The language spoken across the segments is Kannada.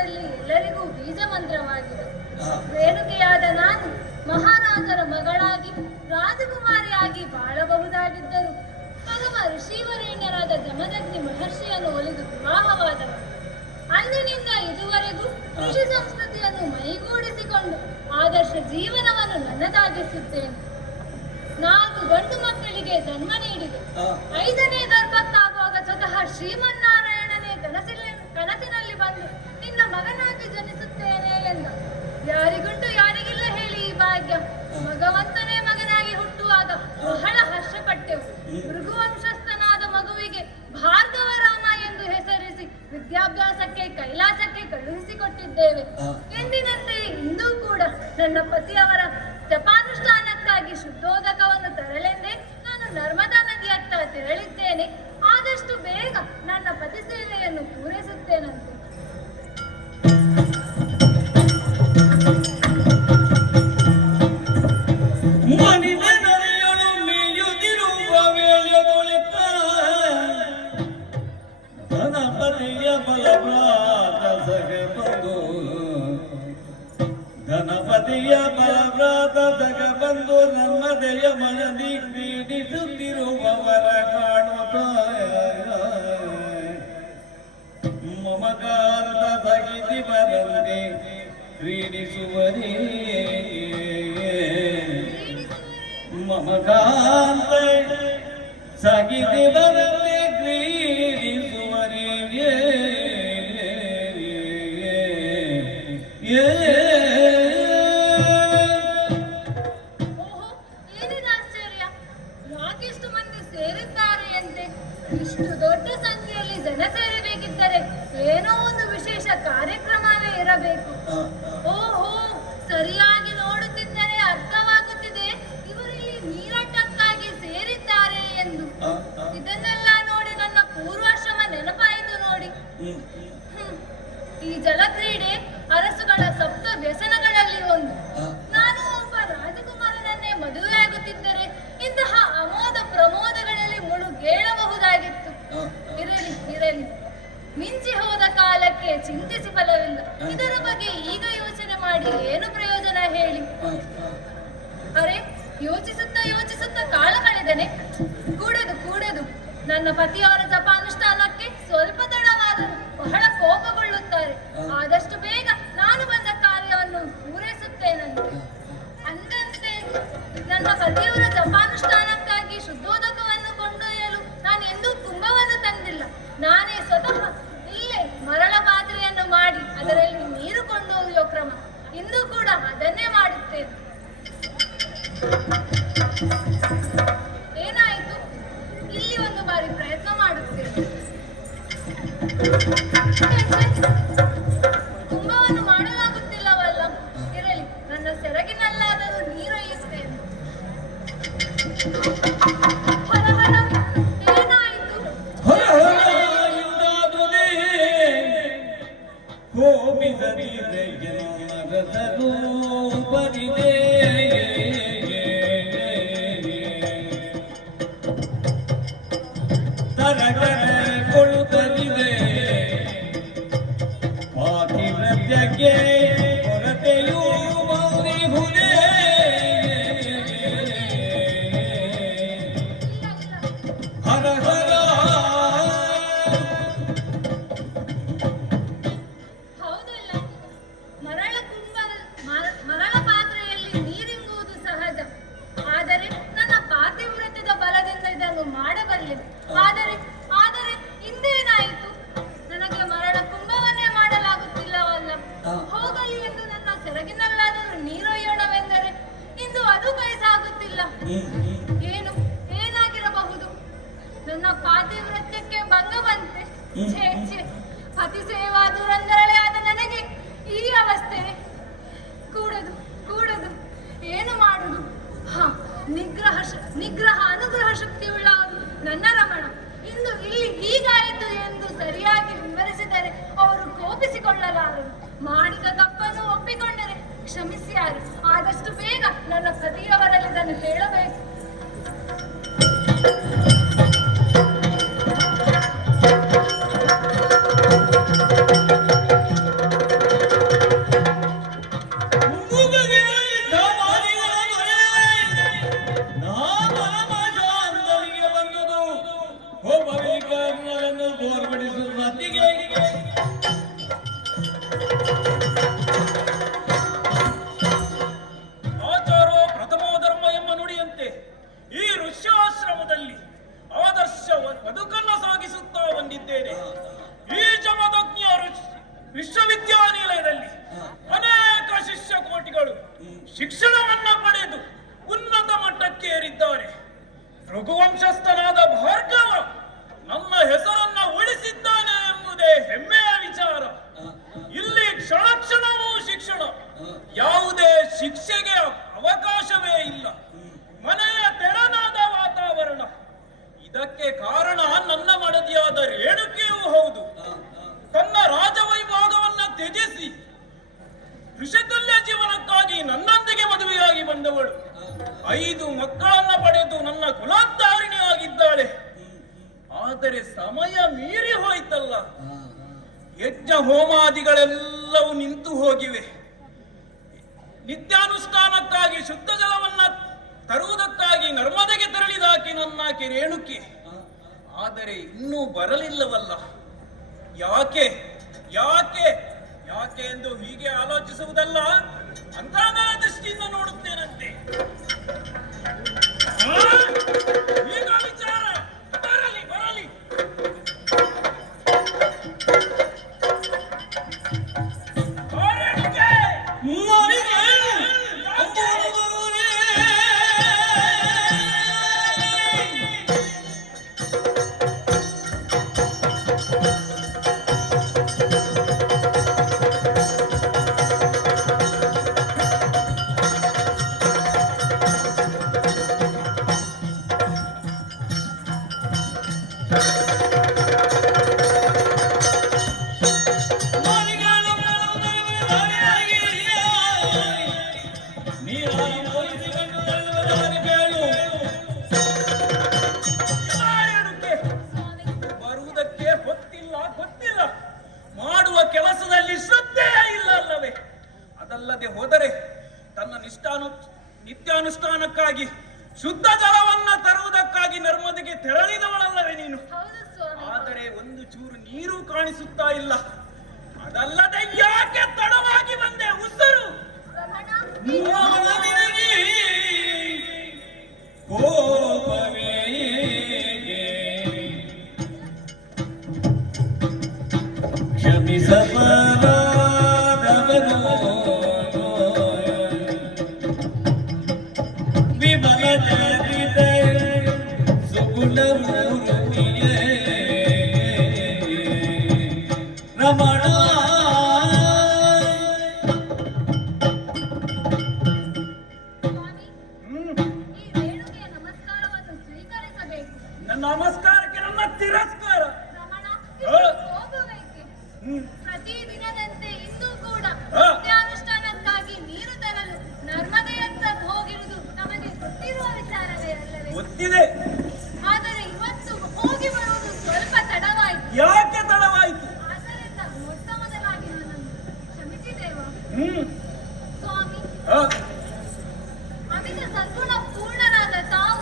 ಲೋಕದಲ್ಲಿ ಎಲ್ಲರಿಗೂ ಬೀಜ ಮಂತ್ರವಾಗಿದೆ. ರೇಣುಕೆಯಾದ ನಾನು ಮಹಾರಾಜರ ಮಗಳಾಗಿ ರಾಜಕುಮಾರಿಯಾಗಿ ಬಾಳಬಹುದಾಗಿದ್ದರು ಪರಮ ಋಷಿವರೇಣ್ಯರಾದ ಜಮದಗ್ನಿ ಮಹರ್ಷಿಯನ್ನು ಒಲಿದು ವಿವಾಹವಾದವರು. ಅಂದಿನಿಂದ ಇದುವರೆಗೂ ಕೃಷಿ ಸಂಸ್ಕೃತಿಯನ್ನು ಮೈಗೂಡಿಸಿಕೊಂಡು ಆದರ್ಶ ಜೀವನವನ್ನು ನನ್ನದಾಗಿಸುತ್ತೇನೆ. 4 ಗಂಡು ಮಕ್ಕಳಿಗೆ ಜನ್ಮ ನೀಡಿದೆ. 5ನೇ ಗರ್ಭಕ್ಕಾಗುವಾಗ ಸ್ವತಃ ಶ್ರೀಮನ್ನಾರಾಯಣನೇ ಕನಸಿನಲ್ಲಿ ಬಂದು ನಿನ್ನ ಮಗನಾಗಿ ಜನಿಸುತ್ತೇನೆ ಎಂದ. ಯಾರಿಗುಂಟು ಯಾರಿಗಿಲ್ಲ ಹೇಳಿ ಈ ಭಾಗ್ಯ. ಭಗವಂತನೇ ಮಗನಾಗಿ ಹುಟ್ಟುವಾಗ ಬಹಳ ಹರ್ಷಪಟ್ಟೆವು. ಭೃಗುವಂಶಸ್ಥನಾದ ಮಗುವಿಗೆ ಭಾರ್ಗವರಾಮ ಎಂದು ಹೆಸರಿಸಿ ವಿದ್ಯಾಭ್ಯಾಸಕ್ಕೆ ಕೈಲಾಸಕ್ಕೆ ಕಳುಹಿಸಿಕೊಟ್ಟಿದ್ದೇವೆ. ಎಂದಿನಂತೆ ಇಂದೂ ಕೂಡ ನನ್ನ ಪತಿಯವರ ಜಪಾನುಷ್ಠಾನಕ್ಕಾಗಿ ಶುದ್ಧೋದಕವನ್ನು ತರಲೆಂದೇ ನಾನು ನರ್ಮದಾ ನದಿಯತ್ತ ತೆರಳಿದ್ದೇನೆ. ಆದಷ್ಟು ಬೇಗ ನನ್ನ ಪತಿ ಸೇವೆಯನ್ನು ಪೂರೈಸುತ್ತೇನಂತೆ. ಧನಪತಿಯ ಬಲವ್ರಾತ ಜಗಬಂದು ನಮ್ಮದೆಯ ಮನದಿ ಕ್ರೀಡಿಸುತ್ತಿರುವವರ ಕಾಣುತ್ತ ಮಮಕಾರದ ಸಗಿತಿ ಬರಂತೆ ಕ್ರೀಡಿಸುವರೇ ಮಮಕಾಂತ ಸಗಿತಿ ಬರಂತೆ ಕ್ರೀಡಿಸುವರೇ ಇಷ್ಟು ದೊಡ್ಡ ಸಂಖ್ಯೆಯಲ್ಲಿ ಜನ ಸೇರಬೇಕಿದ್ದರೆ ಏನೋ ಒಂದು ವಿಶೇಷ ಕಾರ್ಯಕ್ರಮವೇ ಇರಬೇಕು. ಓಹೋ, ಸರಿಯಾಗಿ ನೋಡುತ್ತಿದ್ದರೆ ಅರ್ಥವಾಗುತ್ತಿದೆ ಇವರಲ್ಲಿ ನೀರಾಟಕ್ಕಾಗಿ ಸೇರಿದ್ದಾರೆ ಎಂದು. ಇದನ್ನೆಲ್ಲ ನೋಡಿ ನನ್ನ ಪೂರ್ವಾಶ್ರಮ ನೆನಪಾಯಿತು ನೋಡಿ. ಈ ಜಲಕ್ರೀಡೆ ಅರಸುಗಳ ಸಪ್ತ ವ್ಯಸನಗಳಲ್ಲಿ ಒಂದು. ನಾನು ಒಬ್ಬ ರಾಜಕುಮಾರನನ್ನೇ ಮದುವೆಯಾಗುತ್ತಿದ್ದರೆ ಇಂತಹ ಅಮೋದ ಪ್ರಮೋದಗಳಲ್ಲಿ ಮುಳುಗೇಳಬಹುದಾಗಿತ್ತು. ಇರಲಿ, ಮಿಂಚಿ ಹೋದ ಕಾಲಕ್ಕೆ ಚಿಂತಿಸಿ ಫಲವಿಲ್ಲ. ಇದರ ಬಗ್ಗೆ ಈಗ ಯೋಚನೆ ಮಾಡಿ ಏನು ಪ್ರಯೋಜನ ಹೇಳಿ? ಅರೆ, ಯೋಚಿಸುತ್ತಾ ಕಾಲ ಕಳೆದನೆ. ಕೂಡದು ನನ್ನ ಪತಿಯವರ ಜಪಾನುಷ್ಠಾನಕ್ಕೆ ಸ್ವಲ್ಪ ತಡವಾದರೂ ಬಹಳ ಕೋಪಗೊಳ್ಳುತ್ತಾರೆ. ಆದಷ್ಟು ಬೇಗ ನಾನು ಬಂದ ಕಾರ್ಯವನ್ನು ಪೂರೈಸುತ್ತೇನಂತೆ. ಅಂದಂತೆ ನನ್ನ ಪತಿಯವರ ಜಪಾನುಷ್ಠಾನಕ್ಕಾಗಿ ಶುದ್ಧೋದಕವನ್ನು ಕೊಂಡೊಯ್ಯಲು ನಾನು ಎಂದೂ ಕುಂಭವನ್ನು ತಂದಿಲ್ಲ. ನಾನೇ ಸ್ವತಃ ಇಲ್ಲೇ ಮರಳ ಪಾತ್ರೆಯನ್ನು ಮಾಡಿ ಅದರಲ್ಲಿ ನೀರು ಕೊಂಡೊಯ್ಯುವ ಕ್ರಮ. ಇಂದು ಕೂಡ ಅದನ್ನೇ ಮಾಡುತ್ತೇನೆ. ಏನಾಯಿತು? ಇಲ್ಲಿ ಒಂದು ಬಾರಿ ಪ್ರಯತ್ನ ಮಾಡುತ್ತೇನೆ. ಕುಂಭವನ್ನು ಮಾಡಲಾಗುತ್ತಿಲ್ಲವಲ್ಲ? ಇರಲಿ, ನನ್ನ ಸೆರಗಿನಲ್ಲಾದರೂ ನೀರೊಯ್ಯುತ್ತೇನೆ. ಏನಾಯಿತು? ಕೊಳುತ್ತಲಿದೆ ಪಾತಿವ್ರತ್ಯಕ್ಕೆ ಕೊರತೆಯೂ ಮೌನಿಹುದೇ. ಹರ ಹರ. ಹೌದಲ್ಲ, ಮರಳ ಪಾತ್ರೆಯಲ್ಲಿ ನೀರಿಂಗುವುದು ಸಹಜ. ಆದರೆ ನನ್ನ ಪಾತಿವ್ರತ್ಯದ ಬಲದಿಂದ ಇದನ್ನು ಮಾಡಬಲ್ಲೆ. ಆದರೆ ಇಂದೇನಾಯಿತು? ನನಗೆ ಮರಳ ಕುಂಭವನ್ನೇ ಮಾಡಲಾಗುತ್ತಿಲ್ಲವಲ್ಲ. ಹೋಗಲಿ ಎಂದು ನನ್ನ ಸೆರಗಿನಲ್ಲಾದರೂ ನೀರೊಯ್ಯೋಣವೆಂದರೆ ಇಂದು ಅದು ಕೈಸಾಗುತ್ತಿಲ್ಲ. ಏನಾಗಿರಬಹುದು? ನನ್ನ ಪಾತಿವ್ರತ್ಯಕ್ಕೆ ಭಂಗ ಬಂತೆ. ಛೇ, ಪತಿ ಸೇವಾ ದುರಂದರಳೆ ಆದ ನನಗೆ ಈ ಅವಸ್ಥೆ. ಕೂಡದು ಏನು ಮಾಡುದು? ನಿಗ್ರಹ ಅನುಗ್ರಹ ಶಕ್ತಿಯುಳ್ಳ ನನ್ನ ರಮಣ ಇಂದು ಇಲ್ಲಿ ಹೀಗಾಯಿತು ಎಂದು ಸರಿಯಾಗಿ ವಿವರಿಸಿದರೆ ಅವರು ಕೋಪಿಸಿಕೊಳ್ಳಲಾರರು. ಮಾಡಿದ ತಪ್ಪನ್ನು ಒಪ್ಪಿಕೊಂಡರೆ ಕ್ಷಮಿಸಿಯಾರು. ಆದಷ್ಟು ಬೇಗ ನನ್ನ ಪತಿಯವರಲ್ಲಿ ಇದನ್ನು ಹೇಳಬೇಕು. ಆಚಾರೋ ಪ್ರಥಮೋ ಧರ್ಮ ಎಂಬ ನುಡಿಯಂತೆ ಈ ಋಷ್ಯಾಶ್ರಮದಲ್ಲಿ ಆದರ್ಶ ಬದುಕನ್ನು ಸಾಗಿಸುತ್ತಾ ಬಂದಿದ್ದೇನೆ. ಈ ಜಮದಗ್ನಿಯ ವಿಶ್ವವಿದ್ಯಾನಿಲಯದಲ್ಲಿ ಅನೇಕ ಶಿಷ್ಯ ಕೋಟಿಗಳು ಶಿಕ್ಷಣವನ್ನ ಪಡೆದು ಉನ್ನತ ಮಟ್ಟಕ್ಕೆ ಏರಿದ್ದಾರೆ. ರಘುವಂಶಸ್ಥನಾದ ಭಾರ್ಗವ ನನ್ನ ಹೆಸರನ್ನ ಉಳಿಸಿದ್ದಾನೆ ಎಂಬುದೇ ಹೆಮ್ಮೆಯ ವಿಚಾರ. ಇಲ್ಲಿ ಕ್ಷಣ ಕ್ಷಣವೂ ಶಿಕ್ಷಣ, ಯಾವುದೇ ಶಿಕ್ಷೆಗೆ ಅವಕಾಶವೇ ಇಲ್ಲ. ಮನೆಯ ತೆರನಾದ ವಾತಾವರಣ. ಇದಕ್ಕೆ ಕಾರಣ ನನ್ನ ಮಡದಿಯಾದ ರೇಣುಕೆಯೂ ಹೌದು. ತನ್ನ ರಾಜವೈಭೋಗವನ್ನ ತ್ಯಜಿಸಿ ಋಷಿತುಲ್ಯ ಜೀವನಕ್ಕಾಗಿ ನನ್ನೊಂದಿಗೆ ಮದುವೆಯಾಗಿ ಬಂದವಳು. 5 ಮಕ್ಕಳನ್ನ ಪಡೆದು ನನ್ನ ಕುಲಾಧಾರಿಣಿಯಾಗಿದ್ದಾಳೆ. ಆದರೆ ಸಮಯ ಮೀರಿ ಹೋಯ್ತಲ್ಲ. ಯಜ್ಞ ಹೋಮಾದಿಗಳೆಲ್ಲವೂ ನಿಂತು ಹೋಗಿವೆ. ನಿತ್ಯಾನುಷ್ಠಾನಕ್ಕಾಗಿ ಶುದ್ಧ ಜಲವನ್ನ ತರುವುದಕ್ಕಾಗಿ ನರ್ಮದೆಗೆ ತೆರಳಿದಾಕಿ ನನ್ನಾಕೆ ರೇಣುಕೆ. ಆದರೆ ಇನ್ನೂ ಬರಲಿಲ್ಲವಲ್ಲ. ಯಾಕೆ ಯಾಕೆ ಯಾಕೆ ಎಂದು ಹೀಗೆ ಆಲೋಚಿಸುವುದಲ್ಲ, ಅಂತರಂಗದ ದೃಷ್ಟಿಯಿಂದ ನೋಡುತ್ತೇನಂತೆ. ಈಗ ವಿಚಾರ ಬರಲಿ ಬರಲಿ. ನಿತ್ಯಾನುಷ್ಠಾನಕ್ಕಾಗಿ ಶುದ್ಧ ಜಲವನ್ನ ತರುವುದಕ್ಕಾಗಿ ನರ್ಮದೆಗೆ ತೆರಳಿದವಳಲ್ಲವೇ ನೀನು? ಆದರೆ ಒಂದು ಚೂರು ನೀರು ಕಾಣಿಸುತ್ತಾ ಇಲ್ಲ. ಅದಲ್ಲದೆ ಯಾಕೆ ತಡವಾಗಿ ಬಂದೆ? ಉಸಿರು ನಮಸ್ಕಾರಕ್ಕೆ ನನ್ನ ತಿರಸ್ಕಾರ. ಪ್ರತಿದಿನದಂತೆ ಇಂದು ಕೂಡ ನಿತ್ಯಾನುಷ್ಠಾನಕ್ಕಾಗಿ ನೀರು ತರಲು ನರ್ಮದೆಯತ್ತ ಹೋಗಿರುವುದು ನಮಗೆ ಗೊತ್ತಿರುವ ವಿಚಾರವೇ ಅಲ್ಲವೇ? ಗೊತ್ತಿದೆ. ಆದರೆ ಇವತ್ತು ಹೋಗಿ ಬರುವುದು ಸ್ವಲ್ಪ ತಡವಾಯಿತು. ಯಾಕೆ ತಡವಾಯಿತು? ಆದ್ದರಿಂದ ಮೊಟ್ಟ ಮೊದಲಾಗಿ ನನ್ನನ್ನು ಕ್ಷಮಿಸಿದೇವ. ಸ್ವಾಮಿ, ಅಮಿತ ಸದ್ಗುಣ ಪೂರ್ಣನಾದ ತಾವು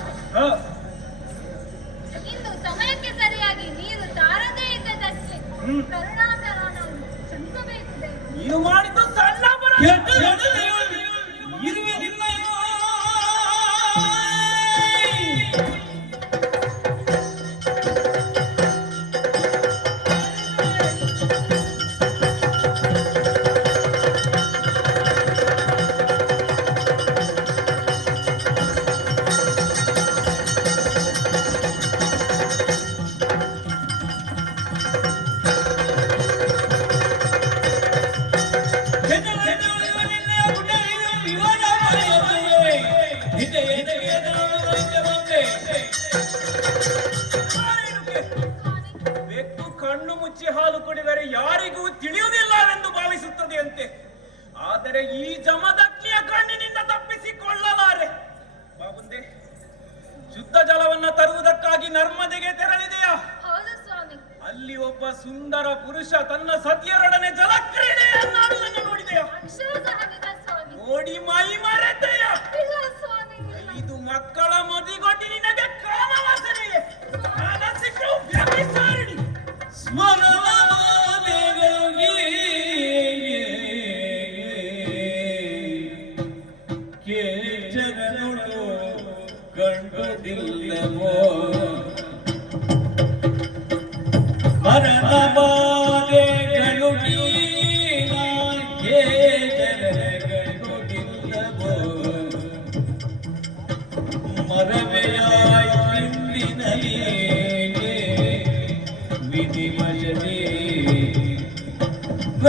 ಇಂದು ಸಮಯಕ್ಕೆ ಸರಿಯಾಗಿ ನೀರು ತಾರದೇ ಇದ್ದದಕ್ಕೆ ಕರುಣಾಕರನನ್ನು ಕ್ಷಮಿಸಬೇಕು ದೇವ. ನೀನು ಮಾಡಿದ್ದು ಸಣ್ಣ ಬೆಕ್ಕು ಕಣ್ಣು ಮುಚ್ಚಿ ಹಾಲು ಕುಡಿದರೆ ಯಾರಿಗೂ ತಿಳಿಯುವುದಿಲ್ಲವೆಂದು ಭಾವಿಸುತ್ತದೆ ಅಂತೆ. ಆದರೆ ಈ ಜಮದಗ್ನಿಯ ಕಣ್ಣಿನಿಂದ ತಪ್ಪಿಸಿಕೊಳ್ಳಲಾರೆ. ಬಾಬುಂದೆ, ಶುದ್ಧ ಜಲವನ್ನ ತರುವುದಕ್ಕಾಗಿ ನರ್ಮದೆಗೆ ತೆರಳಿದೆಯಾ? ಹೌದು ಸ್ವಾಮಿ. ಅಲ್ಲಿ ಒಬ್ಬ ಸುಂದರ ಪುರುಷ ತನ್ನ ಸತಿಯರೊಡನೆ ಜಲಕ್ರೀಡೆಯನ್ನಾಡುವುದನ್ನು ನೋಡಿದೆಯಾ? ಅಕ್ಷರಶಃ ನಿಜ ಸ್ವಾಮಿ. ನೋಡಿ ಮೈ ಮರೆತೆಯ? ಇಲ್ಲ ಸ್ವಾಮಿ, ಇಲ್ಲ. 5 ಮಕ್ಕಳ ಮದಿಗೊಡ್ಡಿ ನಿನಗೆ ಕಾಮವಾಸನೆಯೇ? ವ್ಯಭಿಚಾರಿಣಿ ಸ್ಮರಣವಾಗಿ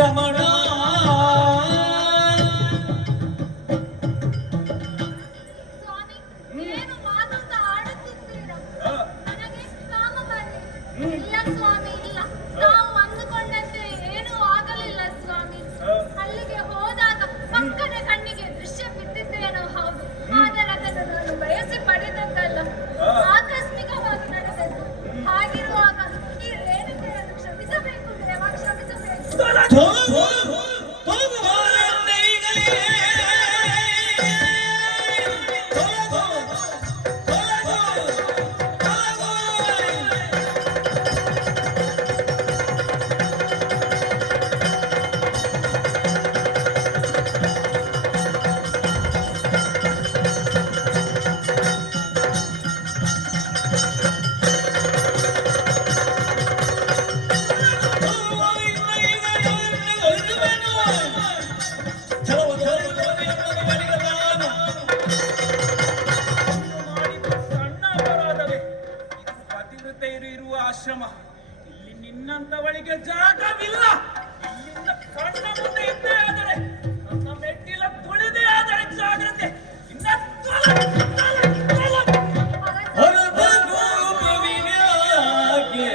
ರಮಣ ಸ್ವಾಮಿ ಏನು ಮಾತಂತ ಆಡುತ್ತಿದ್ದೀರಾ? ಆ, ನನಗೆ ಕಾಮ ಬಂದಿದೆ. ಹ್ಮ್. ಇಲ್ಲ ಸ್ವಾಮಿ ಇಲ್ಲ, ನಾವು ಅಂದುಕೊಂಡಂತೆ ಏನೂ ಆಗಲಿಲ್ಲ ಸ್ವಾಮಿ. ಅಲ್ಲಿಗೆ ಹೋದಾಗ ಪಕ್ಕದ ಕಣ್ಣಿಗೆ ದೃಶ್ಯ ಬಿದ್ದಿದ್ದೇನೋ ಹೌದು, ಆದರೆ ಅದನ್ನು ನಾನು ಬಯಸಿ ಪಡೆದದ್ದಲ್ಲ, ಆಕಸ್ಮಿಕವಾಗಿ ನಡೆದದ್ದು. ಹಾಗಿರುವಾಗ ಈ ರೇಣುಕೆಯನ್ನು ಕ್ಷಮಿಸಬೇಕು ದೇವ, ಕ್ಷಮಿಸಬೇಕು. ಹೋಗು ಹೋಗು ಮಾರನ್ನೈಗಳೇ ಹೋಗು ಹೋಗು ಹೋಗು ಮಾಡಿದ್ದು ಸಣ್ಣ ಅಪರಾಧವೇ. ಇದು ಪತಿವ್ರತೆಯರು ಇರುವ ಆಶ್ರಮ. ಇಲ್ಲಿ ನಿನ್ನಂತವಳಿಗೆ ಜಾಗವಿಲ್ಲ. ಇಲ್ಲಿಂದ ಕಣ್ಣ ಮುಂದೆ ಇದ್ದೇ ಆದರೆ, ನನ್ನ ಮೆಟ್ಟಿಲ ತುಳಿದೇ ಆದರೆ ಜಾಗ್ರತೆ. ಇನ್ನ ಹೊರಬಗುವಿನಾಗೆ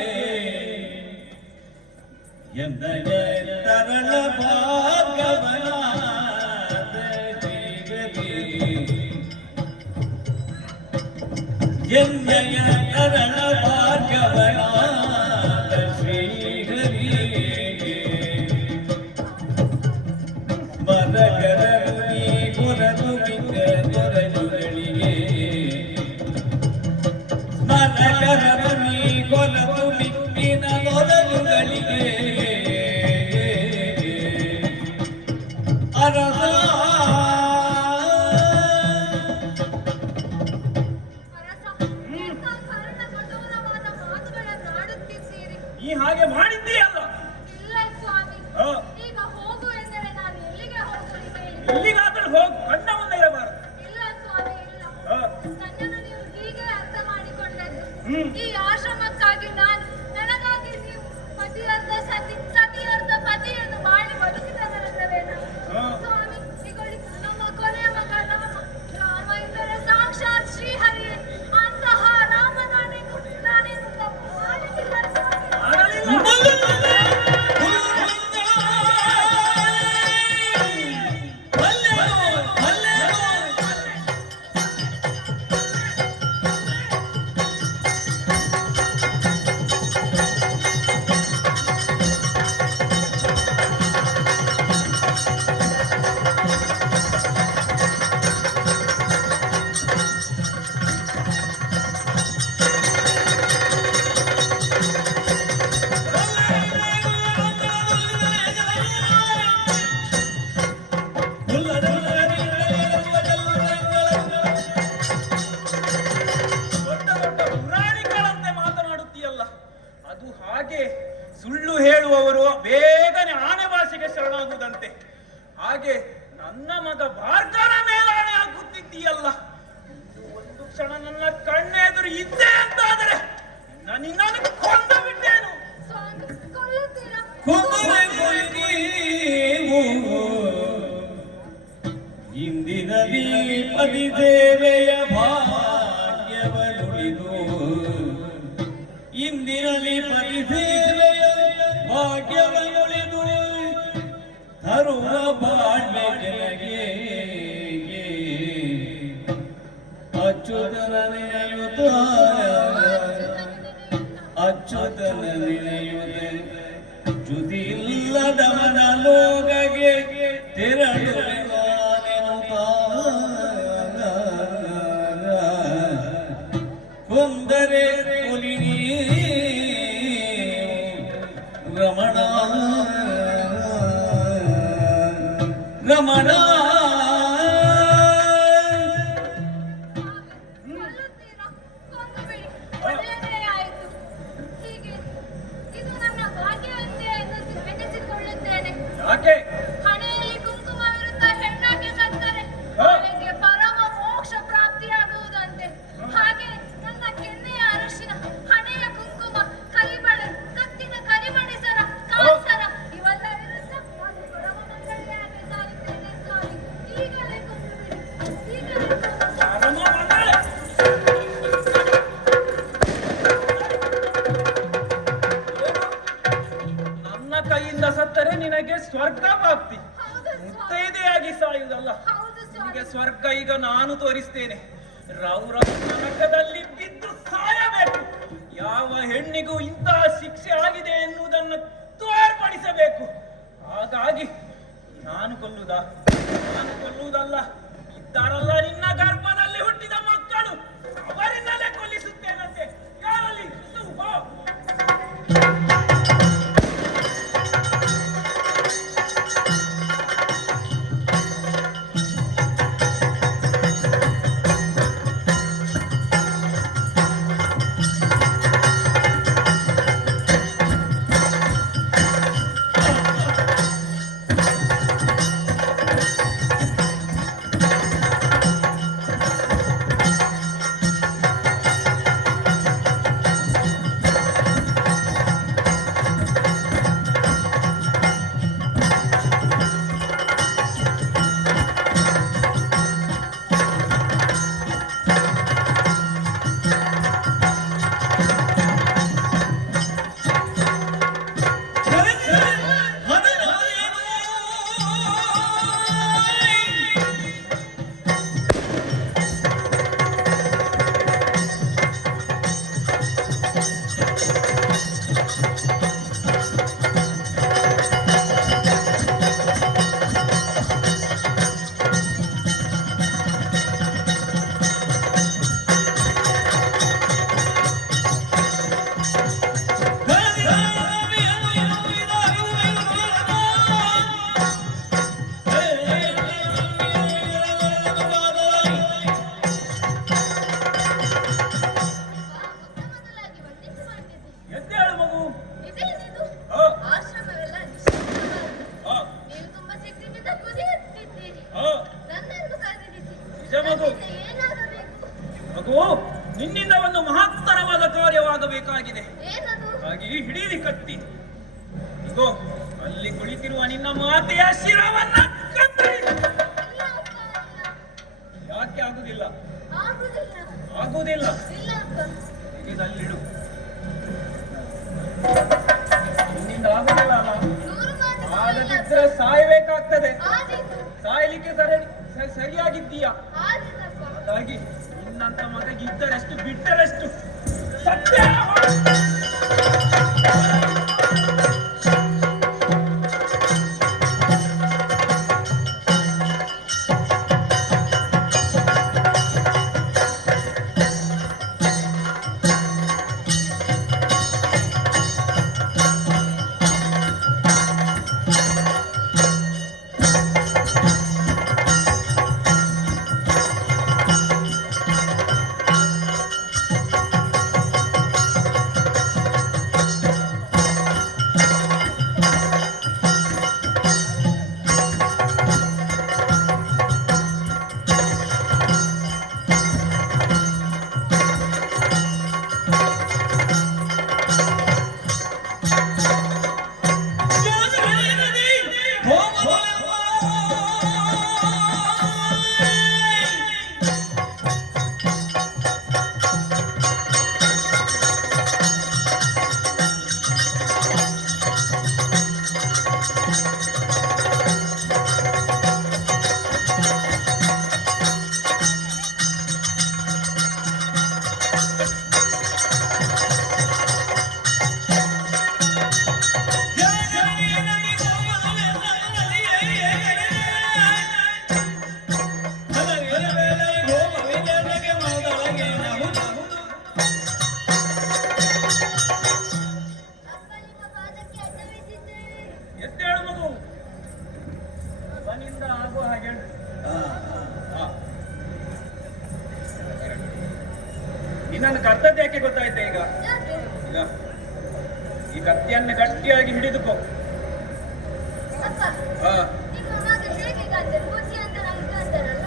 ಎಂದಯ ತರಳ ಭಾಗವನಾದ ಜೀವದಿ ಎಂದಯ ತರಳ ಭಾಗವನಾದ ಶ್ರೀಹರಿ ಮರಕರರು ನೀ ಕೊರದು ಬಿದ್ದ ದೊರಜುಗಳಿಗೆ ಸ್ಮರಕರಮಿ ಕೊಲತು ಮಿಕ್ಕಿನ ಮೊದಲುಗಳಿಗೆ ಅರಸ ಅರಸ, ಎಂಥ ಕರ್ಣ ಕಠೋರವಾದ ಮಾತುಗಳನ್ನಾಡುತ್ತಿದ್ದೀರಿ. ನೀ ಹಾಗೆ ಮಾಡಿದ್ದೀಯಲ್ಲ. ಇಲ್ಲ ಸ್ವಾಮಿ, ಆ, ಈಗ ಹೋಗು ಎಂದರೆ ನಾನು ಎಲ್ಲಿಗೆ ಹೋಗಲಿ ಹೇಳಿ? ಎಲ್ಲಿಗಾದರೂ ಹೋಗು, ಕಣ್ಣ ಮುಂದೆ ಇರಬಾರದು. ಇಲ್ಲ ಸ್ವಾಮಿ ಇಲ್ಲ, ಆ, ನನ್ನನ್ನು ನೀವು ಹೀಗೆ ಅರ್ಥ ಮಾಡಿಕೊಂಡದ್ದು. ಹ್ಮ್. ಈ ಆಶ್ರಮಕ್ಕಾಗಿ ನಾನು, ನನಗಾಗಿ ನೀವು ಪತಿಯರ್ಧ ಸತಿ, ಸತಿಯರ್ಧ ಪತಿಯನ್ನು ಮಾಡಿ ಬದುಕಿದವರಲ್ಲವೇನೋ? ಆ. ಸ್ವಾಮಿ ಇಗೊಳ್ಳಿ, ನಮ್ಮ ಕೊನೆಯ ಮಗ ರಾಮ. ರಾಮ ಎಂದರೆ ಸಾಕ್ಷಾತ್ ಶ್ರೀಹರಿಯೇ. ಅಂತಹ ರಾಮನಾಣಿಗೂ ನಾನೇನು ತಪ್ಪು ಮಾಡಲಿಲ್ಲ ಸ್ವಾಮಿ. ಮಾಡಲಿಲ್ಲ. ದೊಡ್ಡ ದೊಡ್ಡ ಪುರಾಣಿಕರಂತೆ ಮಾತನಾಡುತ್ತೀಯಲ್ಲ. ಅದು ಹಾಗೆ ಸುಳ್ಳು ಹೇಳುವವರು ಬೇಗನೆ ಆನೆ ಭಾಷೆಗೆ ಶರಣಾಗುವುದಂತೆ. ಹಾಗೆ ನನ್ನ ಮಗ ಭಾರ್ಗವನ ಮೇಲಾಣೆ ಆಗುತ್ತಿದ್ದೀಯಲ್ಲ. ಇನ್ನು ಒಂದು ಕ್ಷಣ ನನ್ನ ಕಣ್ಣೆದುರು ಇದ್ದೆ ಅಂತಾದರೆ ನಿನ್ನನ್ನು ಕೊಂದು ಬಿಟ್ಟೇನು. ಸ್ವಾಮಿ ಕೊಲ್ಲುತ್ತೀರಾ? ಇಂದಿನಲ್ಲಿ ಪದಿದೇವೆಯ ಭಾಗ್ಯವನುಳಿದು ಇಂದಿನಲ್ಲಿ ಪದಿದೇವೆಯ ಭಾಗ್ಯವನುಳಿದು ತರುವ ಬಾಳ್ವೆ ಜನಗೆ ಅಚ್ಯುತನ ನೆನೆಯುತ್ತ ಅಚ್ಯುತನ ನೆನೆಯುತ್ತ ಚ್ಯುತಿಯಿಲ್ಲದವನ ಲೋಕಗೆ ತೆರಳುವೆ ಕೊಂದರೆ ಕೊಲಿ ರಮಣ ರಮಣ ಕೊಲ್ಲುತ್ತೀರಾ? ಕೊಂದು ಬಿಡಿ, ಒಳ್ಳೆಯದೇ ಆಯಿತು. ಹೀಗೆ ಇದು ನನ್ನ ಭಾಗ್ಯವಂತೆ ಎನಿಸಿಕೊಳ್ಳುತ್ತೇನೆ. ಯಾಕೆ? ಹಣೆಯಲ್ಲಿ ಕುಂಕುಮವಿರುತ್ತ ಹೆಣ್ಣಾಗಿ ಸತ್ತರೆ ಹಾ. ಅವಳಿಗೆ ಪರಮ ಮೋಕ್ಷ ಪ್ರಾಪ್ತಿಯಾಗುವುದಂತೆ. ಹಾಗೆ ನನ್ನ ಕೆನ್ನೆಯ ಅರಶಿನ, ಹಣೆಯ ಕುಂಕುಮ, ಕೈಬಳೆ, ಕತ್ತಿನ ಕರಿಮಣಿಸರ, ಕಾಲ್ಸರ ಇವೆಲ್ಲ ವಿರುದ್ಧ ಸಾಕಾಗ್ತಿ. ಹೌದು ಸ್ವಾಮಿ. ಮುತ್ತೈದೆಯಾಗಿ ಸಾಯುವುದಲ್ಲ, ಹೌದು ನಿನಗೆ ಸ್ವಾಮಿ. ಸ್ವರ್ಗ ಈಗ ನಾನು ತೋರಿಸ್ತೇನೆ. ರೌರ ನರಕದಲ್ಲಿ ಬಿದ್ದು ಸಾಯಬೇಕು. ಯಾವ ಹೆಣ್ಣಿಗೂ ಇಂತಹ ಶಿಕ್ಷೆ ಆಗಿದೆ ಎನ್ನುವುದನ್ನು ತೋರ್ಪಡಿಸಬೇಕು. ಹಾಗಾಗಿ ನಾನು ಕೊಲ್ಲುವುದಲ್ಲ, ಇದ್ದಾರಲ್ಲ ನಿನ್ನ ಗರ್ಭದಲ್ಲಿ ಹುಟ್ಟಿದ ಮಕ್ಕಳು, ಅವರಿಂದಲೇ ಕೊಲ್ಲಿಸುತ್ತೇನಂತೆ. ಯಾರಲ್ಲಿ ಬಾ. ಮೊದಲಾಗಿ ವಂದಿಸಿಕೊಂಡಿದ್ದೆ. ಎದ್ದೇಳು ಮಗು. ಇದೇನಿದು? ಆ, ಆಶ್ರಮವೆಲ್ಲ ನಿಶ್ಶಬ್ದವಾಗಿದೆ. ಆ, ನೀವು ತುಂಬಾ ಸಿಟ್ಟಿನಿಂದ ಕುದಿಯುತ್ತಿದ್ದೀರಿ. ಆ, ನನ್ನನ್ನು ಕರೆದಿರಿಸಿ. ನಿಜ ಮಗು. ನನ್ನಿಂದ ಏನಾಗಬೇಕು? ಮಗು, ನಿನ್ನಿಂದ ಒಂದು ಮಹತ್ತರವಾದ ಕಾರ್ಯವಾಗಬೇಕಾಗಿದೆ. ಏನದು? ಹಾಗೆ ಹಿಡೀಲಿ ಕತ್ತಿ. ಇಗೋ, ಅಲ್ಲಿ ಕುಳಿತಿರುವ ನಿನ್ನ ಮಾತೆಯ ಶಿರವನ್ನ ಕತ್ತರಿಸು. ಇಲ್ಲ ಅಪ್ಪ, ಇಲ್ಲ. ಯಾಕೆ ಆಗುದಿಲ್ಲ? ಆಗುದಿಲ್ಲ. ಆಗುವುದಿಲ್ಲ. ಇಲ್ಲ ಅಪ್ಪ. ಇದಲ್ಲಿಡು. ನಿನ್ನಿಂದ ಆಗುದಿಲ್ಲ ಅಲ್ಲ? 100 ಮಾತು ಸುಳ್ಳಿಲ್ಲ. ಆಗದಿದ್ರೆ ಸಾಯಬೇಕಾಗ್ತದೆ. ಆದೀತು. ಸಾಯಲಿಕ್ಕೆ ಸರಿಯಾಗಿದ್ದೀಯಾ? ಆದೀತಪ್ಪ. ಹಾಗಾಗಿ ನಿನ್ನಂತ ಮಗಗೆ ಇದ್ದರೆಷ್ಟು ಬಿಟ್ಟರೆಷ್ಟು ಸತ್ಯ. ನಿನ್ನನ್ನು ಕರ್ತದ್ದು ಯಾಕೆ ಗೊತ್ತಾಯ್ತಾ ಈಗ? ಯಾಕೆ? ಈಗ ಈ ಕತ್ತಿಯನ್ನು ಗಟ್ಟಿಯಾಗಿ ಹಿಡಿದುಕೋ. ಅಪ್ಪ, ಹಾ, ನಿಮ್ಮ ಮಗ ಹೇಗೆ ಕಾಣ್ತಾನೆ? ಬುದ್ಧಿವಂತನಾಗಿ ಕಾಣ್ತಾನಲ್ಲ?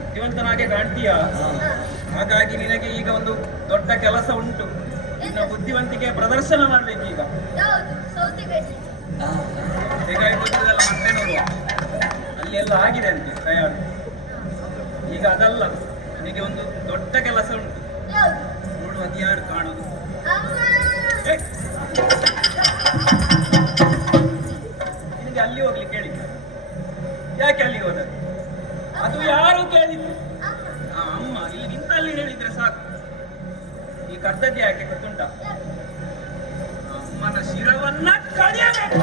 ಬುದ್ಧಿವಂತನಾಗೆ ಕಾಣ್ತೀಯಾ? ಹಾ. ಹಾಗಾಗಿ ನಿನಗೆ ಈಗ ಒಂದು ದೊಡ್ಡ ಕೆಲಸ ಉಂಟು. ನಿನ್ನ ಬುದ್ಧಿವಂತಿಕೆ ಪ್ರದರ್ಶನ ಮಾಡ್ಬೇಕು ಈಗ. ಯಾವುದು? ಸೌತೆಕಾಯಿ. ಹೇಗಾಗಿ ಗೊತ್ತಿದೆಲ್ಲ ಮತ್ತೆ ನೋಡುವ. ಅಲ್ಲಿ ಎಲ್ಲ ಆಗಿದೆ ಅಂತೆ ತಯಾರು. ಈಗ ಅದಲ್ಲ, ನಿನಗೆ ಒಂದು ದೊಡ್ಡ ಕೆಲಸ ಉಂಟು. ಯಾವುದು? ನೋಡು, ಅದು ಯಾರು ಕಾಣೋದು? ಅಮ್ಮ. ಏ, ನಿನಗೆ ಅಲ್ಲಿ ಹೋಗ್ಲಿಕ್ಕೆ ಹೇಳಿ. ಯಾಕೆ ಅಲ್ಲಿ ಹೋದದ್ದು? ಅದು ಯಾರು ಕೇಳಿದ್ದು? ಅಮ್ಮ ಇಲ್ಲಿ ನಿಂತಲ್ಲಿ ಹೇಳಿದ್ರೆ ಸಾಕು. ಈ ಕರ್ತದ್ದು ಯಾಕೆ ಗೊತ್ತುಂಟ? ಅಮ್ಮನ ಶಿರವನ್ನ ಕಡಿಯಬೇಕು.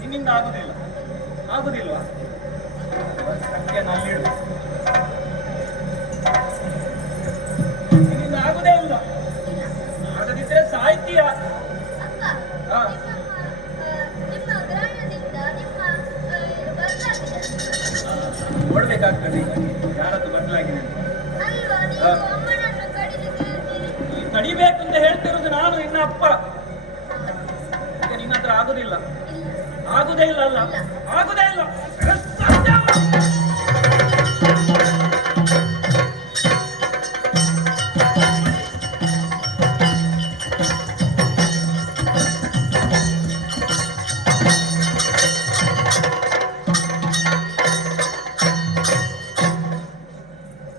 ನಿನ್ನಿಂದ ಆಗುದಿಲ್ಲ, ಆಗುದಿಲ್ವಾ? ಸತ್ಯನಲ್ಲಿಡು, ನಿನ್ನಿಂದ ಆಗುದೇ ಇಲ್ಲ. ಆಗದಿದ್ರೆ ಸಾಹಿತ್ಯ ನೋಡ್ಬೇಕಾಗ್ತದೆ ಯಾರದ್ದು ಬದಲಾಗಿದೆ. ಕಡಿಬೇಕು ಅಂತ ಹೇಳ್ತಿರೋದು ನಾನು, ನಿನ್ನ ಅಪ್ಪ. ಈಗ ನಿನ್ನ ಹತ್ರ ಆಗುದಿಲ್ಲ, ಆಗುದೇ ಇಲ್ಲ. ಅಲ್ಲ ಆಗುದೇ ಇಲ್ಲ.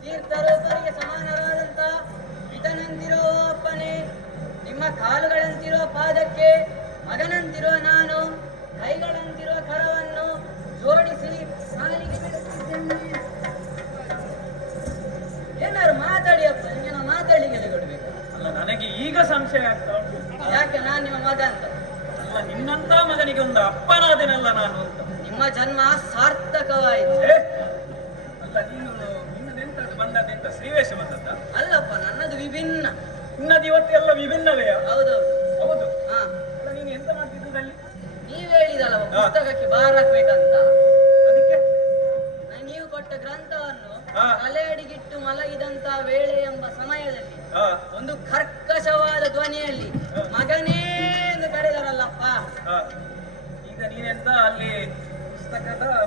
ತೀರ್ಥರೂಪರಿಗೆ ಸಮಾನರಾದಂತ ಪಿತನಂತಿರೋ ಅಪ್ಪನೇ, ನಿಮ್ಮ ಕಾಲುಗಳಂತಿರೋ ಪಾದಕ್ಕೆ ಮಗನಂತಿರೋ ನಾನು, ಕೈಗಳಂತಿರೋ ಕರವನ್ನು ಜೋಡಿಸಿ ಕಾಲಿಗೆ ಬಿಡುತ್ತಿದ್ದೇನೆ. ಏನಾದ್ರು ಮಾತಾಡಿಯಪ್ಪ, ನಿಮಗೆ ಮಾತಾಡಿಗೆ ಕೊಡ್ಬೇಕು. ಅಲ್ಲ ನನಗೆ ಈಗ ಸಂಶಯ ಆಗ್ತಾ ಉಂಟು. ಯಾಕೆ ನಾನು ನಿಮ್ಮ ಮಗ ಅಂತ? ಅಲ್ಲ ನಿನ್ನಂತ ಮಗನಿಗೆ ಒಂದು ಅಪ್ಪನಾದೇನಲ್ಲ ನಾನು ಅಂತ. ನಿಮ್ಮ ಜನ್ಮ ಸಾರ್ಥಕವಾಯಿತು. ಅಲ್ಲ ನೀನು ನಿನ್ನದೆಂತದ್ದು ಬಂದದ್ದೆಂತ ಶ್ರೀವೇಶ ಬಂದದ್ದ? ಅಲ್ಲಪ್ಪ, ನನ್ನದು ವಿಭಿನ್ನ. ನಿನ್ನದು ಇವತ್ತು ಎಲ್ಲ ವಿಭಿನ್ನವೇ? ಹೌದೌದು. ಹೌದು. ಹಾ, ಅಲ್ಲ ನೀನು ಎಂತ ಮಾಡ್ತಿದ್ದಲ್ಲಿ? ನೀವ್ ಹೇಳಿದಲ್ಲ ಪುಸ್ತಕಕ್ಕೆ ಬಾರ್ ಹಾಕ್ಬೇಕಂತ. ಅದಕ್ಕೆ ನೀವು ಕೊಟ್ಟ ಗ್ರಂಥವನ್ನು ಹಾ. ತಲೆಯಡಿಗಿಟ್ಟು ಮಲಗಿದಂತ ವೇಳೆ ಎಂಬ ಸಮಯದಲ್ಲಿ ಹಾ. ಒಂದು ಕರ್ಕಶವಾದ ಧ್ವನಿಯಲ್ಲಿ ಮಗನೇ ಎಂದು ಕರೆದರಲ್ಲಪ್ಪ. ಹಾ. ಈಗ ನೀನೆಂತ ಅಲ್ಲಿ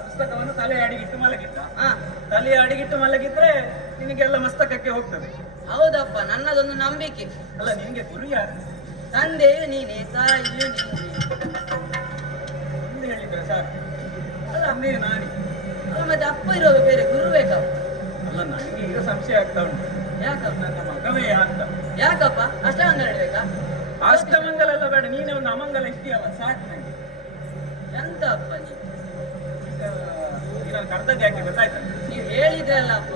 ಪುಸ್ತಕವನ್ನು ತಲೆ ಅಡಿಗಿಟ್ಟು ಮಲಗಿದ್ದ? ಹಾ, ತಲೆ ಅಡಿಗಿಟ್ಟು ಮಲಗಿದ್ರೆ ನಿನಗೆಲ್ಲ ಮಸ್ತಕಕ್ಕೆ ಹೋಗ್ತದೆ. ಹೌದಪ್ಪ, ನನ್ನದೊಂದು ನಂಬಿಕೆ. ಅಲ್ಲ ನಿನ್ಗೆ ಗುರು ಯಾರು? ತಂದೆಯು ನೀನೆ, ತಾಯಿಯು ನೀನೆ ಎಂದು ಹೇಳಿದ್ರೆ ಸಾಕು. ಅಲ್ಲ ಅಂದೇ ನಾನಿ. ಅಲ್ಲ, ಮತ್ತೆ ಅಪ್ಪ ಇರೋದು ಬೇರೆ, ಗುರು ಬೇಕಪ್ಪ. ಅಲ್ಲ ನನಗೆ ಈಗ ಸಂಶಯ ಆಗ್ತಾ ಉಂಟು, ಯಾಕಪ್ಪ? ನನ್ನ ಮಗವೇ ಅಂತ. ಯಾಕಪ್ಪ ಅಷ್ಟಾಂಗ ಹೇಳ್ಬೇಕಾ? ಅಷ್ಟಮಂಗಲ ಎಲ್ಲ ಬೇಡ, ನೀನೇ ಒಂದು ಅಮಂಗಲ ಇಷ್ಟಿಯಲ್ಲ ಸಾಕು ನನಗೆ. ಎಂತ ಅಪ್ಪ ಈಗ ನಾನು ಕರ್ತದ್ದು ಯಾಕೆ ಗೊತ್ತಾಯ್ತಾ? ನೀವು ಹೇಳಿದ್ರಲ್ಲ ಅಪ್ಪ,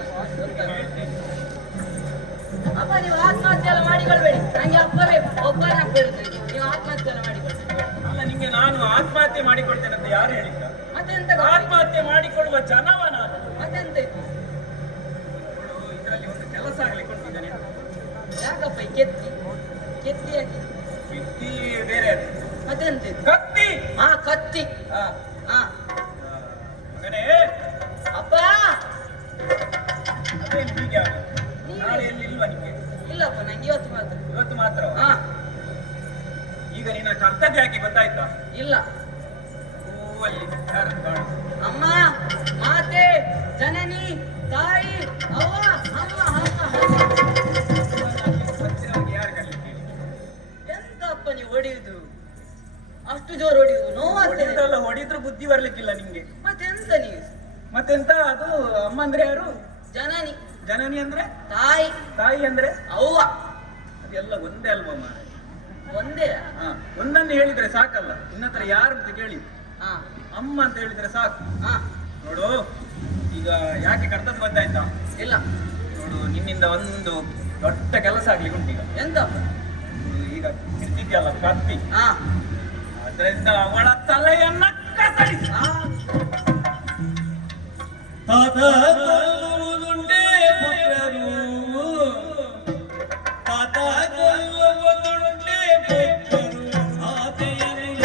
ಅಪ್ಪ ನೀವು ಆತ್ಮಹತ್ಯೆ ಎಲ್ಲ ಮಾಡಿಕೊಳ್ಬೇಡಿ. ನಂಗೆ ಅಪ್ಪ ಬೇಕು, ಒಬ್ಬನಾಗ್ಬಿಡ್ತೀರಿ. ನೀವು ಆತ್ಮಹತ್ಯೆ ಎಲ್ಲ ಮಾಡಿಕೊಳ್ಬೇಡಿ. ಅಲ್ಲ ನಿಂಗೆ ನಾನು ಆತ್ಮಹತ್ಯೆ ಮಾಡಿಕೊಳ್ತೇನೆ ಅಂತ ಯಾರು ಹೇಳಿದ್ದ? ಮತ್ತೆಂತ ಆತ್ಮಹತ್ಯೆ ಮಾಡಿಕೊಳ್ಳುವ ಜನವ ನಾನು. ಮತ್ತೆಂತ ಇತ್ತು? ಇದರಲ್ಲಿ ಒಂದು ಕೆಲಸ ಆಗ್ಲಿಕ್ಕೆ ಉಂಟಿದ್ದಾನೆ. ಯಾಕಪ್ಪ ಈ ಕೆತ್ತಿ ಯಾಕೆ? ವ್ಯಕ್ತಿ ಬೇರೆ ಅದು. ಮತ್ತೆಂತ ಇತ್ತು? ಕತ್ತಿ. ಹಾ, ಕತ್ತಿ. ಹಾ. ಹಾ, ಮಗನೇ ಅಪ್ಪ. ಅದೇನು ಹೀಗೆ ಆಗೋದು? ನಾಳೆ ಎಲ್ಲಿ ಇಲ್ವಾ ನಿಂಗೆ? ಇಲ್ಲಪ್ಪ, ನಂಗೆ ಇವತ್ತು ಮಾತ್ರ. ಇವತ್ತು ಮಾತ್ರ? ಹಾ. ಈಗ ನಿನ್ನ ಕರ್ತವ್ಯ ಯಾಕೆ ಗೊತ್ತಾಯ್ತಾ? ಇಲ್ಲ. ಅಲ್ಲಿ ಯಾರು ಕಾಣು? ಅಮ್ಮ, ಮಾತೆ, ಜನನಿ, ತಾಯಿ, ಅವ್ವ, ಅಮ್ಮ, ಹತ್ತಿರವಾಗಿ ಯಾರು ಕಲಿಕ್ಕೆ? ಎಂತ ಅಪ್ಪ ನೀವು ಹೊಡೆಯುದು? ಅಷ್ಟು ಜೋರು ಹೊಡೆಯುದು? ನೋವಾಗ್ತದೆ. ಹೊಡೆಯುದಲ್ಲ, ಹೊಡೆದ್ರು ಬುದ್ಧಿ ಬರ್ಲಿಕ್ಕಿಲ್ಲ ನಿಂಗೆ. ಮತ್ತೆಂತ ನೀವು? ಮತ್ತೆಂತ ಅದು? ಅಮ್ಮ ಅಂದ್ರೆ ಯಾರು? ಜನನಿ. ಜನನಿ ಅಂದ್ರೆ? ತಾಯಿ. ತಾಯಿ ಅಂದ್ರೆ? ಅವ್ವ. ಅದೆಲ್ಲ ಒಂದೇ ಅಲ್ವಾ ಮಾರ? ಒಂದೇ. ಹಾ, ಒಂದನ್ನು ಹೇಳಿದ್ರೆ ಸಾಕಲ್ಲ. ನಿನ್ನತ್ರ ಯಾರು ಅಂತ ಕೇಳಿ ಹಾ, ಅಮ್ಮ ಅಂತ ಹೇಳಿದ್ರೆ ಸಾಕು. ಹಾ. ನೋಡು, ಈಗ ಯಾಕೆ ಕರ್ತದ್ದು ಗೊತ್ತಾಯ್ತಾ? ಇಲ್ಲ. ನೋಡು, ನಿನ್ನಿಂದ ಒಂದು ದೊಡ್ಡ ಕೆಲಸ ಆಗ್ಲಿಕ್ಕೆ ಉಂಟೀಗ. ಎಂತ? ನೋಡು, ಈಗ ಇರ್ತಿದ್ಯಲ್ಲ ಕತ್ತಿ, ಹಾ, ಅದರಿಂದ ಅವಳ ತಲೆಯನ್ನ ಕತ್ತರಿಸಿ. ತಾತ ಕೊಲ್ಲುವುದುಂಟೇ ಪುತ್ರರು, ತಾತ ಕೊಲ್ಲುವುದುಂಟೇ ಪುತ್ರರು, ಆತೆಯನ್ನು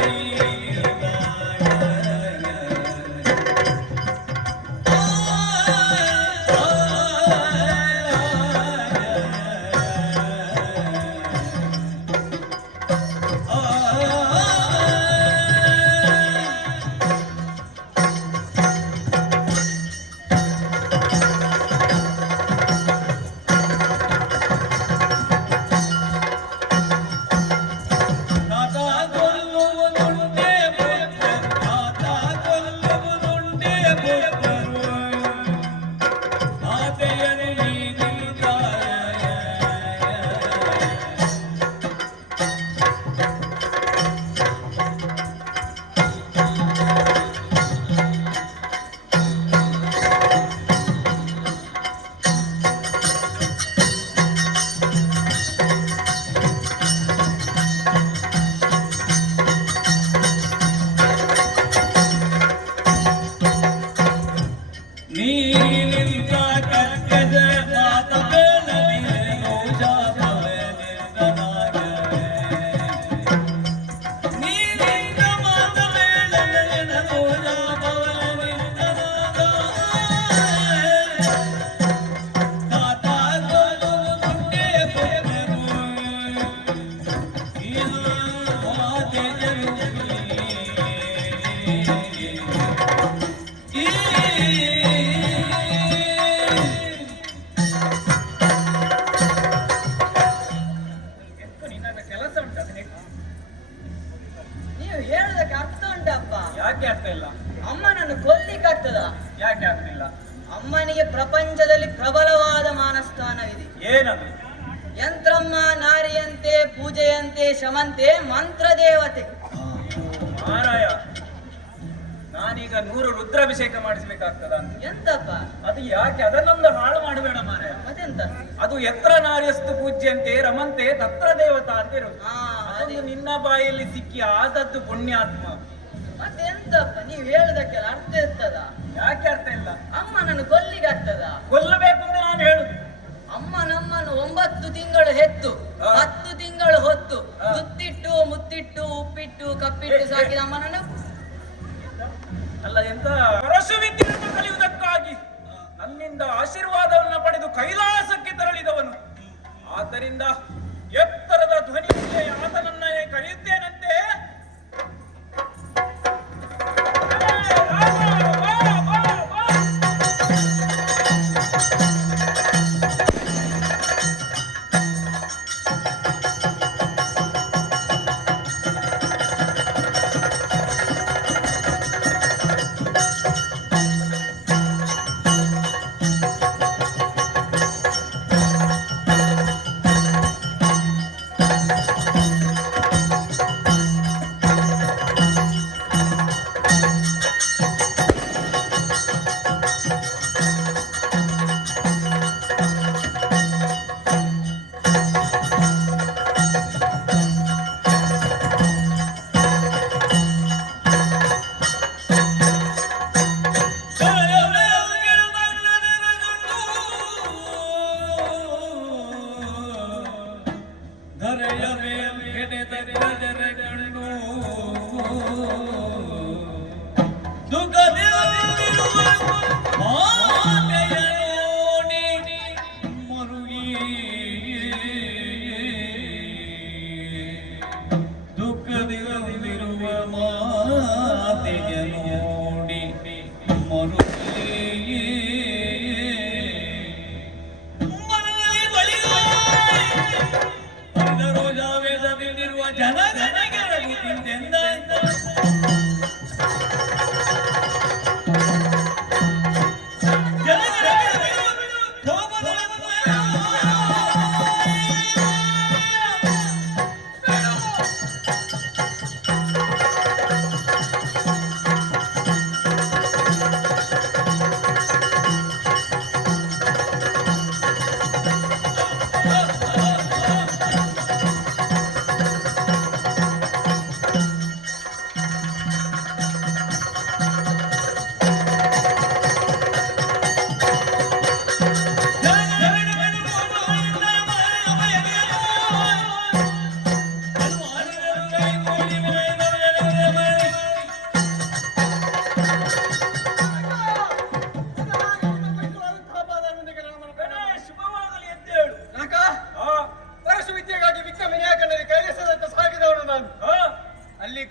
ಯಾಕೆ ಆಗ್ತಾ ಇಲ್ಲ? ಅಮ್ಮನನ್ನು ಕೊಲ್ಲಿಕ್ಕಾಗ್ತದ? ಯಾಕೆ ಆಗ್ತಿಲ್ಲ? ಅಮ್ಮನಿಗೆ ಪ್ರಪಂಚದಲ್ಲಿ ಪ್ರಬಲವಾದ ಮಾನಸ್ಥಾನವಿದೆ. ಏನದು? ಯಂತ್ರಮ್ಮ ನಾರಿಯಂತೆ ಪೂಜೆಯಂತೆ ಶಮಂತೆ ಮಂತ್ರ ದೇವತೆ. ಮಾರಾಯ, ನಾನೀಗ 100 ರುದ್ರಾಭಿಷೇಕ ಮಾಡಿಸ್ಬೇಕಾಗ್ತದ ಅಂತ. ಎಂತಪ್ಪ ಅದು ಯಾಕೆ? ಅದನ್ನೊಂದು ಹಾಳು ಮಾಡಬೇಡ ಮಾರಾಯ. ಮತ್ತೆಂತ? ಅದು ಎತ್ರ ನಾರ್ಯಸ್ತು ಪೂಜ್ಯಂತೆ ರಮಂತೆ ತತ್ರ ದೇವತಾ ಅಂತ ಇರೋದು. ಅದೇ. ಅದೊಂದು ನಿನ್ನ ಬಾಯಲ್ಲಿ ಸಿಕ್ಕಿ ಆದದ್ದು ಪುಣ್ಯಾತ್ಮ. ಮತ್ತೆಂತಪ್ಪ ನೀವು ಹೇಳುದಕ್ಕೆಲ್ಲ ಅರ್ಥ ಇರ್ತದ? ಯಾಕೆ ಅರ್ಥ ಇಲ್ಲ? ಅಮ್ಮನನ್ನು ಕೊಲ್ಲಿಗಾಗ್ತದ? ಕೊಲ್ಲಬೇಕು ಅಂತ ನಾನು ಹೇಳುದು. ಅಮ್ಮ ನಮ್ಮನ್ನು 9 ತಿಂಗಳು ಹೆತ್ತು 10 ತಿಂಗಳು ಹೊತ್ತು ತುತ್ತಿಟ್ಟು ಮುತ್ತಿಟ್ಟು ಉಪ್ಪಿಟ್ಟು ಕಪ್ಪಿಟ್ಟು ಸಾಕಿದ ಅಮ್ಮನನ್ನು ಅಲ್ಲ, ಎಂತ ಪರಶುವಿದ್ಯೆಯನ್ನು ಕಲಿಯುವುದಕ್ಕಾಗಿ ನನ್ನಿಂದ ಆಶೀರ್ವಾದವನ್ನು ಪಡೆದು ಕೈಲಾಸಕ್ಕೆ ತೆರಳಿದವನು. ಆದ್ದರಿಂದ ಎತ್ತರದ ಧ್ವನಿಯಲ್ಲಿ ಆತನನ್ನೇ ಕರೆಯುತ್ತೇನಂತೆ.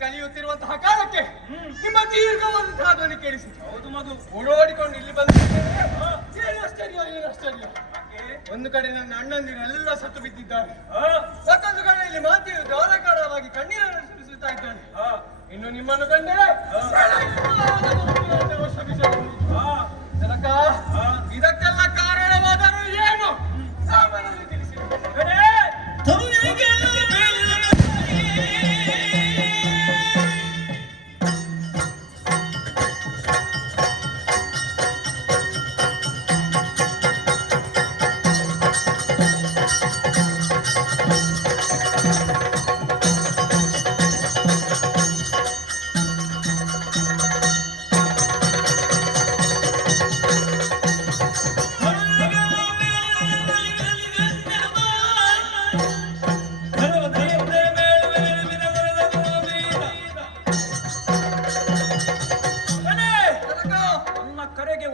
ಕಲಿಯುತ್ತಿರುವಂತಹ ಕಾಲಕ್ಕೆ ನಿಮ್ಮ ದೀರ್ಘವಂತಹ ಧ್ವನಿ ಕೇಳಿಸಿ. ಹೌದು ಮಗು, ಓಡೋಡಿಕೊಂಡು ಇಲ್ಲಿ ಬಂದು ಆಶ್ಚರ್ಯ. ಒಂದು ಕಡೆ ನನ್ನ ಅಣ್ಣಂದಿರೆಲ್ಲ ಸತ್ತು ಬಿದ್ದಿದ್ದಾರೆ, ಮತ್ತೊಂದು ಕಡೆ ಇಲ್ಲಿ ಮಾತೆಯು ಧಾರಾಕಾರವಾಗಿ ಕಣ್ಣೀರನ್ನು ಸುರಿಸುತ್ತಾ ಇದ್ದಾನೆ. ಇನ್ನು ನಿಮ್ಮನ್ನು ಕಂಡರೆ ಜನಕ ಇದಕ್ಕೆಲ್ಲ ಕಾರಣವಾದರೂ ಏನು ಸಾಮಾನ್ಯವಾಗಿ ತಿಳಿಸಿ.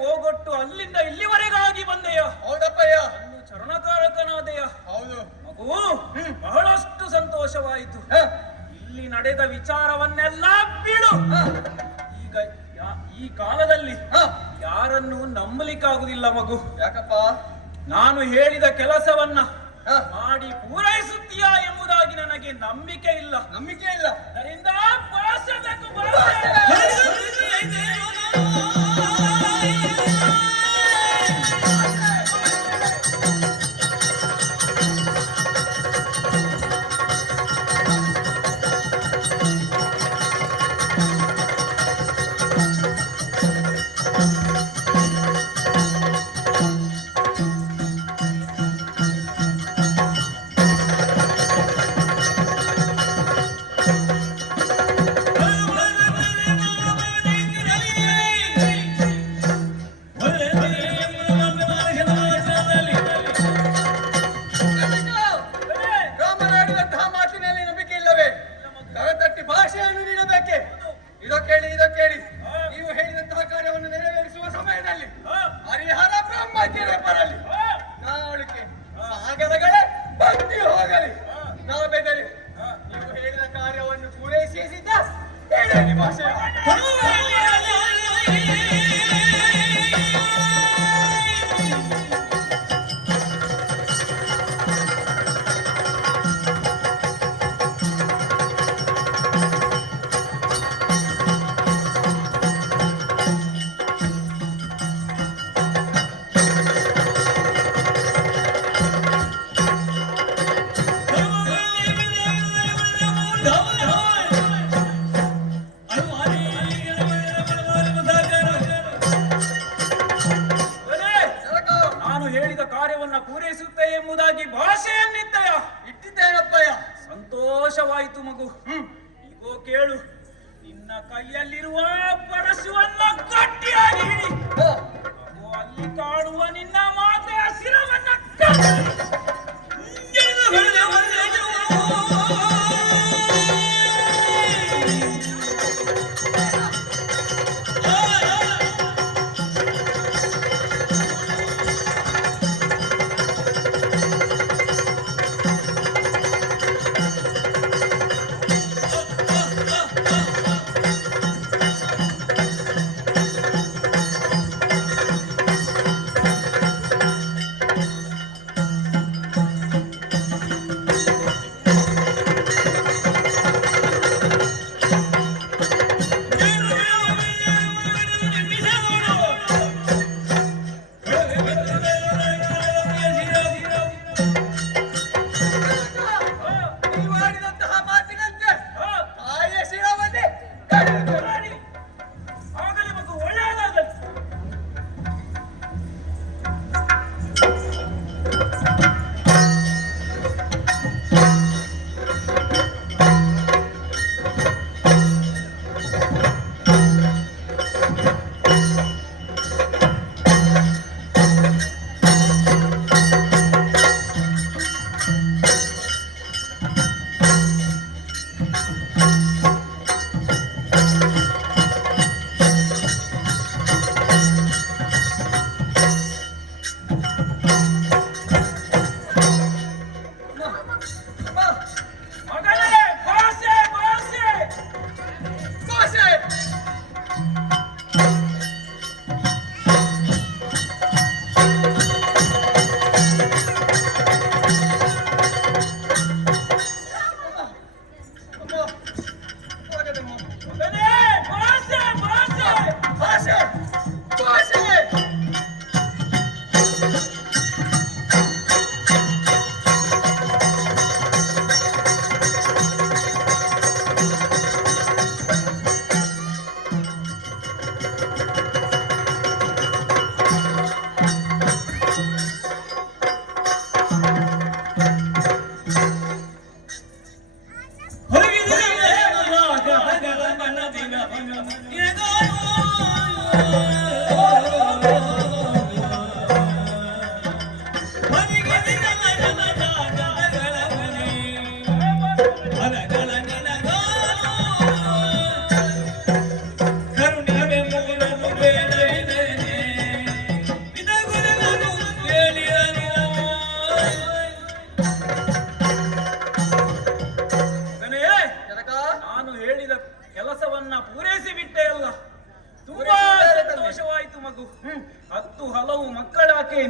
ಹೋಗೊಟ್ಟು ಅಲ್ಲಿಂದ ಇಲ್ಲಿವರೆಗಾಗಿ ಬಂದೆಯ. ಹೌದಪ್ಪಯ್ಯ, ಚರಣಕಾರಕನಾದೆಯ. ಹೌದು ಮಗು, ಬಹಳಷ್ಟು ಸಂತೋಷವಾಯಿತು. ಇಲ್ಲಿ ನಡೆದ ವಿಚಾರವನ್ನೆಲ್ಲ ಬಿಡು. ಈಗ ಈ ಕಾಲದಲ್ಲಿ ಯಾರನ್ನು ನಂಬಲಿಕ್ಕಾಗುದಿಲ್ಲ ಮಗು. ಯಾಕಪ್ಪ? ನಾನು ಹೇಳಿದ ಕೆಲಸವನ್ನ ಮಾಡಿ ಪೂರೈಸುತ್ತೀಯಾ ಎಂಬುದಾಗಿ ನನಗೆ ನಂಬಿಕೆ ಇಲ್ಲ. ನಂಬಿಕೆ ಇಲ್ಲ. ಅದರಿಂದ ಬಳಸಬೇಕು. ಕೇಳಿ ಇದು ಕೇಳಿ. ನೀವು ಹೇಳಿದಂತಹ ಕಾರ್ಯವನ್ನು ನೆರವೇರಿಸುವ ಸಮಯದಲ್ಲಿ ಹರಿಹರ ಬ್ರಹ್ಮಚರ್ಯ ಬರಲಿ, ನಾಳಿಕೆ ಸಾಗರಗಳೇ ಭಕ್ತಿ ಹೋಗಲಿ, ನಾವು ಬೆದರಿ ನೀವು ಹೇಳಿದ ಕಾರ್ಯವನ್ನು ಪೂರೈಸಿದ ಹೇಳಿ ಭಾಷೆ. ನಾನು ಹೇಳಿದ ಕಾರ್ಯವನ್ನ ಪೂರೈಸುತ್ತೆ ಎಂಬುದಾಗಿ ಭಾಷೆಯನ್ನಿದ್ದಯ ಇಟ್ಟಿದ್ದೇನಪ್ಪಯ್ಯ. ಸಂತೋಷವಾಯಿತು ಮಗು. ಈಗೋ ಕೇಳು, ನಿನ್ನ ಕೈಯಲ್ಲಿರುವ ಪರಶುವನ್ನ ಗಟ್ಟಿಯಾಗಿ ಹಿಡಿ. ಅಲ್ಲಿ ಕಾಡುವ ನಿನ್ನ ಮಾತೆಯ ಶಿರವನ್ನ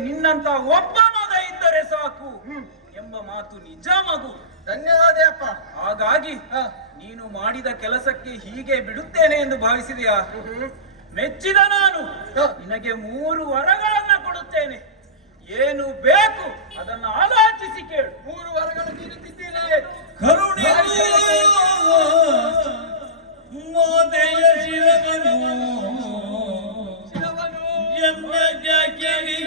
ನಿನ್ನಂತ ಒಬ್ಬ ಮಗ ಇದ್ದರೆ ಸಾಕು ಎಂಬ ಮಾತು ನಿಜ ಮಗು. ಧನ್ಯವಾದಪ್ಪ. ಹಾಗಾಗಿ ನೀನು ಮಾಡಿದ ಕೆಲಸಕ್ಕೆ ಹೀಗೆ ಬಿಡುತ್ತೇನೆ ಎಂದು ಭಾವಿಸಿದೆಯಾ? ಮೆಚ್ಚಿದ ನಾನು ನಿನಗೆ 3 ವರಗಳನ್ನ ಕೊಡುತ್ತೇನೆ. ಏನು ಬೇಕು ಅದನ್ನು ಆಲೋಚಿಸಿ ಕೇಳು. 3 ವರಗಳನ್ನು ನೀಡುತ್ತಿದ್ದೇನೆ. ಕರುಣೆ ಮೋದೆಯ ಶಿರವನು ಎಂಬ ಜಾಕೆಗೆ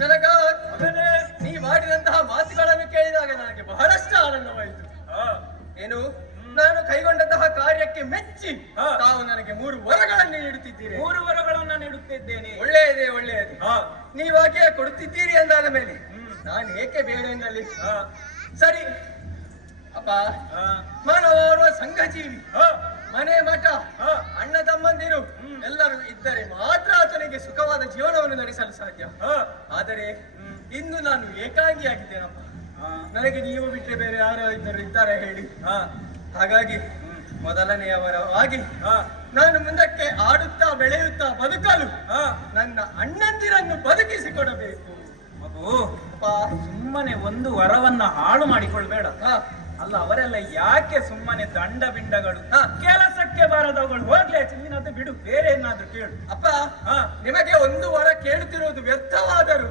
ಜನಕ, ನೀ ಮಾಡಿದಂತಹ ಮಾತುಗಳನ್ನು ಕೇಳಿದಾಗ ನನಗೆ ಬಹಳಷ್ಟು ಆನಂದವಾಯಿತು. ಏನು, ನಾನು ಕೈಗೊಂಡಂತಹ ಕಾರ್ಯಕ್ಕೆ ಮೆಚ್ಚಿ ತಾವು ನನಗೆ 3 ವರಗಳನ್ನು ನೀಡುತ್ತಿದ್ದೀರಿ. 3 ವರಗಳನ್ನು ನೀಡುತ್ತಿದ್ದೇನೆ. ಒಳ್ಳೆಯದೇ ಒಳ್ಳೆಯದು. ನೀವಾಗೆ ಕೊಡುತ್ತಿದ್ದೀರಿ ಎಂದಾದ ಮೇಲೆ ನಾನು ಏಕೆ ಬೇಡ ಎನ್ನಲಿ? ಸರಿ ಅಪ್ಪ, ಮಾನವ ಸಂಘಜೀವಿ, ಮನೆ ಮಠ, ಅಣ್ಣ ತಮ್ಮಂದಿರು ಎಲ್ಲರೂ ಇದ್ದರೆ ಮಾತ್ರ ಆತನಿಗೆ ಸುಖವಾದ ಜೀವನವನ್ನು ನಡೆಸಲು ಸಾಧ್ಯ. ಆದರೆ ಇಂದು ನಾನು ಏಕಾಂಗಿಯಾಗಿದ್ದೇನಪ್ಪ. ನನಗೆ ನೀವು ಬಿಟ್ಟರೆ ಬೇರೆ ಯಾರು ಇದ್ದಾರೆ ಹೇಳಿ? ಹಾಗಾಗಿ ಮೊದಲನೆಯವರಾಗಿ ನಾನು ಮುಂದಕ್ಕೆ ಆಡುತ್ತಾ ಬೆಳೆಯುತ್ತಾ ಬದುಕಲು ನನ್ನ ಅಣ್ಣಂದಿರನ್ನು ಬದುಕಿಸಿಕೊಡಬೇಕು. ಮಗು, ಸುಮ್ಮನೆ ಒಂದು ವರವನ್ನ ಹಾಳು ಮಾಡಿಕೊಳ್ಬೇಡ. ಅಲ್ಲ, ಅವರೆಲ್ಲ ಯಾಕೆ ಸುಮ್ಮನೆ ದಂಡ ಬಿಂಡಗಳು, ಕೆಲಸಕ್ಕೆ ಬಾರದವುಗಳು? ಹೋಗ್ಲೇ ಚಿನ್ನದ್ದು ಬಿಡು, ಬೇರೆ ಏನಾದ್ರೂ ಕೇಳು. ಅಪ್ಪ, ನಿಮಗೆ ಒಂದು ವರ ಕೇಳುತ್ತಿರುವುದು ವ್ಯರ್ಥವಾದರೂ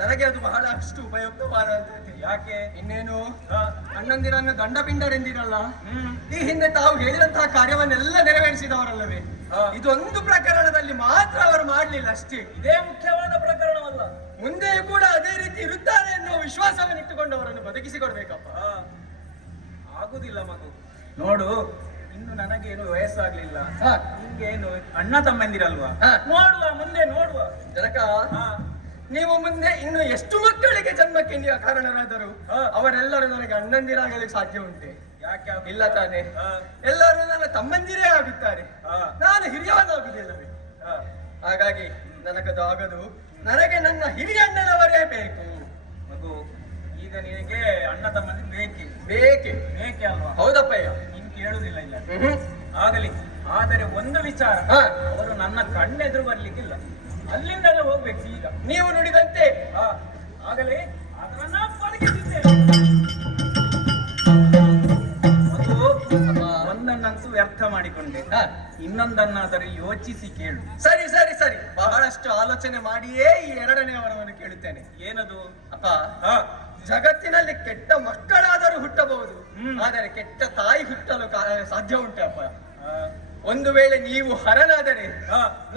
ನನಗೆ ಅದು ಬಹಳಷ್ಟು ಉಪಯುಕ್ತವಾದಂತೆ. ಯಾಕೆ? ಇನ್ನೇನು, ಅಣ್ಣಂದಿರನ್ನು ದಂಡ ಬಿಂಡರೆಂದಿರಲ್ಲ, ಈ ಹಿಂದೆ ತಾವು ಹೇಳಿದಂತಹ ಕಾರ್ಯವನ್ನೆಲ್ಲ ನೆರವೇರಿಸಿದವರಲ್ಲವೇ? ಇದೊಂದು ಪ್ರಕರಣದಲ್ಲಿ ಮಾತ್ರ ಅವರು ಮಾಡಲಿಲ್ಲ ಅಷ್ಟೇ. ಇದೇ ಮುಖ್ಯವಾದ ಪ್ರಕರಣವಲ್ಲ, ಮುಂದೆಯೂ ಕೂಡ ಅದೇ ರೀತಿ ಇರುತ್ತಾರೆ ಎನ್ನುವ ವಿಶ್ವಾಸವನ್ನು ಇಟ್ಟುಕೊಂಡವರನ್ನು ಬದುಕಿಸಿಕೊಡ್ಬೇಕಪ್ಪ. ಆಗುದಿಲ್ಲ ಮಗು. ನೋಡು, ಇನ್ನು ನನಗೇನು ವಯಸ್ಸಾಗ್ಲಿಲ್ಲ, ನಿಂಗೇನು ಅಣ್ಣ ತಮ್ಮಂದಿರಲ್ವಾ? ನೋಡುವ, ಮುಂದೆ ನೋಡುವ. ಜನಕ, ನೀವು ಮುಂದೆ ಇನ್ನು ಎಷ್ಟು ಮಕ್ಕಳಿಗೆ ಜನ್ಮಕ್ಕೆ ನೀವು ಕಾರಣರಾದರು ಅವರೆಲ್ಲರೂ ನನಗೆ ಅಣ್ಣಂದಿರಾಗಲಿಕ್ಕೆ ಸಾಧ್ಯ ಉಂಟೆ? ಯಾಕೆ? ಇಲ್ಲ ತಾನೆ, ಎಲ್ಲರೂ ನನ್ನ ತಮ್ಮಂದಿರೇ ಆಗುತ್ತಾರೆ. ನಾನು ಹಿರಿಯವನಾಗುವುದಿಲ್ಲವೇ? ಹಾಗಾಗಿ ನನಗದು ಆಗದು. ನನಗೆ ನನ್ನ ಹಿರಿಯ ಅಣ್ಣನವರೇ ಬೇಕು. ಮಗು, ಈಗ ನಿನಗೆ ಅಣ್ಣ ತಮ್ಮಂದಿರು ಬೇಕೆ ಅಲ್ವಾ? ಹೌದಪ್ಪಯ್ಯ. ನೀನು ಕೇಳುದಿಲ್ಲ. ಇಲ್ಲ ಆಗಲಿ. ಆದರೆ ಒಂದು ವಿಚಾರ, ಅವರು ನನ್ನ ಕಣ್ಣೆದುರು ಬರ್ಲಿಕ್ಕಿಲ್ಲ, ಅಲ್ಲಿಂದಲೇ ಹೋಗ್ಬೇಕು ಈಗ. ನೀವು ನುಡಿದಂತೆ ಆಗಲೇ ಅದನ್ನ ಪಳಗಿಸಿದ್ದೇನೆ. ಒಂದನ್ನಂತೂ ವ್ಯರ್ಥ ಮಾಡಿಕೊಂಡೆ, ಇನ್ನೊಂದನ್ನಾದರೂ ಯೋಚಿಸಿ ಕೇಳು. ಸರಿ ಸರಿ ಸರಿ, ಬಹಳಷ್ಟು ಆಲೋಚನೆ ಮಾಡಿಯೇ ಈ 2ನೇ ವರವನ್ನು ಕೇಳುತ್ತೇನೆ. ಏನದು? ಅಪ್ಪ, ಜಗತ್ತಿನಲ್ಲಿ ಕೆಟ್ಟ ಮಕ್ಕಳಾದರೂ ಹುಟ್ಟಬಹುದು, ಆದರೆ ಕೆಟ್ಟ ತಾಯಿ ಹುಟ್ಟಲು ಸಾಧ್ಯ ಉಂಟೆ ಅಪ್ಪ. ಒಂದು ವೇಳೆ ನೀವು ಹರನಾದರೆ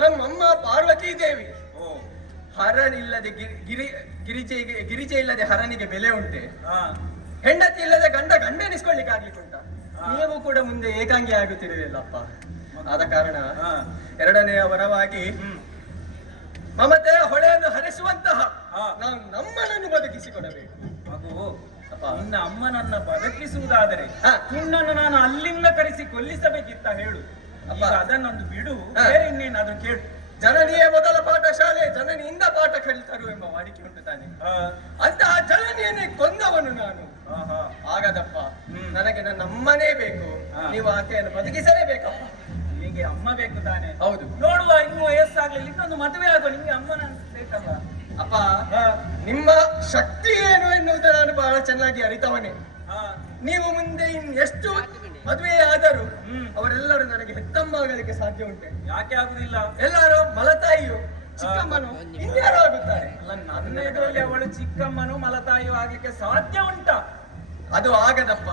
ನಮ್ಮಮ್ಮ ಪಾರ್ವತೀ ದೇವಿ, ಹರನಿಲ್ಲದೆ ಗಿರಿಜೆ ಇಲ್ಲದೆ ಹರನಿಗೆ ಬೆಲೆ ಉಂಟೆ? ಹೆಂಡತಿ ಇಲ್ಲದೆ ಗಂಡನಿಸ್ಕೊಳ್ಳಿಕ್ಕೆ ಆಗ್ಲಿಕ್ಕೆ ಉಂಟ? ನೀವು ಕೂಡ ಮುಂದೆ ಏಕಾಂಗಿ ಆಗುತ್ತಿರುವುದಿಲ್ಲಪ್ಪ. ಆದ ಕಾರಣ 2ನೇ ವರವಾಗಿ ಮಮತೆಯ ಹೊಳೆಯನ್ನು ಹರಿಸುವಂತಹ ನಾವು ನಮ್ಮನನ್ನು ಬದುಕಿಸಿಕೊಡಬೇಕು. ಮಗು, ನಿನ್ನ ಅಮ್ಮನನ್ನ ಬದುಕಿಸುವುದಾದರೆ ನಿನ್ನನ್ನು ನಾನು ಅಲ್ಲಿಂದ ಕರೆಸಿ ಕೊಲ್ಲಿಸಬೇಕಿತ್ತ ಹೇಳು. ಅದನ್ನೊಂದು ಬಿಡು, ಬೇರೆ ಇನ್ನೇನಾದ್ರೂ ಕೇಳು. ಜನನಿಯೇ ಮೊದಲ ಪಾಠಶಾಲೆ, ಜನನಿಯಿಂದ ಪಾಠ ಕಲಿತರು ಎಂಬ ವಾಡಿಕೆ ಉಂಟು ತಾನೆ. ಅಂತಹ ಜನನಿಯನ್ನೇ ಕೊಂದವನು ನಾನು. ಆಗದಪ್ಪ, ನನಗೆ ನನ್ನ ಅಮ್ಮನೇ ಬೇಕು. ನೀವು ಆಕೆಯನ್ನು ಬದುಕಿಸಲೇಬೇಕಪ್ಪ. ನಿಮಗೆ ಅಮ್ಮ ಬೇಕು ತಾನೆ? ಹೌದು. ನೋಡುವ, ಇನ್ನು ವಯಸ್ಸಾಗ್ಲಿಲ್ಲ, ಇನ್ನೊಂದು ಮದುವೆ ಆಗೋ, ನಿಮ್ಗೆ ಅಮ್ಮನ ಬೇಕಲ್ಲ. ಅಪ್ಪ, ನಿಮ್ಮ ಶಕ್ತಿ ಏನು ಎನ್ನುವುದು ನಾನು ಬಹಳ ಚೆನ್ನಾಗಿ ಅರಿತವನೇ. ನೀವು ಮುಂದೆ ಎಷ್ಟು ಮದುವೆ ಆದರೂ ಅವರೆಲ್ಲರೂ ನನಗೆ ಹೆತ್ತಮ್ಮ ಆಗಲಿಕ್ಕೆ ಸಾಧ್ಯ ಉಂಟೆ? ಯಾಕೆ ಆಗುದಿಲ್ಲ? ಎಲ್ಲರೂ ಮಲತಾಯಿಯು ಚಿಕ್ಕಮ್ಮನು ಇನ್ಯಾರು ಆಗುತ್ತಾರೆ? ಅಲ್ಲ, ನನ್ನ ಎದುರಲ್ಲಿ ಅವಳು ಚಿಕ್ಕಮ್ಮನು ಮಲತಾಯಿಯು ಆಗ್ಲಿಕ್ಕೆ ಸಾಧ್ಯ ಉಂಟ? ಅದು ಆಗದಪ್ಪ.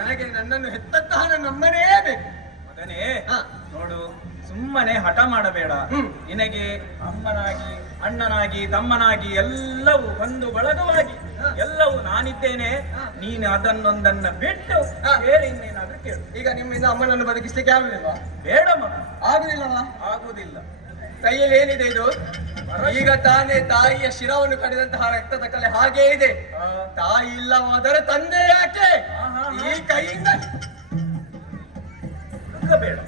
ನನಗೆ ನನ್ನನ್ನು ಹೆತ್ತಂತಹ ನನ್ನ ಅಮ್ಮನೇ ಬೇಕು. ಮಗನೇ, ನೋಡು, ಸುಮ್ಮನೆ ಹಠ ಮಾಡಬೇಡ. ನಿನಗೆ ಅಮ್ಮನಾಗಿ, ಅಣ್ಣನಾಗಿ, ತಮ್ಮನಾಗಿ ಎಲ್ಲವೂ ಒಂದು ಬಳಗವಾಗಿ ಎಲ್ಲವೂ ನಾನಿದ್ದೇನೆ. ನೀನು ಅದನ್ನೊಂದನ್ನ ಬಿಟ್ಟು ಬೇರೆ ಇನ್ನೇನಾದ್ರೂ ಕೇಳು. ಈಗ ನಿಮ್ಮಿಂದ ಅಮ್ಮನನ್ನು ಬದುಕಿಸ್ಲಿಕ್ಕೆ ಆಗುದಿಲ್ವಾ? ಬೇಡ ಮಗ. ಆಗುದಿಲ್ಲವಾ? ಆಗುದಿಲ್ಲ. ಕೈಯಲ್ಲಿ ಏನಿದೆ ಇದು? ಈಗ ತಾನೇ ತಾಯಿಯ ಶಿರವನ್ನು ಕಡಿದಂತಹ ರಕ್ತದ ಕಲೆ ಹಾಗೇ ಇದೆ. ತಾಯಿ ಇಲ್ಲವಾದರೆ ತಂದೆ ಯಾಕೆ? ಈ ಕೈಯಿಂದ ಬೇಡ.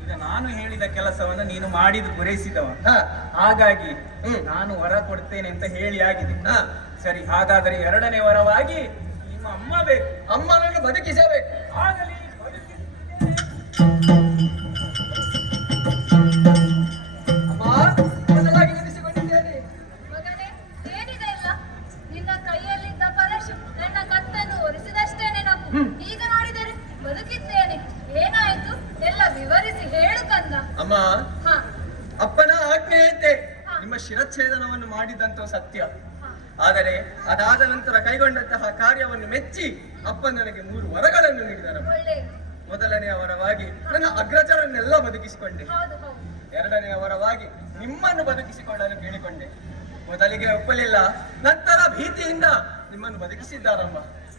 ಈಗ ನಾನು ಹೇಳಿದ ಕೆಲಸವನ್ನು ನೀನು ಮಾಡಿದ ಪೂರೈಸಿದವ, ಹಾಗಾಗಿ ನಾನು ವರ ಕೊಡ್ತೇನೆ ಅಂತ ಹೇಳಿ ಆಗಿದೆ. ಸರಿ, ಹಾಗಾದರೆ 2ನೇ ವರವಾಗಿ ನಿಮ್ಮ ಅಮ್ಮ ಬೇಕು. ಅಮ್ಮನನ್ನು ಬದುಕಿಸಬೇಕು. ಆಗಲಿ, ಅಮ್ಮ, ಬದಲಾಗಿ ನೆನೆಸಿಕೊಂಡಿದ್ದೇನೆ. ನಿಮ್ಮ ಶಿರಚ್ಛೇದನವನ್ನು ಮಾಡಿದಂತ ಸತ್ಯ. ಆದರೆ ಅದಾದ ನಂತರ ಕೈಗೊಂಡಂತಹ ಕಾರ್ಯವನ್ನು ಮೆಚ್ಚಿ ಅಪ್ಪ ನನಗೆ 3 ವರಗಳನ್ನು ನೀಡಿದರು. ಒಳ್ಳೆಯದು. ಮೊದಲನೆಯ ವರವಾಗಿ ನನ್ನ ಅಗ್ರಜರನ್ನೆಲ್ಲ ಬದುಕಿಸಿಕೊಂಡೆ. ಹೌದು ಹೌದು. ಎರಡನೆಯ ವರವಾಗಿ ನಿಮ್ಮನ್ನು ಬದುಕಿಸಿಕೊಳ್ಳಲು ಕೇಳಿಕೊಂಡೆ. ಮೊದಲಿಗೆ ಒಪ್ಪಲಿಲ್ಲ, ನಂತರ ಭೀತಿಯಿಂದ ನಿಮ್ಮನ್ನು ಬದುಕಿಸಿದ್ದಾರಮ್ಮ.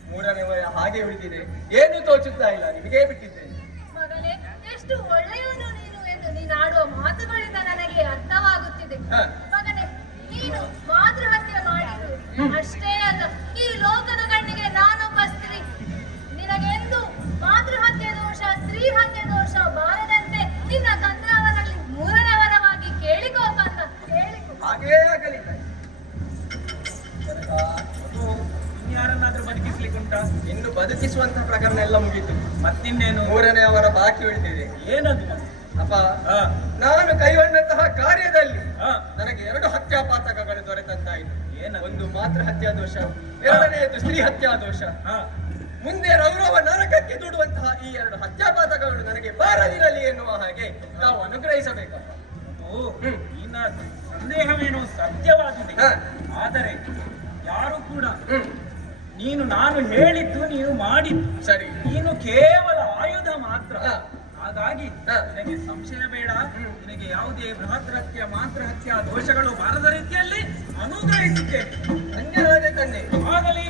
ಮೂರನೇ ವರ ಹಾಗೆ ಉಳಿದಿದೆ, ಏನೂ ತೋಚುತ್ತಾ ಇಲ್ಲ, ನಿಮಗೇ ಬಿಟ್ಟಿದ್ದೇನೆ. ಮಗನೇ, ಎಷ್ಟು ಒಳ್ಳೆಯವನು ನೀನು ಎಂದು ನೀನಾಡುವ ಮಾತುಗಳಿಂದ ನನಗೆ ಅರ್ಥವಾಗುತ್ತಿದೆ. ಹ. ಮಗನೇ, ನೀನು ಮಾತೃಹತ್ಯೆ ಮಾಡಿರು ಅಷ್ಟೇ ಅಲ್ಲ, ಈ ಲೋಕದ ಕಣ್ಣಿಗೆ ನಾನೊಬ್ಬ ಸ್ತ್ರೀ. ನಿನಗೆಂದು ಮಾತೃಹತ್ಯೆ ದೋಷ, ಸ್ತ್ರೀ ಹತ್ಯೆ ದೋಷ ಬಾರದಂತೆ ನಿನ್ನ ತಂತ್ರವರಲ್ಲಿ 3ನೇ ವರವಾಗಿ ಕೇಳಿಕೋ ಕಂದ, ಕೇಳಿಕೋ. ಹಾಗೇ ಆಗಲಿ ತಾಯಿ. ಯಾರನ್ನಾದ್ರೂ ಬದುಕಿಸ್ಲಿಕ್ಕೆ ಉಂಟಾ? ಇನ್ನು ಬದುಕಿಸುವಂತಹ ಪ್ರಕರಣ ಎಲ್ಲ ಮುಗೀತು. ಮತ್ತಿನ್ನೇನು? 3ನೇ ವರ ಬಾಕಿ ಉಳಿದಿದೆ. ಏನದು? ಅಪ್ಪ, ಹಾ. ನಾನು ಕೈಗೊಂಡಂತಹ ಕಾರ್ಯದಲ್ಲಿ ಹಾ. ನನಗೆ 2 ಹತ್ಯಾಪಾತಕಗಳು ದೊರೆತಂತಾಯಿತು. ಏನದು? ಒಂದು ಮಾತೃ ಹತ್ಯಾ ದೋಷ, ಎರಡನೆಯದು ಸ್ತ್ರೀ ಹತ್ಯಾ ದೋಷ. ಹಾ. ಮುಂದೆ ರೌರವ ನರಕಕ್ಕೆ ದೂಡುವಂತಹ ಈ 2 ಹತ್ಯಾಪಾತಕಗಳು ನನಗೆ ಬಾರದಿರಲಿ ಎನ್ನುವ ಹಾಗೆ ನಾವು ಅನುಗ್ರಹಿಸಬೇಕಪ್ಪ. ಓ, ನಿನ್ನ ಸಂದೇಹವೇನೋ ಸತ್ಯವಾಗಿದೆ. ಹಾ. ಆದರೆ ಯಾರು ಕೂಡ ನಾನು ಹೇಳಿದ್ದು ನೀನು ಮಾಡಿದ್ದು ಸರಿ. ನೀನು ಕೇವಲ ಆಯುಧ ಮಾತ್ರ. ಹಾ. ಹಾಗಾಗಿ ಹಾ. ನಿನಗೆ ಸಂಶಯ ಬೇಡ. ನಿನಗೆ ಯಾವುದೇ ಬೃಹತ್ ಹತ್ಯೆ ಮಾತೃ ಹತ್ಯಾ ದೋಷಗಳು ಬಾರದ ರೀತಿಯಲ್ಲಿ ಅನುಗ್ರಹಿಸಿದ್ದೇನೆ. ಧನ್ಯವಾದ ತಂದೆ. ಆಗಲಿ.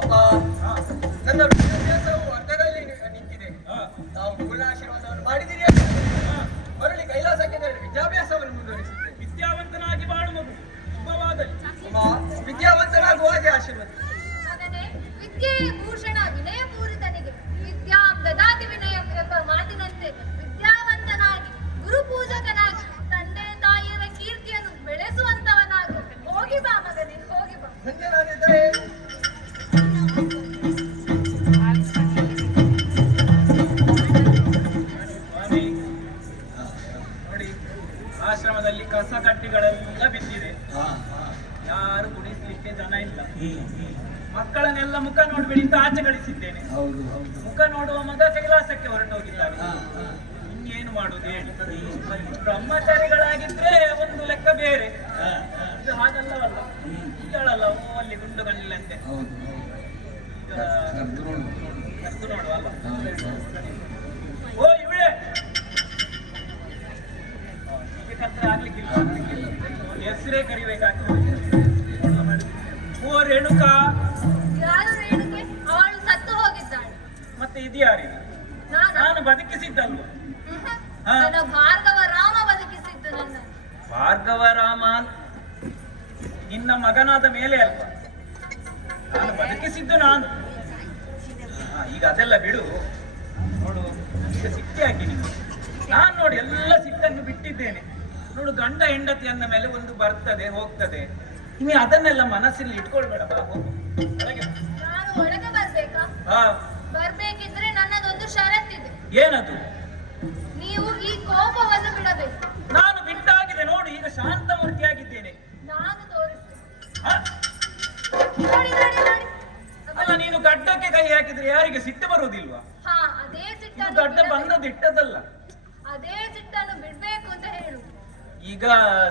ಅಪ್ಪ, ಹಾ. ನನ್ನ ವಿದ್ಯಾಭ್ಯಾಸವು ಅರ್ಧದಲ್ಲಿ ನಿಂತಿದೆ. ಹಾ. ತಾವು ಪೂರ್ಣ ಆಶೀರ್ವಾದವನ್ನು ಮಾಡಿದಿರಿ. ಹಾ. ಮರಳಿ ಕೈಲಾಸಕ್ಕೆ ತೆರಳಿ ವಿದ್ಯಾಭ್ಯಾಸವನ್ನು ಮುಂದುವರಿಸುತ್ತೇನೆ. ವಿದ್ಯಾವಂತನಾಗಿ ಬಾಳು ಮಗು, ಶುಭವಾಗಲಿ. ಅಮ್ಮ, ವಿದ್ಯಾವಂತನಾಗುವ ಹಾಗೆ ಆಶೀರ್ವಾದ. ಮಗನೇ, ವಿದ್ಯೆಯೇ ಭೂಷಣ ವಿನಯ ಪೂರಿತನಿಗೆ. ವಿದ್ಯಾ ದದಾತಿ ವಿನಯ ಎಂಬ ಮಾತಿನಂತೆ ವಿದ್ಯಾವಂತನಾಗಿ, ಗುರುಪೂಜಕನಾಗಿ, ತಂದೆ ತಾಯಿಯರ ಕೀರ್ತಿಯನ್ನು ಬೆಳೆಸುವಂತವನಾಗು. ಹೋಗಿ ಬಾ ಮಗನೇ, ಹೋಗಿ ಬಾ. ಧನ್ಯನಾಗಿದ್ದರೆ ಸ್ವಾಮಿ, ನೋಡಿ, ಆಶ್ರಮದಲ್ಲಿ ಕಸ ಕಡ್ಡಿಗಳೆಲ್ಲ ಬಿದ್ದಿದೆ. ಯಾರು ಗುಡಿಸ್ಲಿಕ್ಕೆ ಜನ ಇಲ್ಲ. ಮಕ್ಕಳನ್ನೆಲ್ಲ ಮುಖ ನೋಡ್ಬೇಡಿ ಅಂತ ಆಚೆ ಕಳಿಸಿದ್ದೇನೆ. ಮುಖ ನೋಡುವ ಮಗ ಕೈಲಾಸಕ್ಕೆ ಹೊರಟೋಗಿದ್ದಾನೆ. ಇನ್ನೇನು ಮಾಡುದು ಹೇಳಿ? ಬ್ರಹ್ಮಚಾರಿಗಳಾಗಿದ್ರೆ ಒಂದು ಲೆಕ್ಕ ಬೇರೆ. ಇದು ಹಾಗಲ್ಲವಲ್ಲ. ಹೇಳಲ್ಲ, ಓ ಅಲ್ಲಿ ಗುಂಡು ಕಣ್ಣಿಲ್ಲಂತೆ. ಈಗ ಕರೆದು ನೋಡುವ ಅಲ್ಲ. ಓ ಇವಳೆ ಹೀಗೆ ಕರ್ತರೆ ಆಗ್ಲಿಕ್ಕಿಲ್ಲ. ಹೆಸರೇ ಕರಿಬೇಕಾಗ್ತದೆ. ಓ ರೇಣುಕಾ. ಯಾರು ರೇಣುಕೆ? ಅವಳು ಸತ್ತು ಹೋಗಿದ್ದಾಳೆ. ಮತ್ತೆ ಇದು ಯಾರಿಗೆ? ನಾನು ಬದುಕಿಸಿದ್ದಲ್ವ? ಹಾ. ನನ್ನ ಭಾರ್ಗವ ರಾಮ ಬದುಕಿಸಿದ್ದು ನನ್ನ. ಭಾರ್ಗವ ರಾಮ ನಿನ್ನ ಮಗನಾದ ಮೇಲೆ ಅಲ್ವಾ? ನಾನು ಬದುಕಿಸಿದ್ದು ನಾನು. ಈಗ ಅದೆಲ್ಲ ಬಿಡು. ನೋಡು, ಈಗ ಸಿಟ್ಟಿ ಹಾಕಿ ನೀನು. ನಾನು ನೋಡಿ ಎಲ್ಲ ಸಿಟ್ಟನ್ನು ಬಿಟ್ಟಿದ್ದೇನೆ. ನೋಡು, ಗಂಡ ಹೆಂಡತಿ ಅಂದ ಮೇಲೆ ಒಂದು ಬರ್ತದೆ ಹೋಗ್ತದೆ. ಇನ್ನು ಅದನ್ನೆಲ್ಲ ಮನಸ್ಸಲ್ಲಿ ಇಟ್ಕೊಳ್ಬೇಡ. ಬಾ, ಹೋಗು ಒಳಗೆ. ನಾನು ಒಳಗೆ ಬರ್ಬೇಕಾ? ಹಾ. ಬರ್ಬೇಕಿದ್ರೆ ನನ್ನದೊಂದು ಷರತ್ತಿದೆ. ಏನದು? ನೀವು ಈ ಕೋಪವನ್ನು ಬಿಡಬೇಕು. ನಾನು ಬಿಟ್ಟಾಗಿದೆ ನೋಡು, ಈಗ ಶಾಂತಮೂರ್ತಿಯಾಗಿದ್ದೇನೆ. ನಾನು ತೋರಿಸ್ತೇನೆ. ಹಾ? ನೋಡಿ ನೋಡಿ ನೋಡಿ. ಅಲ್ಲ, ನೀನು ಗಡ್ಡಕ್ಕೆ ಕೈ ಹಾಕಿದ್ರೆ ಯಾರಿಗೆ ಸಿಟ್ಟು ಬರುವುದಿಲ್ವಾ? ಹಾ, ಅದೇ ಇದು ಸಿಟ್ಟನ್ನು ಗಡ್ಡ ಬಿಡಬೇಕು. ಬಂದದಿಟ್ಟದಲ್ಲ. ಅದೇ ಸಿಟ್ಟನ್ನು ಬಿಡ್ಬೇಕು ಅಂತ ಹೇಳು. ಈಗ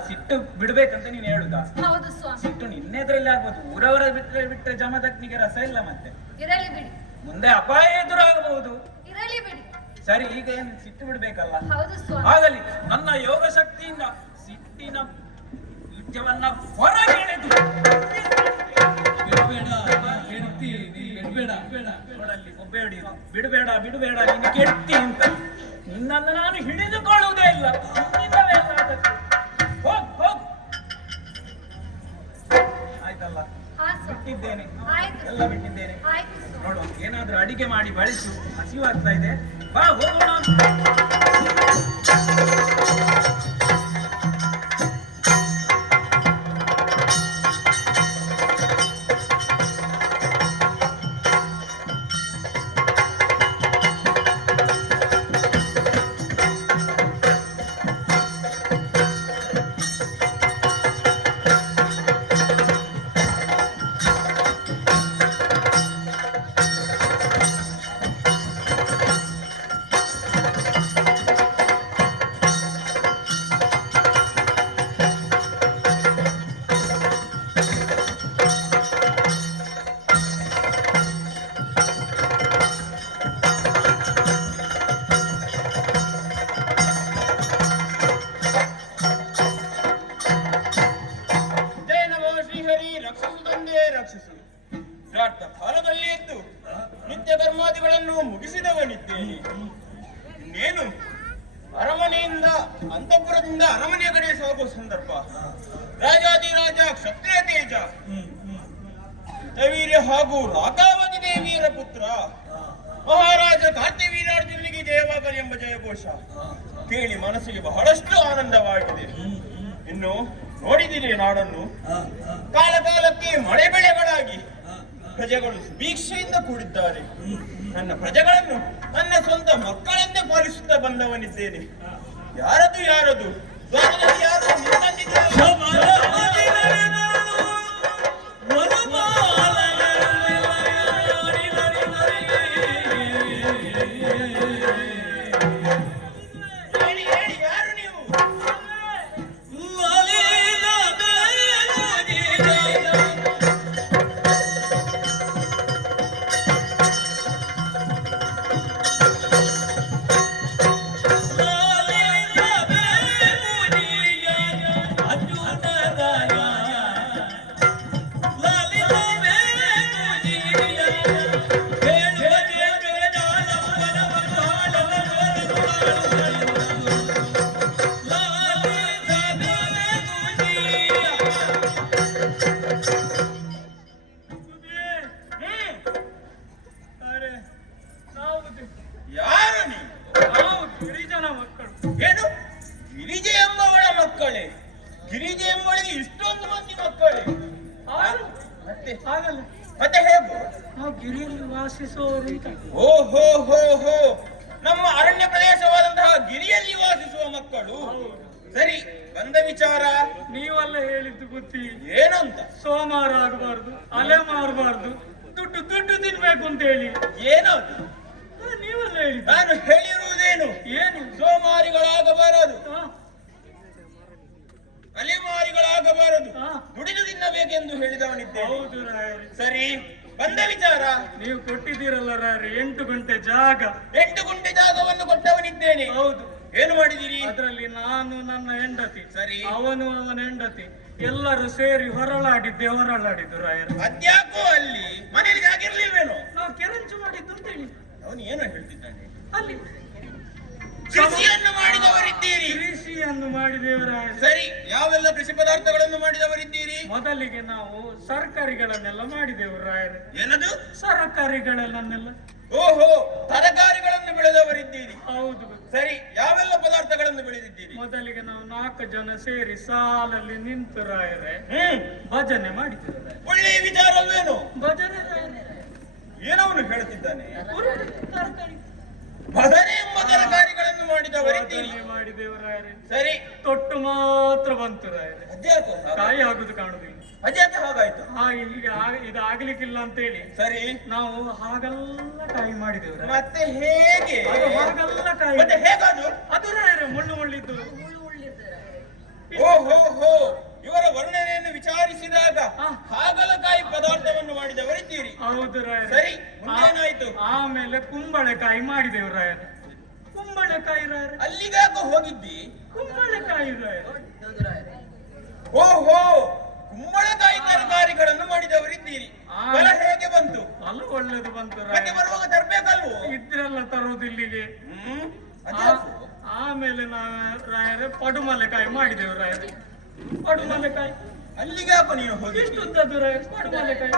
ಸಿಟ್ಟು ಬಿಡ್ಬೇಕಂತ ನೀನು ಹೇಳುದಾ? ಹೌದು ಸ್ವಾಮಿ. ಸಿಟ್ಟು ನಿನ್ನೆದ್ರಲ್ಲಿ ಆಗ್ಬೋದು. ಊರವರ ಬಿಟ್ರೆ ಜಮದಗ್ನಿಗೆ ರಸ ಇಲ್ಲ. ಮತ್ತೆ ಇರಲಿ ಬಿಡಿ, ಮುಂದೆ ಅಪಾಯ ಎದುರಾಗಬಹುದು. ಇರಲಿ ಬಿಡಿ. ಸರಿ, ಈಗ ಏನು ಸಿಟ್ಟು ಬಿಡ್ಬೇಕಲ್ಲ? ಹೌದು ಸ್ವಾಮಿ. ಆಗಲಿ. ನನ್ನ ಯೋಗ ಶಕ್ತಿಯಿಂದ ಸಿಟ್ಟಿನ ಯುದ್ಧವನ್ನ ಹೊರಗೆಳೆದು ನೋಡಲ್ಲಿ ಒಬ್ಬೆ ಹಿಡಿಯುದು. ಬಿಡಬೇಡ ಬಿಡಬೇಡ, ನೀನು ಕೆಟ್ಟಿ ಅಂತ. ನಿನ್ನನ್ನು ನಾನು ಹಿಡಿದುಕೊಳ್ಳುವುದೇ ಇಲ್ಲ. ನಿನ್ನವೇ ಅಲ್ಲ ಅದಕ್ಕೆ. ಹೋಗ್ ಹೋಗ್. ಆಯ್ತಲ್ಲ? ಹಾ ಸ್ವಾಮಿ. ಬಿಟ್ಟಿದ್ದೇನೆ, ಆಯ್ತು. ಎಲ್ಲ ಬಿಟ್ಟಿದ್ದೇನೆ. ಆಯ್ತು ಸ್ವಾಮಿ. ನೋಡು, ಏನಾದ್ರೂ ಅಡಿಗೆ ಮಾಡಿ ಬಳಸು. ಹಸಿವಾಗ್ತಾ ಇದೆ. ಬಾ ಹೋಗೋಣ. ರಾಜಾದಿರಾಜ ಕ್ಷತ್ರಿಯ ತೇಜ ಕೃತವೀರ್ಯ ಹಾಗೂ ರಾಗಾವತಿ ದೇವಿಯರ ಪುತ್ರ ಮಹಾರಾಜ ಕಾರ್ತಿವೀರ್ಯಾರ್ಜುನನಿಗೆ ಜಯವಾಗಲಿ ಎಂಬ ಜಯಘೋಷ ಕೇಳಿ ಮನಸ್ಸಿಗೆ ಬಹಳಷ್ಟು ಆನಂದವಾಗಿದೆ. ಇನ್ನು ನೋಡಿದಿರಿ ನಾಡನ್ನು, ಕಾಲ ಕಾಲಕ್ಕೆ ಮಳೆ ಬೆಳೆಗಳಾಗಿ ಪ್ರಜೆಗಳು ಸುಭೀಕ್ಷೆಯಿಂದ ಕೂಡಿದ್ದಾರೆ. ನನ್ನ ಪ್ರಜೆಗಳನ್ನು ನನ್ನ ಸ್ವಂತ ಮಕ್ಕಳಂತೆ ಪಾಲಿಸುತ್ತಾ ಬಂದವನಿದ್ದೇನೆ. ಯಾರದು ದ್ವಾರದಲ್ಲಿ ಯಾರು ಹೇಳಿ ಯಾರು ನೀವು? ಯಾರು ನೀವು? ಗಿರಿಜನ ಮಕ್ಕಳು. ಏನು ಗಿರಿಜೆ ಎಂಬವಳ ಮಕ್ಕಳೇ? ಗಿರಿಜೆ ಎಂಬವಳಿಗೆ ಇಷ್ಟೊಂದು ಮಂದಿ ಮಕ್ಕಳೇ? ಹಾಗಲ್ಲ, ಮತ್ತೆ ಹೇಗೂ ನಾವು ಗಿರಿಯಲ್ಲಿ ವಾಸಿಸುವವರು ಅಂತ. ಓ ಹೋ ಹೋ ಹೋ, ನಮ್ಮ ಅರಣ್ಯ ಪ್ರದೇಶವಾದಂತಹ ಗಿರಿಯಲ್ಲಿ ವಾಸಿಸುವ ಮಕ್ಕಳು. ಸರಿ, ಬಂದ ವಿಚಾರ ನೀವೆಲ್ಲ ಹೇಳಿದ್ದು ಬುದ್ಧಿ ಏನಂತ? ಸೋಮವಾರ ಆಗಬಾರ್ದು, ಅಲೆ ಮಾರಬಾರ್ದು, ದುಡ್ಡು ತಿನ್ಬೇಕು ಅಂತ ಹೇಳಿ. ಏನದು? ನೀವೆಲ್ಲ ಹೇಳಿದ್ದು. ನಾನು ಹೇಳಿರುವುದೇನು? ಏನು? ಸೋಮಾರಿಗಳಾಗಬಾರದು, ಹಾ, ಅಲೆಮಾರಿಗಳಾಗಬಾರದು, ಹಾ. ದುಡಿದು ತಿನ್ನಬೇಕೆಂದು ಹೇಳಿದವನಿದ್ದೇನೆ. ಹೌದು ರಾಯರೇ. ಸರಿ, ಬಂದ ವಿಚಾರ ನೀವು ಕೊಟ್ಟಿದ್ದೀರಲ್ಲ ರಾಯರೇ 8 ಗುಂಟೆ ಜಾಗ. 8 ಗುಂಟೆ ಜಾಗವನ್ನು ಕೊಟ್ಟವನಿದ್ದೇನೆ. ಹೌದು. ಏನು ಮಾಡಿದಿರಿ? ಅದರಲ್ಲಿ ನಾನು, ನನ್ನ ಹೆಂಡತಿ, ಸರಿ. ಅವನು ಅವನ ಹೆಂಡತಿ ಎಲ್ಲರೂ ಸೇರಿ ಹೊರಳಾಡಿದ್ದು ರಾಯರೇ. ಅದ್ಯಾಕೋ ಅಲ್ಲಿ ಮನೇಲಿ ಜಾಗಿರ್ಲಿಲ್ವೇನೋ? ನಾವು ಕೆರಂಚು ಮಾಡಿದ್ದು ಅಂತ ಹೇಳಿ ಅವನು ಏನೋ ಹೇಳ್ತಿದ್ದಾನೆ. ಅಲ್ಲಿ ಕೃಷಿಯನ್ನು ಮಾಡಿದವರಿದ್ದೀರಿ. ಕೃಷಿಯನ್ನು ಮಾಡಿದೇವರ. ಸರಿ, ಯಾವೆಲ್ಲ ಕೃಷಿ ಪದಾರ್ಥಗಳನ್ನು ಮಾಡಿದವರಿದ್ದೀರಿ? ಮೊದಲಿಗೆ ನಾವು ತರಕಾರಿಗಳನ್ನೆಲ್ಲ ಮಾಡಿದೆವು ರಾಯರೇ. ಏನದು? ತರಕಾರಿಗಳನ್ನೆಲ್ಲ. ಓಹೋ, ತರಕಾರಿಗಳನ್ನು ಬೆಳೆದವರಿದ್ದೀರಿ. ಹೌದು. ಸರಿ, ಯಾವೆಲ್ಲ ಪದಾರ್ಥಗಳನ್ನು ಬೆಳೆದಿದ್ದೀರಿ? ಮೊದಲಿಗೆ ನಾವು 4 ಜನ ಸೇರಿ ಸಾಲಲ್ಲಿ ನಿಂತು ರಾಯರೇ ಭಜನೆ ಮಾಡಿದ್ದೇವೆ ರಾಯರೇ. ಒಳ್ಳೆಯ ವಿಚಾರ ಅಲ್ವೇನು? ಭಜನೆ ರಾಯರೇ. ಏನವನು ಹೇಳ್ತಿದ್ದಾನೆ? ತರಕಾರಿ ಭಜನೆ ಎಂಬ ತರಕಾರಿಗಳನ್ನು ಮಾಡಿದವರಿದ್ದೀರಿ. ಮಾಡಿದೇವು ರಾಯರೇ. ಸರಿ, ತೊಟ್ಟು ಮಾತ್ರ ಬಂತು ರಾಯರೇ. ಅದ್ಯಾಕೋ ಕಾಯಿ ಆಗುದು ಕಾಣುದಿಲ್ಲ. ಅದ್ಯಾಕೆ ಹಾಗಾಯ್ತು? ಈಗ ಇದು ಆಗ್ಲಿಕ್ಕಿಲ್ಲ ಅಂತ ಹೇಳಿ ಸರಿ, ನಾವು ಹಾಗೆಲ್ಲ ಕಾಯಿ ಮಾಡಿದೇವು ರಾಯರೇ. ಮತ್ತೆ ಹೇಗೆ? ಅದು ಹಾಗೆಲ್ಲ ಕಾಯಿ. ಮತ್ತೆ ಹೇಗದು? ಅದು ರಾಯರೇ ಮುಳ್ಳಿದ್ದು. ಓಹೋ ಹೋ, ಇವರ ವರ್ಣನೆಯನ್ನು ವಿಚಾರಿಸಿದಾಗ ಹಾಗಲಕಾಯಿ ಪದಾರ್ಥವನ್ನು ಮಾಡಿದವರಿದ್ದೀರಿ. ಹೌದು ರಾಯರೇ. ಸರಿ, ಮುಂದೇನಾಯ್ತು? ಆಮೇಲೆ ಕುಂಬಳಕಾಯಿ ಮಾಡಿದೆವು ರಾಯರೇ. ಕುಂಬಳಕಾಯಿ ರಾಯರೇ. ಅಲ್ಲಿಗಾಕ ಹೋಗಿದ್ದಿ? ಕುಂಬಳಕಾಯಿ ರಾಯರೇ. ಓಹೋ, ಕುಂಬಳಕಾಯಿ ತರಕಾರಿಗಳನ್ನು ಮಾಡಿದವರಿದ್ದೀರಿ. ಫಲ ಹೇಗೆ ಬಂತು? ಅಲ್ಲ, ಒಳ್ಳೇದು ಬಂತು ಮತ್ತೆ ರಾಯರೇ. ಬರುವಾಗ ತರ್ಬೇಕಲ್ವೋ? ಇದ್ರೆಲ್ಲ ತರೋದು ಇಲ್ಲಿಗೆ. ಅದ್ಯಾಕೋ? ಆಮೇಲೆ ನಾವು ರಾಯರೇ ಪಡುಮಲೆಕಾಯಿ ಮಾಡಿದೆವು ರಾಯರೇ. ಪಡುಮಲೆಕಾಯಿ ಅಲ್ಲಿಗಾಕ ನೀನು ಹೋಗಿ? ಇಷ್ಟುದ್ದದ್ದು ರಾಯರೇ ಪಡುಮಲೆಕಾಯಿ.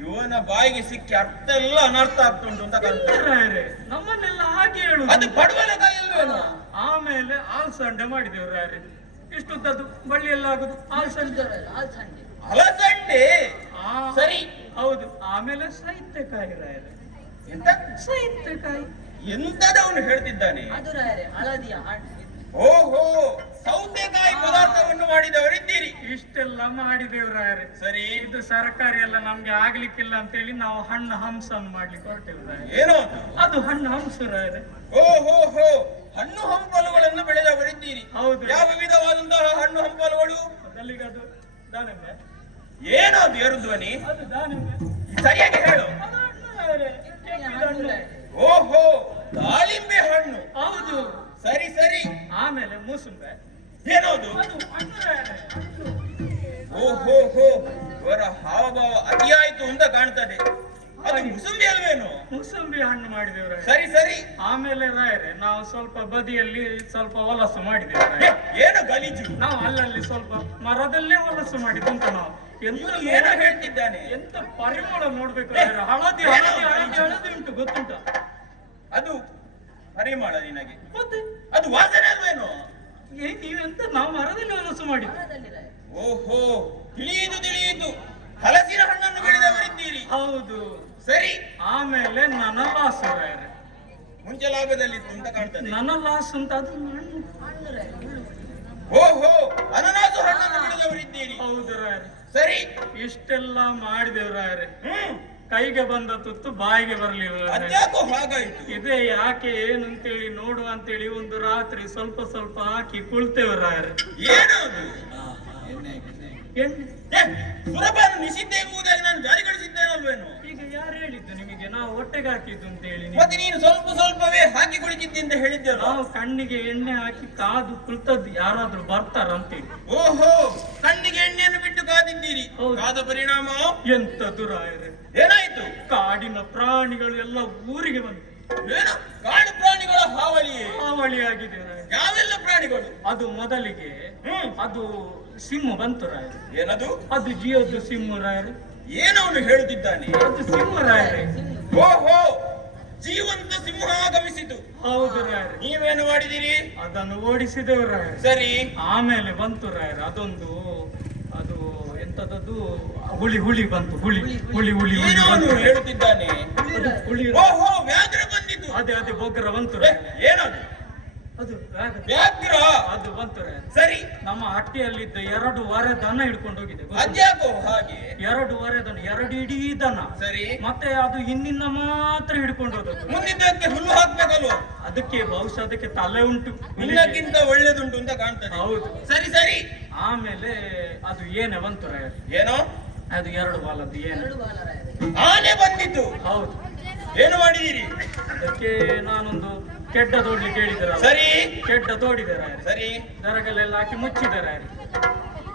ಇವನ ಬಾಯಿಗೆ ಸಿಕ್ಕಿ ಅರ್ಥ ಎಲ್ಲ ಅನರ್ಥ ಆಗ್ತುಂಟು ಅಂತ ಇಲ್ಲ ಕಾಣ್ತದೆ. ರಾಯರೇ, ನಮ್ಮನ್ನೆಲ್ಲ ಹಾಗೆ ಹೇಳುದು. ಅದು ಪಡುವಲಕಾಯಿ ಅಲ್ವೇನೋ? ಆಮೇಲೆ ಆಲ್ಸಂಡೆ ಮಾಡಿದೆವು ರಾಯರೇ. ಇಷ್ಟುದ್ದದ್ದು ಬಳ್ಳಿಯೆಲ್ಲ ಆಗುದು ಆಲ್ಸಂಡೆ. ಅಲಸಂಡೆ. ಸರಿ, ಹೌದು. ಆಮೇಲೆ ಸೈತೆಕಾಯಿ ರಾಯರೇ. ಎಂತ? ಸೈತೆಕಾಯಿ. ಎಂತದವನು ಹೇಳ್ತಿದ್ದಾನೆ? ಅದು ರಾಯರೇ ಹಳದಿಯ ಹಣ್ಣು. ಓಹೋ, ಸೌತೆಕಾಯಿ ಪದಾರ್ಥವನ್ನು ಮಾಡಿದವರಿದ್ದೀರಿ. ಇಷ್ಟೆಲ್ಲ ಮಾಡಿದೇವು ರಾಯರೇ. ಸರಿ, ಇದು ಸರ್ಕಾರಿ ಎಲ್ಲ ನಮ್ಗೆ ಆಗ್ಲಿಕ್ಕಿಲ್ಲ ಅಂತ ಹೇಳಿ ನಾವು ಹಣ್ಣು ಹಂಸನ್ನು ಮಾಡ್ಲಿಕ್ಕೆ ಹೊರಟೇವು ರಾಯರೇ. ಏನೋ ಅದು ಹಣ್ಣು ಹಂಸ ರಾಯರೇ. ಓಹೋ ಹೋ, ಹಣ್ಣು ಹಂಪಲುಗಳನ್ನು ಬೆಳೆದವರಿದ್ದೀರಿ. ಹೌದು. ಯಾವ ವಿಧವಾದಂತಹ ಹಣ್ಣು ಹಂಪಲುಗಳು? ಮೊದಲಿಗೆ ಅದು ದಾನಿಂಬೆ. ಏನೋ ದೇವರು ಧ್ವನಿ? ಅದು ದಾನಿಂಬೆ. ಸರಿಯಾಗಿ ಹೇಳು. ಅದು ಹಣ್ಣು ರಾಯರೇ. ಕೆಂಪಿದ ಹಣ್ಣು. ಓಹೋ, ದಾಳಿಂಬೆ ಹಣ್ಣು. ಹೌದು. ಸರಿ ಸರಿ, ಆಮೇಲೆ ಮೂಸುಂಬೆ. ಏನೋದು? ಅದು ಹಣ್ಣು ರಾಯರೇ. ಓಹೋ ಹೋ, ಇವರ ಹಾವಭಾವ ಅತಿಯಾಯ್ತು ಅಂತ ಕಾಣ್ತದೆ. ಅದು ಮುಸುಂಬಿ ಅಲ್ವೇನು? ಮೂಸಂಬಿ ಹಣ್ಣು ಮಾಡಿದ ಮಾಡಿದ್ದೇವೆ ರಾಯರೇ. ಸರಿ ಸರಿ. ಆಮೇಲೆ ರಾಯರೇ ನಾವು ಸ್ವಲ್ಪ ಬದಿಯಲ್ಲಿ ಸ್ವಲ್ಪ ಹೊಲಸು ಮಾಡಿದ್ದೇವೆ ರಾಯರೇ. ಏನು ಗಲೀಜು? ನಾವು ಅಲ್ಲಲ್ಲಿ ಸ್ವಲ್ಪ ಮರದಲ್ಲೇ ಹೊಲಸು ಮಾಡಿದ್ದು ಅಂತ ನಾವು ಇವನು ಏನೋ ಹೇಳ್ತಿದ್ದಾನೆ. ಎಂತ ಪರಿಮಳ ನೋಡ್ಬೇಕು ರಾಯರೇ. ಹಳದಿ ಹಳದಿ ಹಳದಿ ಹಳದಿ ಉಂಟು ಗೊತ್ತುಂಟ? ಅದು ಪರಿಮಳ ನಿನಗೆ? ಮತ್ತೆ ಅದು ವಾಸನೆ ಅಲ್ವೇನು? ನೀವೆಂತ ನಾವು ಮರದಲ್ಲಿ ಹೊಲಸು ಮಾಡಿದ್ದು. ಓಹೋ, ತಿಳಿಯುದು ತಿಳಿಯುದು. ಹಲಸಿನ ಹಣ್ಣನ್ನು ಬೆಳೆದವರಿದ್ದೀರಿ. ಹೌದು ಸರಿ. ಆಮೇಲೆ ನನ್ನ ಲಾಸು ರಾಯರೇ. ಮುಂಚೆ ಲಾಭದಲ್ಲಿತ್ತು ಅಂತ ಕಾಣ್ತದೆ. ನನ್ನ ಲಾಸ್ ಅಂತ ಅದು ಹಣ್ಣು. ಓಹೋ, ಅನನಾಸು ಹಣ್ಣನ್ನು ಬೆಳೆದವರಿದ್ದೀರಿ. ಹೌದು ರಾಯರೇ. ಸರಿ. ಇಷ್ಟೆಲ್ಲ ಮಾಡಿದೇವ್ ರಾಯರೇ. ಕೈಗೆ ಬಂದ ತುತ್ತು ಬಾಯಿಗೆ ಬರ್ಲಿಲ್ಲ ರಾಯರೇ. ಅದ್ಯಾಕೋ ಹಾಗಾಯ್ತು? ಇದೇ ಯಾಕೆ ಏನು ಅಂತೇಳಿ ನೋಡುವ ಅಂತೇಳಿ ಒಂದು ರಾತ್ರಿ ಸ್ವಲ್ಪ ಸ್ವಲ್ಪ ಹಾಕಿ ಕುಳ್ತೇವೆ ರಾಯರೇ. ಏನು ಅದು? ಎಣ್ಣೆ ಸುರಭಾನು ನಿಷಿದ್ಧ ಎಂಬುದಾಗಿ ನಾನು ಜಾರಿಗೊಳಿಸಿದ್ದೇನಲ್ವೇನು? ಈಗ ಯಾರು ಹೇಳಿದ್ದು ನಿಮಗೆ ನಾವು ಹೊಟ್ಟೆಗೆ ಹಾಕಿದ್ದು ಅಂತ ಹೇಳಿ? ಮತ್ತೆ ನೀನು ಸ್ವಲ್ಪ ಸ್ವಲ್ಪವೇ ಹಾಕಿ ಕುಳಿತಿದ್ದೆ ಅಂತ ಹೇಳಿದ್ದೆಲ್ಲ. ನಾವು ಕಣ್ಣಿಗೆ ಎಣ್ಣೆ ಹಾಕಿ ಕಾದು ಕುಳ್ತದ್ದು ಯಾರಾದ್ರೂ ಬರ್ತಾರಂತೇಳಿ. ಓಹೋ, ಕಣ್ಣಿಗೆ ಎಣ್ಣೆಯನ್ನು ಬಿಟ್ಟು ಕಾದಿದ್ದೀರಿ. ಹೌದು. ಕಾದ ಪರಿಣಾಮ ಎಂತದು ರಾಯರೇ? ಏನಾಯ್ತು? ಕಾಡಿನ ಪ್ರಾಣಿಗಳು ಎಲ್ಲ ಊರಿಗೆ ಬಂದು ಏನು? ಕಾಡು ಪ್ರಾಣಿಗಳ ಹಾವಳಿಯೇ? ಹಾವಳಿಯಾಗಿದೆ ರಾಯರೇ. ಯಾವೆಲ್ಲ ಪ್ರಾಣಿಗಳು? ಅದು ಮೊದಲಿಗೆ ಅದು ಸಿಂಹ ಬಂತು ರಾಯರೇ. ಏನದು? ಅದು ಜಿಯೋದು ಸಿಂಹ ರಾಯರೇ. ಏನವನು ಹೇಳುತ್ತಿದ್ದಾನೆ? ಅದು ಸಿಂಹ ರಾಯರೇ. ಓಹೋ, ಜೀವಂತ ಸಿಂಹ ಆಗಮಿಸಿತು. ಹೌದು ರಾಯರೇ. ನೀವೇನು ಮಾಡಿದಿರಿ? ಅದನ್ನು ಓಡಿಸಿದೆವು ರಾಯರೇ. ಸರಿ. ಆಮೇಲೆ ಬಂತು ರಾಯರೇ ಅದೊಂದು, ಅದು ಎಂತದದ್ದು ಹುಳಿ ಹುಳಿ ಬಂತು. ಹುಳಿ ಹುಳಿ ಹುಳಿ ಹುಳಿ ಏನವನು ಬಂತು. ಹೇಳುತ್ತಿದ್ದಾನೆ? ಹುಳಿ ಓಹೋ, ವ್ಯಾಘ್ರ ಬಂದಿತು. ಅದೇ ಅದೇ ಬೊಗ್ಗರ ಬಂತು ಏ, ರಾಯರೇ. ಏನದು? ಅದು ವ್ಯಾಘ್ರ. ವ್ಯಾಘ್ರ? ಅದು ಬಂತು ರಾಯರೇ. ಸರಿ. ನಮ್ಮ ಹಟ್ಟಿಯಲ್ಲಿದ್ದ 2 ವಾರ ದನ ಹಿಡ್ಕೊಂಡು ಹೋಗಿದೆ ಗೊತ್ತಾ? ಅದ್ಯಾಕೋ ಹಾಗೆ? 2 ವಾರ ದನ, 2 ಇಡೀ ದನ. ಸರಿ. ಮತ್ತೆ ಅದು ಹಿಂದಿನ ಮಾತ್ರ ಹಿಡ್ಕೊಂಡು ಹೋದದ್ದು. ಮುಂದಿದ್ದಕ್ಕೆ ಹುಲ್ಲು ಹಾಕ್ಬೇಕಲ್ವ? ಅದಕ್ಕೆ ಬಹುಶಃ ಅದಕ್ಕೆ ತಲೆ ಉಂಟು. ನಿನ್ನಕ್ಕಿಂತ ಒಳ್ಳೇದುಂಟು ಅಂತ ಕಾಣ್ತದೆ. ಹೌದು. ಸರಿ ಸರಿ. ಆಮೇಲೆ ಅದು ಏನೇ ಬಂತು ರಾಯರೇ. ಏನೋ? ಅದು 2 ಬಾಲದ್ದು ಏನೇ. ಆನೆ ಬಂದಿತ್ತು. ಹೌದು. ಏನು ಮಾಡಿದಿರಿ? ಅದಕ್ಕೆ ನಾನೊಂದು ಕೆಡ್ಡ ತೋಡ್ಲಿಕ್ಕೆ ಹೇಳಿದ್ದಾರೆ. ಸರಿ. ಕೆಡ್ಡ ತೋಡಿದೆ ರಾಯರೇ. ಸರಿ. ದರಗಲೆಲ್ಲ ಹಾಕಿ ಮುಚ್ಚಿದೆ ರಾಯರೇ.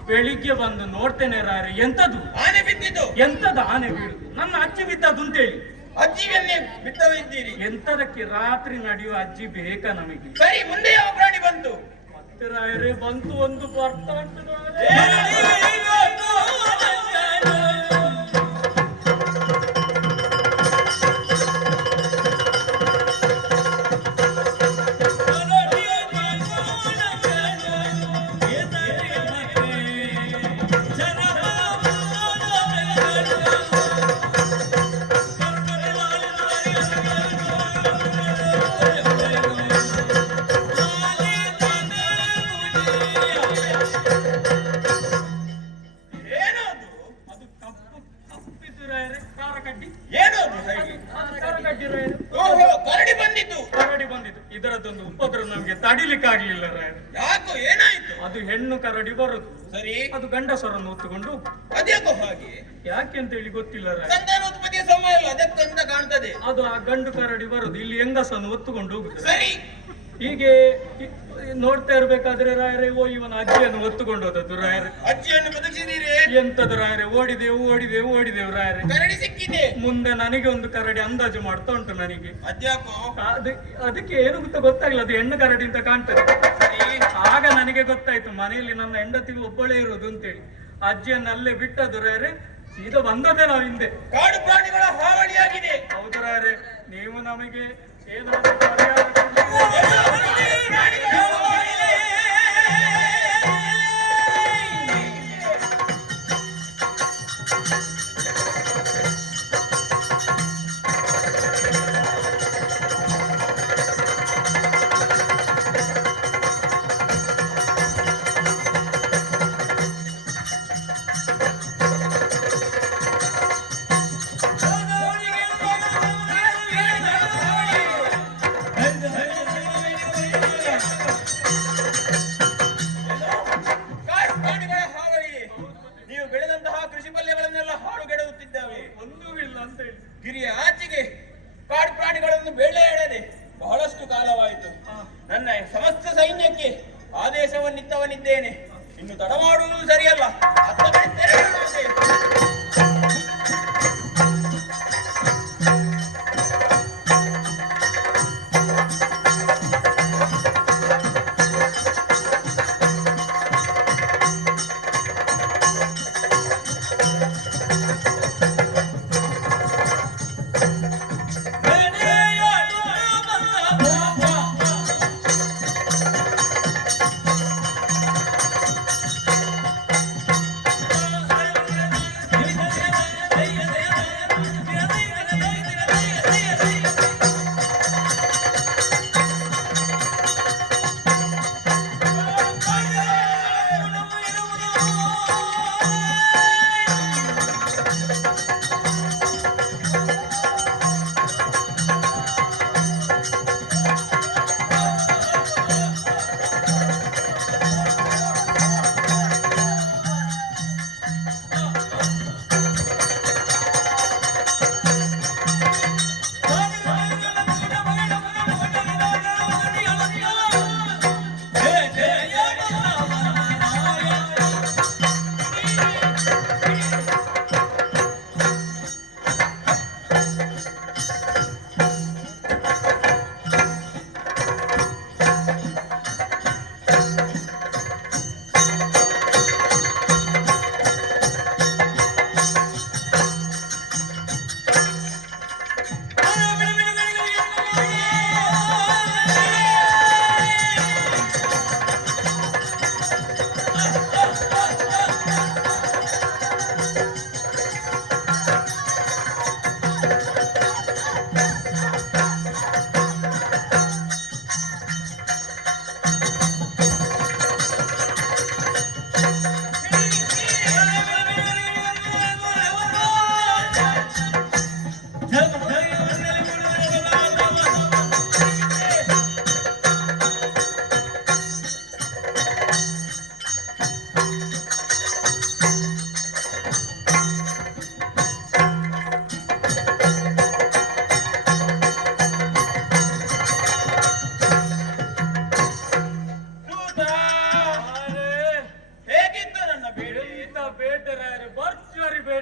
ಬೆಳಿಗ್ಗೆ ಬಂದು ನೋಡ್ತೇನೆ ರಾಯರೇ, ಎಂತದು ಆನೆ ಬಿದ್ದಿತ್ತು. ಎಂತದ ಆನೆ ಬೀಳುದು? ನನ್ನ ಅಜ್ಜಿ ಬಿದ್ದದ್ದು ಅಂತೇಳಿ. ಅಜ್ಜಿಯನ್ನೇ ಬಿಟ್ಟವಿದ್ದೀರಿ. ಎಂತದಕ್ಕೆ ರಾತ್ರಿ ನಡೆಯುವ ಅಜ್ಜಿ ಬೇಕಾ ನಮಗೆ? ಸರಿ, ಮುಂದೆ ಯಾವ ಪ್ರಾಣಿ ಬಂತು? ಮತ್ತೆ ರಾಯರೇ ಬಂತು ಒಂದು ಬರ್ತಾ ಉಂಟು ರಾಯರೇ. ಇದರದೊಂದು ಉಪದ್ರ ನಮ್ಗೆ ತಡಿಲಿಕ್ಕಾಗ್ಲಿಲ್ಲ ರಾಯರೇ. ಯಾಕೋ ಏನಾಯ್ತು? ಅದು ಹೆಣ್ಣು ಕರಡಿ ಬರುದು. ಸರಿ. ಅದು ಗಂಡಸರನ್ನು ಹೊತ್ತುಕೊಂಡು ಅದ್ಯಾಕೋ ಹಾಗೆ? ಯಾಕೆ ಅಂತ ಹೇಳಿ ಗೊತ್ತಿಲ್ಲ ರಾಯರೇ. ಸಂತಾನೋತ್ಪತ್ತಿಯ ಸಮಯ ಅಲ್ಲ, ಅದಕ್ಕಂತ ಕಾಣ್ತದೆ. ಅದು ಆ ಗಂಡು ಕರಡಿ ಬರುದು, ಇಲ್ಲಿ ಹೆಂಗಸನ್ನು ಹೊತ್ತುಕೊಂಡು ಹೋಗುದು. ಸರಿ. ಹೀಗೆ ನೋಡ್ತಾ ಇರ್ಬೇಕಾದ್ರೆ ರಾಯರೇ, ಓ ಇವನ ಅಜ್ಜಿಯನ್ನು ಹೊತ್ತುಕೊಂಡು ಹೋದದ್ದು ರಾಯರೇ. ಅಜ್ಜಿಯನ್ನು ಬದುಕಿಸಿದೀರಿ? ಎಂತದ ರಾಯರೇ, ಓಡಿದೆವು ರಾಯರೇ. ಕರಡಿ ಸಿಕ್ಕಿದೆ. ಮುಂದೆ ನನಗೆ ಒಂದು ಕರಡಿ ಅಂದಾಜು ಮಾಡ್ತಾ ಉಂಟು ನನಗೆ. ಅದ್ಯಾಕೋ? ಅದಕ್ಕೆ ಏನು ಗೊತ್ತಾಗಿಲ್ಲ, ಅದು ಹೆಣ್ಣು ಕರಡಿ ಅಂತ ಕಾಣ್ತದೆ. ಸರಿ. ಆಗ ನನಗೆ ಗೊತ್ತಾಯ್ತು ಮನೆಯಲ್ಲಿ ನನ್ನ ಹೆಂಡತಿಗೆ ಒಬ್ಬಳೇ ಇರೋದು ಅಂತೇಳಿ. ಅಜ್ಜಿಯನ್ನು ಅಲ್ಲೇ ಬಿಟ್ಟದ್ದು ರಾಯರೇ, ಸೀದಾ ಬಂದದ್ದೇ ನಾವು ಹಿಂದೆ. ಕಾಡು ಪ್ರಾಣಿಗಳ ಹಾವಳಿಯಾಗಿದೆ. ಹೌದು ರಾಯರೇ, ನೀವು ನಮಗೆ ಏನಾದರೂ ಪರಿಹಾರ ಗಿರಿಯ ಆಚೆಗೆ ಕಾಡು ಪ್ರಾಣಿಗಳನ್ನು ಬೇಳೆಯಾಡದೆ ಬಹಳಷ್ಟು ಕಾಲವಾಯಿತು. ನನ್ನ ಸಮಸ್ತ ಸೈನ್ಯಕ್ಕೆ ಆದೇಶವನ್ನಿತ್ತವನಿದ್ದೇನೆ. ಇನ್ನು ತಡ ಮಾಡುವುದು ಸರಿಯಲ್ಲ. ಅತ್ತ ಕಡೆ ತೆರಳುವಂತೆ.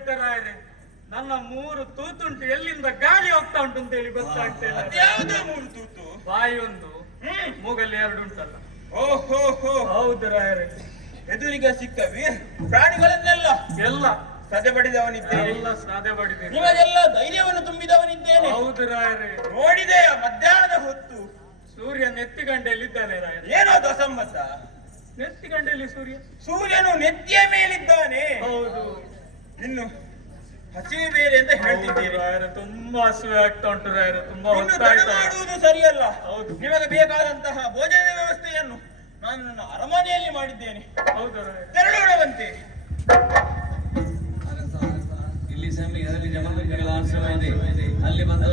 ಎಂತರಾಯ್ರೆ ನನ್ನ 3 ತೂತುಂಟು ಎಲ್ಲಿಂದ ಗಾಳಿ ಹೋಗ್ತಾ ಉಂಟು ಅಂತ ಹೇಳಿ ಗೊತ್ತಾಗ್ತೇನೆ. ಯಾವ್ದು 3 ತೂತು? ಬಾಯಿ ಒಂದು, ಮೂಗಲ್ಲಿ 2 ಉಂಟಲ್ಲ. ಓಹೋ ಹೋ, ಹೌದು ರಾಯರೇ. ಎದುರಿಗೆ ಸಿಕ್ಕ ಪ್ರಾಣಿಗಳನ್ನೆಲ್ಲ ಎಲ್ಲ ಸದೆ ಬಡಿದವನಿದ್ದೇನೆ, ಎಲ್ಲ ಸಾಧೆ ಮಾಡಿದ್ದೇನೆ. ನಿಮಗೆಲ್ಲ ಧೈರ್ಯವನ್ನು ತುಂಬಿದವನಿದ್ದೇನೆ. ಹೌದು ರಾಯರೇ. ನೋಡಿದೆಯ ಮಧ್ಯಾಹ್ನದ ಹೊತ್ತು ಸೂರ್ಯ ನೆತ್ತಿಗಂಡೆಯಲ್ಲಿದ್ದಾನೆ ರಾಯರೇ. ಏನೋ ದಸಮ್ಮತ, ನೆತ್ತಿಗಂಡೆಯಲ್ಲಿ ಸೂರ್ಯನು ನೆತ್ತಿಯ ಮೇಲಿದ್ದಾನೆ. ಹೌದು. ಇನ್ನು ಹಸಿವೆ ಬೇರೆ ಅಂತ ಹೇಳ್ತಿದ್ದೀರಿ ರಾಯರೇ. ತುಂಬಾ ಹಸಿವೆ ಆಗ್ತಾ ಉಂಟು ರಾಯರೇ, ತುಂಬಾ ಇನ್ನು ಹೊತ್ತಾಯ್ತು. ಮಾಡುವುದು ಸರಿಯಲ್ಲ. ಹೌದು. ನಿಮಗೆ ಬೇಕಾದಂತಹ ಭೋಜನದ ವ್ಯವಸ್ಥೆಯನ್ನು ನಾನು ನನ್ನ ಅರಮನೆಯಲ್ಲಿ ಮಾಡಿದ್ದೇನೆ. ಹೌದು ರಾಯರೇ. ತೆರಳೋಣವಂತೆ. ಇಲ್ಲಿ ಸಮಯದಲ್ಲಿ ಜಮದಗ್ನಿಗಳ ಆಶ್ರಮ ಇದೆ, ಅಲ್ಲಿ ಬಂದು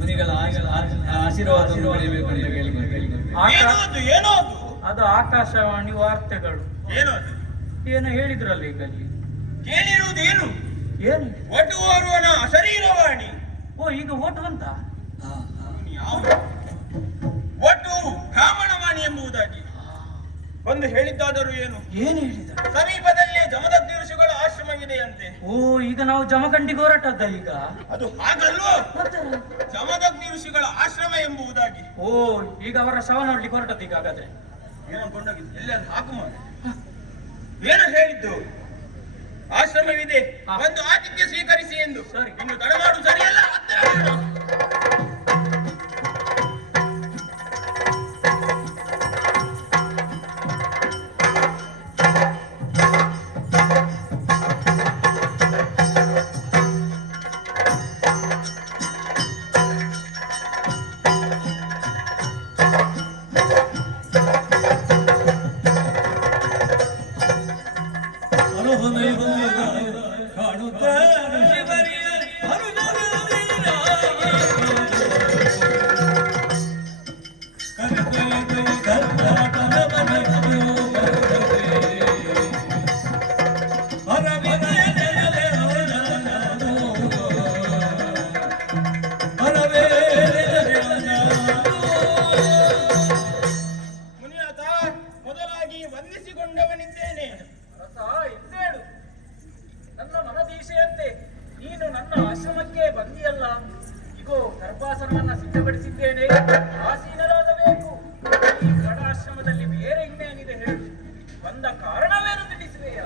ಮುನಿಗಳ ಆಶೀರ್ವಾದವನ್ನು ಪಡೆಯಬೇಕು ಅಂತ ಏನೋ ಅದು, ಏನೋ ಅದು, ಅದು ಆಕಾಶವಾಣಿ ವಾರ್ತೆಗಳು. ಏನೋ ಅದು ಏನೋ ಹೇಳಿದ್ರಲ್ಲ ಈಗ ಅಲ್ಲಿ. ಕೇಳಿರುವುದು ಏನು? ಏನು? ಒಟ್ಟು ಓರ್ವನ ಶರೀರವಾಣಿ. ಓ, ಈಗ ಓಟ್ ಬಂತ? ಒಟ್ಟು ಬ್ರಾಹ್ಮಣವಾಣಿ ಎಂಬುದಾಗಿ ಒಂದು ಹೇಳಿದ್ದಾದರೂ ಏನು? ಏನು ಹೇಳಿದ? ಸಮೀಪದಲ್ಲೇ ಜಮದಗ್ನಿ ಋಷಿಗಳ ಆಶ್ರಮವಿದೆಯಂತೆ. ಓ, ಈಗ ನಾವು ಜಮಖಂಡಿಗೆ ಹೊರಟದ್ದ ಈಗ? ಅದು ಹಾಗಲ್ವೋ, ಮತ್ತೆ? ಜಮದಗ್ನಿ ಋಷಿಗಳ ಆಶ್ರಮ ಎಂಬುದಾಗಿ. ಓ, ಈಗ ಅವರ ಶವ ನೋಡ್ಲಿಕ್ಕೆ ಹೊರಟದ್ದು ಈಗ ಹಾಗಾದ್ರೆ? ಏನೋ ಕೊಂಡೋಗಿದ್ದು ಎಲ್ಲಿ ಅದು ಹಾಕು ಮಾಡು. ಏನು ಹೇಳಿದ್ದು? ಆಶ್ರಮವಿದೆ, ಒಂದು ಆತಿಥ್ಯ ಸ್ವೀಕರಿಸಿ ಎಂದು. ಸರಿ. ಇನ್ನು ತಡ ಮಾಡು ಸರಿಯಲ್ಲ. ಹತ್ತಿರ ಮಾಡು. ಮುನಿನಾಥ, ಮೊದಲಾಗಿ ವಂದಿಸಿಕೊಂಡವನಿದ್ದೇನೆ. ಇದ್ದೇಳು. ನನ್ನ ಮನದೀಶೆಯಂತೆ ನೀನು ನನ್ನ ಆಶ್ರಮಕ್ಕೆ ಬಂದಿಯಲ್ಲ. ಇಗೋ ಗರ್ಭಾಸನವನ್ನ ಸಿದ್ಧಪಡಿಸಿದ್ದೇನೆ, ಆಸೀನರಾಗಬೇಕು. ಈ ಗಡಾಶ್ರಮದಲ್ಲಿ ಬೇರೆ ಇನ್ನೇನಿದೆ ಹೇಳು? ಬಂದ ಕಾರಣವೇನು ತಿಳಿಸುವೆಯ?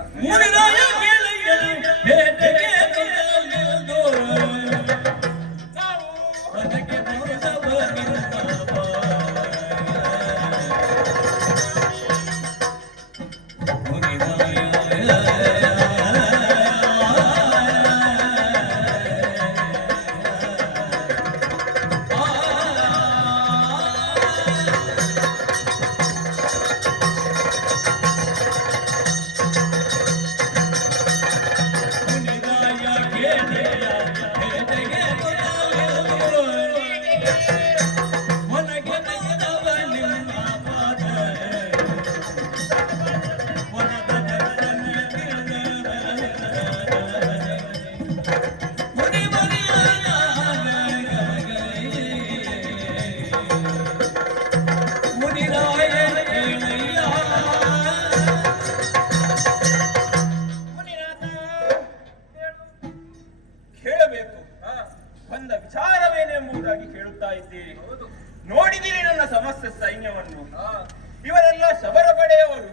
ಕೇಳಬೇಕು. ಬಂದ ವಿಚಾರವೇನೆಂಬುದಾಗಿ ಕೇಳುತ್ತಾ ಇದ್ದೀರಿ. ನೋಡಿದಿರಿ ನನ್ನ ಸಮಸ್ತ ಸೈನ್ಯವನ್ನು. ಇವರೆಲ್ಲ ಶಬರ ಪಡೆಯವರು.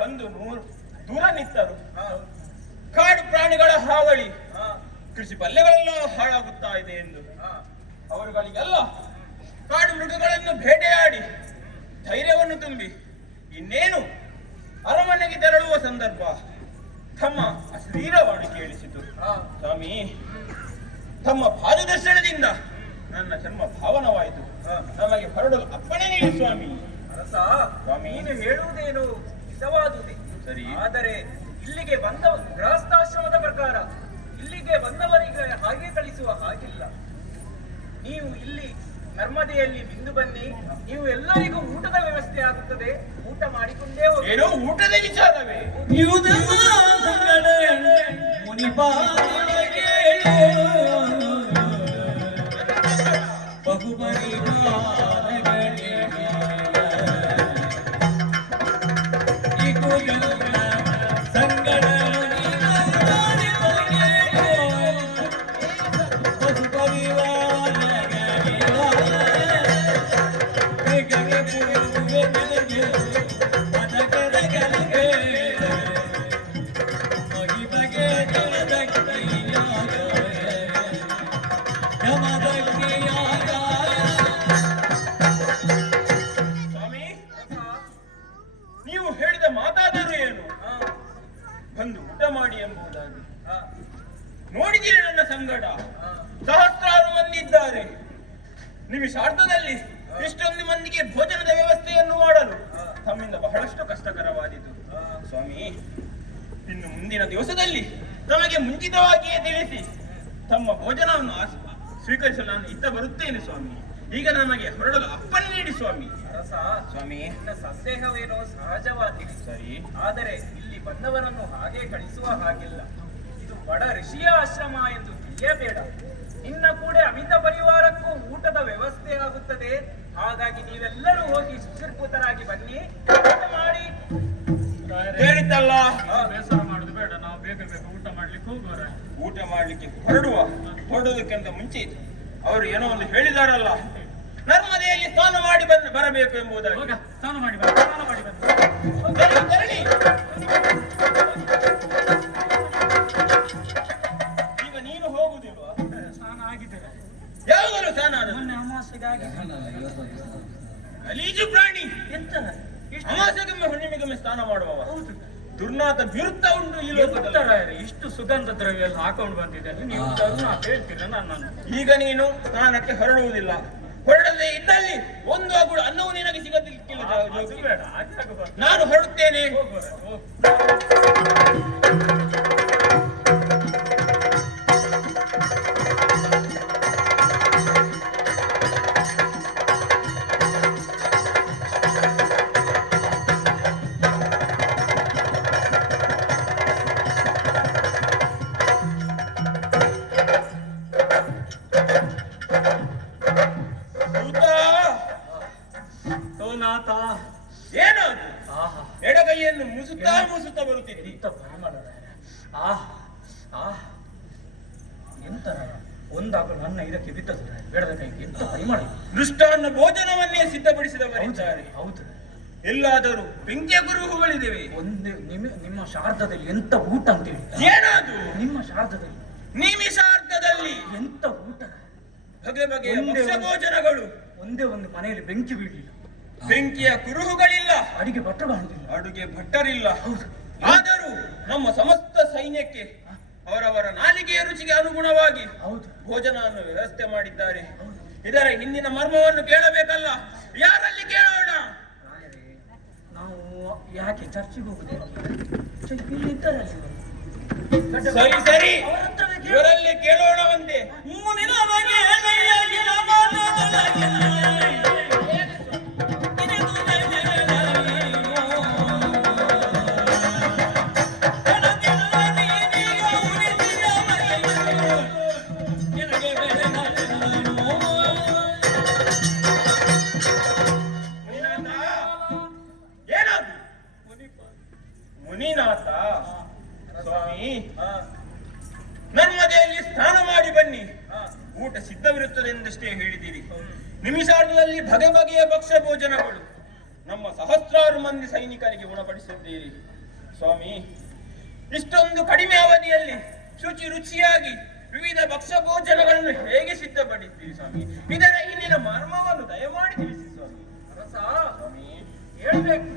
ಬಂದು ದೂರ ನಿತ್ತರು. ಕಾಡು ಪ್ರಾಣಿಗಳ ಹಾವಳಿ, ಕೃಷಿ ಪಲ್ಯಗಳೆಲ್ಲ ಹಾಳಾಗುತ್ತಾ ಇದೆ ಎಂದು ಅವರುಗಳಿಗೆಲ್ಲ ಕಾಡು ಮೃಗಗಳನ್ನು ಬೇಟೆಯಾಡಿ ಧೈರ್ಯವನ್ನು ತುಂಬಿ ಇನ್ನೇನು ಅರಮನೆಗೆ ತೆರಳುವ ಸಂದರ್ಭ ತಮ್ಮ ಅಶ್ಲೀಲವಾಣಿ ಕೇಳಿಸಿತು. ಸ್ವಾಮಿ, ತಮ್ಮ ಪಾದದರ್ಶನದಿಂದ ನನ್ನ ಜನ್ಮ ಭಾವನವಾಯಿತು. ನಮಗೆ ಹೊರಡಲು ಅಪ್ಪಣೆ ನೀಡಿ ಸ್ವಾಮಿ. ಅರಸ, ಸ್ವಾಮಿ, ನೀನು ಹೇಳುವುದೇನು ಹಿತವಾದುದೇ ಸರಿ. ಆದರೆ ಇಲ್ಲಿಗೆ ಬಂದ ಗೃಹಸ್ಥಾಶ್ರಮದ ಪ್ರಕಾರ ಇಲ್ಲಿಗೆ ಬಂದವರಿಗೆ ಹಾಗೆ ಕಳಿಸುವ ಹಾಗಿಲ್ಲ. ನೀವು ಇಲ್ಲಿ ನರ್ಮದೆಯಲ್ಲಿ ಬಿಂದು ಬನ್ನಿ, ನೀವು ಎಲ್ಲರಿಗೂ ಊಟದ ವ್ಯವಸ್ಥೆ ಆಗುತ್ತದೆ. ಊಟ ಮಾಡಿಕೊಂಡೇ ಹೋಗಿ. ಏನೋ ಊಟದ ವಿಚಾರವೇ? ಸಂಗಡ ಬಂದು ಊಟ ಮಾಡಿ ಎಂಬುದಾಗಿ. ನೋಡಿದ್ದೀರಿ ನನ್ನ ಸಂಗಡ ಸಹಸ್ರಾರು ಮಂದಿ ಇದ್ದಾರೆ. ನಿಮಿಷಾರ್ಧದಲ್ಲಿ ಇಷ್ಟೊಂದು ಮಂದಿಗೆ ಭೋಜನದ ವ್ಯವಸ್ಥೆಯನ್ನು ಮಾಡಲು ತಮ್ಮಿಂದ ಬಹಳಷ್ಟು ಕಷ್ಟಕರವಾದೀತು ಸ್ವಾಮಿ. ಇನ್ನು ಮುಂದಿನ ದಿವಸದಲ್ಲಿ ತಮಗೆ ಮುಂಚಿತವಾಗಿಯೇ ತಿಳಿಸಿ ತಮ್ಮ ಭೋಜನವನ್ನು ಸ್ವೀಕರಿಸಲು ನಾನು ಇತ್ತ ಬರುತ್ತೇನೆ ಸ್ವಾಮಿ. ಈಗ ನಮಗೆ ಹೊರಡಲು ಅಪ್ಪಣೆ ನೀಡಿ ಸ್ವಾಮಿ. ಅರಸ ಸ್ವಾಮಿ, ನಿನ್ನ ಸಂದೇಹವೇನೋ ಸಹಜವಾಗಿದೆ. ಸರಿ, ಆದರೆ ಇಲ್ಲಿ ಬಂದವರನ್ನು ಹಾಗೆ ಕಳಿಸುವ ಹಾಗಿಲ್ಲ. ಇದು ಬಡ ಋಷಿಯ ಆಶ್ರಮ ಎಂದು ತಿಳಿಯಬೇಡ. ನಿನ್ನ ಕೂಡ ಅಮಿತ ಪರಿವಾರಕ್ಕೂ ಊಟದ ವ್ಯವಸ್ಥೆ ಆಗುತ್ತದೆ. ಹಾಗಾಗಿ ನೀವೆಲ್ಲರೂ ಹೋಗಿ ಸುಸರ್ಪುತರಾಗಿ ಬನ್ನಿ, ಊಟ ಮಾಡಿ. ಹೇಳಿದ್ದಲ್ಲ, ಬೇಸರ ಮಾಡುದು ಬೇಡ. ನಾವು ಬೇಗ ಬೇಗ ಊಟ ಮಾಡ್ಲಿಕ್ಕೆ ಹೋಗುವರ. ಊಟ ಮಾಡ್ಲಿಕ್ಕೆ ಹೊರಡುವುದಕ್ಕಿಂತ ಮುಂಚೆ ಅವರು ಏನೋ ಒಂದು ಹೇಳಿದಾರಲ್ಲ, ನರ್ಮದೆಯಲ್ಲಿ ಸ್ನಾನ ಮಾಡಿ ಬರಬೇಕು ಎಂಬುದಾಗಿ. ಹೋಗ, ಸ್ನಾನ ಮಾಡಿ ಬನ್ನಿ, ಸ್ನಾನ ಮಾಡಿ ಬನ್ನಿ. ತೆರಳಿ. ಈಗ ನೀನು ಹೋಗುದಿಲ್ವಾ? ಸ್ನಾನ ಆಗಿದ್ದೇವೆ. ಯಾವಾಗಲೂ ಸ್ನಾನ ಆದದ್ದು? ಮೊನ್ನೆ ಅಮಾವಾಸ್ಯೆಗಾಗಿ. ಗಲೀಜು ಪ್ರಾಣಿ. ಎಂತ ಅಮಾವಾಸ್ಯೆಗೊಮ್ಮೆ ಹುಣ್ಣಿಮೆಗೊಮ್ಮೆ ಸ್ನಾನ ಮಾಡುವವ. ದುರ್ನಾಥ ವಿರುದ್ಧ ಉಂಟು ಈ ಲೋಕದಲ್ಲಿ. ಇಷ್ಟು ಸುಗಂಧ ದ್ರವ್ಯ ಎಲ್ಲ ಹಾಕೊಂಡು ಬಂದಿದ್ದೇನೆ, ನೀವು ದುರ್ನಾಥ ಹೇಳ್ತೀರ ನನ್ನನ್ನು. ಈಗ ನೀನು ಸ್ನಾನಕ್ಕೆ ಹೊರಡುವುದಿಲ್ಲ. ಹೊರಡದೆ ಇದ್ದಲ್ಲಿ ಒಂದು ಅಗುಳು ಅನ್ನವು ನಿನಗೆ ಸಿಗಲಿಕ್ಕಿಲ್ಲ. ಅದು ಬೇಡ, ಹಾಗೆ ಆಗಬಾರ್ದು. ನಾನು ಹೊರಡುತ್ತೇನೆ. ಹೋಗುವರ, ಹೋಗು. ಸೋನಾಥ, ಏನು ಆಹಾ, ಎಡಗೈಯನ್ನು ಮುಸುತ್ತಾ ಬರುತ್ತಿದ್ದಿ. ಎಂತ ಪರಿಮಳ. ಆಹ್ ಆಹ್, ಎಂತ ಒಂದಾಗಲು ನನ್ನ ಇದಕ್ಕೆ ಬಿದ್ದದು ಬೇಡದ ಕೈಗೆ. ಎಂತ ಪರಿಮಳ. ಮೃಷ್ಟಾನ್ನ ಭೋಜನವನ್ನೇ ಸಿದ್ಧಪಡಿಸಿದವರಿದ್ದಾರೆ. ಹೌದು. ಎಲ್ಲಾದರೂ ಬೆಂಕಿಯ ಗುರುಹುಗಳಿದ್ದೇವೆ. ಒಂದು ನಿಮ್ಮ ಶಾರದದಲ್ಲಿ ಎಂತ ಊಟ ಅಂತೇಳಿ. ಏನಾದು ನಿಮ್ಮ ಶಾರದದಲ್ಲಿ ನಿಮಿಷಾರ್ಧದಲ್ಲಿ ಎಂತ ಊಟ. ಬಗೆ ಬಗೆಯ ಭಕ್ಷ್ಯ ಭೋಜನಗಳು. ಒಂದೇ ಒಂದು ಮನೆಯಲ್ಲಿ ಬೆಂಕಿ ಬೀಳಲಿಲ್ಲ, ಬೆಂಕಿಯ ಕುರುಹುಗಳಿಲ್ಲ, ಅಡಿಗೆ ಭಟ್ರು ಕಾಣುದಿಲ್ಲ, ಅಡುಗೆ ಭಟ್ಟರಿಲ್ಲ. ಹೌದು. ಆದರೂ ನಮ್ಮ ಸಮಸ್ತ ಸೈನ್ಯಕ್ಕೆ ಅವರವರ ನಾಲಿಗೆಯ ರುಚಿಗೆ ಅನುಗುಣವಾಗಿ ಹೌದು, ಭೋಜನವನ್ನು ವ್ಯವಸ್ಥೆ ಮಾಡಿದ್ದಾರೆ. ಇದರ ಹಿಂದಿನ ಮರ್ಮವನ್ನು ಕೇಳಬೇಕಲ್ಲ, ಯಾರಲ್ಲಿ ಕೇಳೋಣ? ನಾವು ಯಾಕೆ ಚರ್ಚೆಗೆ ಹೋಗುದಿಲ್ಲ? ಇಲ್ಲಿ ಇದ್ದಾರಲ್ಲ ಇವರು. ಸರಿ ಸರಿ, ಅವರ ಹತ್ರವೇ ಕೇಳು. ಇವರಲ್ಲಿ ಕೇಳೋಣವಂತೆ. ಮುನಿನಾಥ ಸ್ವಾಮಿ, ನರ್ಮದೆಯಲ್ಲಿ ಸ್ನಾನ ಮಾಡಿ ಬನ್ನಿ, ಊಟ ಸಿದ್ಧವಿರುತ್ತದೆ ಎಂದಷ್ಟೇ ಹೇಳಿದ್ದೀರಿ. ನಿಮಿಷಾರ್ಧದಲ್ಲಿ ಬಗೆ ಬಗೆಯ ಭಕ್ಷ್ಯ ಭೋಜನಗಳು ನಮ್ಮ ಸಹಸ್ರಾರು ಮಂದಿ ಸೈನಿಕರಿಗೆ ಉಣಪಡಿಸಿದ್ದೀರಿ ಸ್ವಾಮಿ. ಇಷ್ಟೊಂದು ಕಡಿಮೆ ಅವಧಿಯಲ್ಲಿ ಶುಚಿ ರುಚಿಯಾಗಿ ವಿವಿಧ ಭಕ್ಷ್ಯ ಭೋಜನಗಳನ್ನು ಹೇಗೆ ಸಿದ್ಧಪಡಿಸ್ತೀರಿ ಸ್ವಾಮಿ? ಇದರ ಹಿಂದಿನ ಮರ್ಮವನ್ನು ದಯಮಾಡಿ ತಿಳಿಸಿ ಸ್ವಾಮಿ. ಅರಸ ಸ್ವಾಮಿ, ಹೇಳ್ಬೇಕು.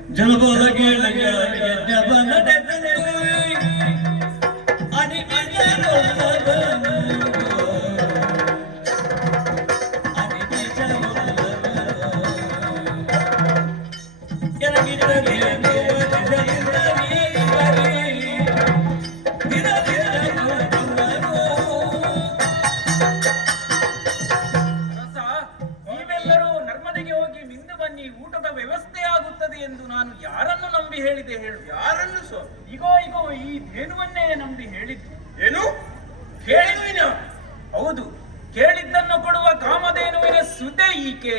ನೀವೆಲ್ಲರೂ ನರ್ಮದೆಗೆ ಹೋಗಿ ಮಿಂದು ಬನ್ನಿ, ಊಟದ ವ್ಯವಸ್ಥೆ ಆಗುತ್ತದೆ ಎಂದು ನಾನು ಯಾರನ್ನು ನಂಬಿ ಹೇಳಿದೆ ಹೇಳು? ಯಾರನ್ನು ಸ್ವಾಮಿ? ಇಗೋ ಇಗೋ ಈ ಧೇನುವನ್ನೇ ನಂಬಿ ಹೇಳಿದ್ದು. ಏನು ಕೇಳಿನ? ಹೌದು, ಕೇಳಿದ್ದನ್ನು ಕೊಡುವ ಕಾಮಧೇನುವಿನ ಸುತೆ ಈಕೆ.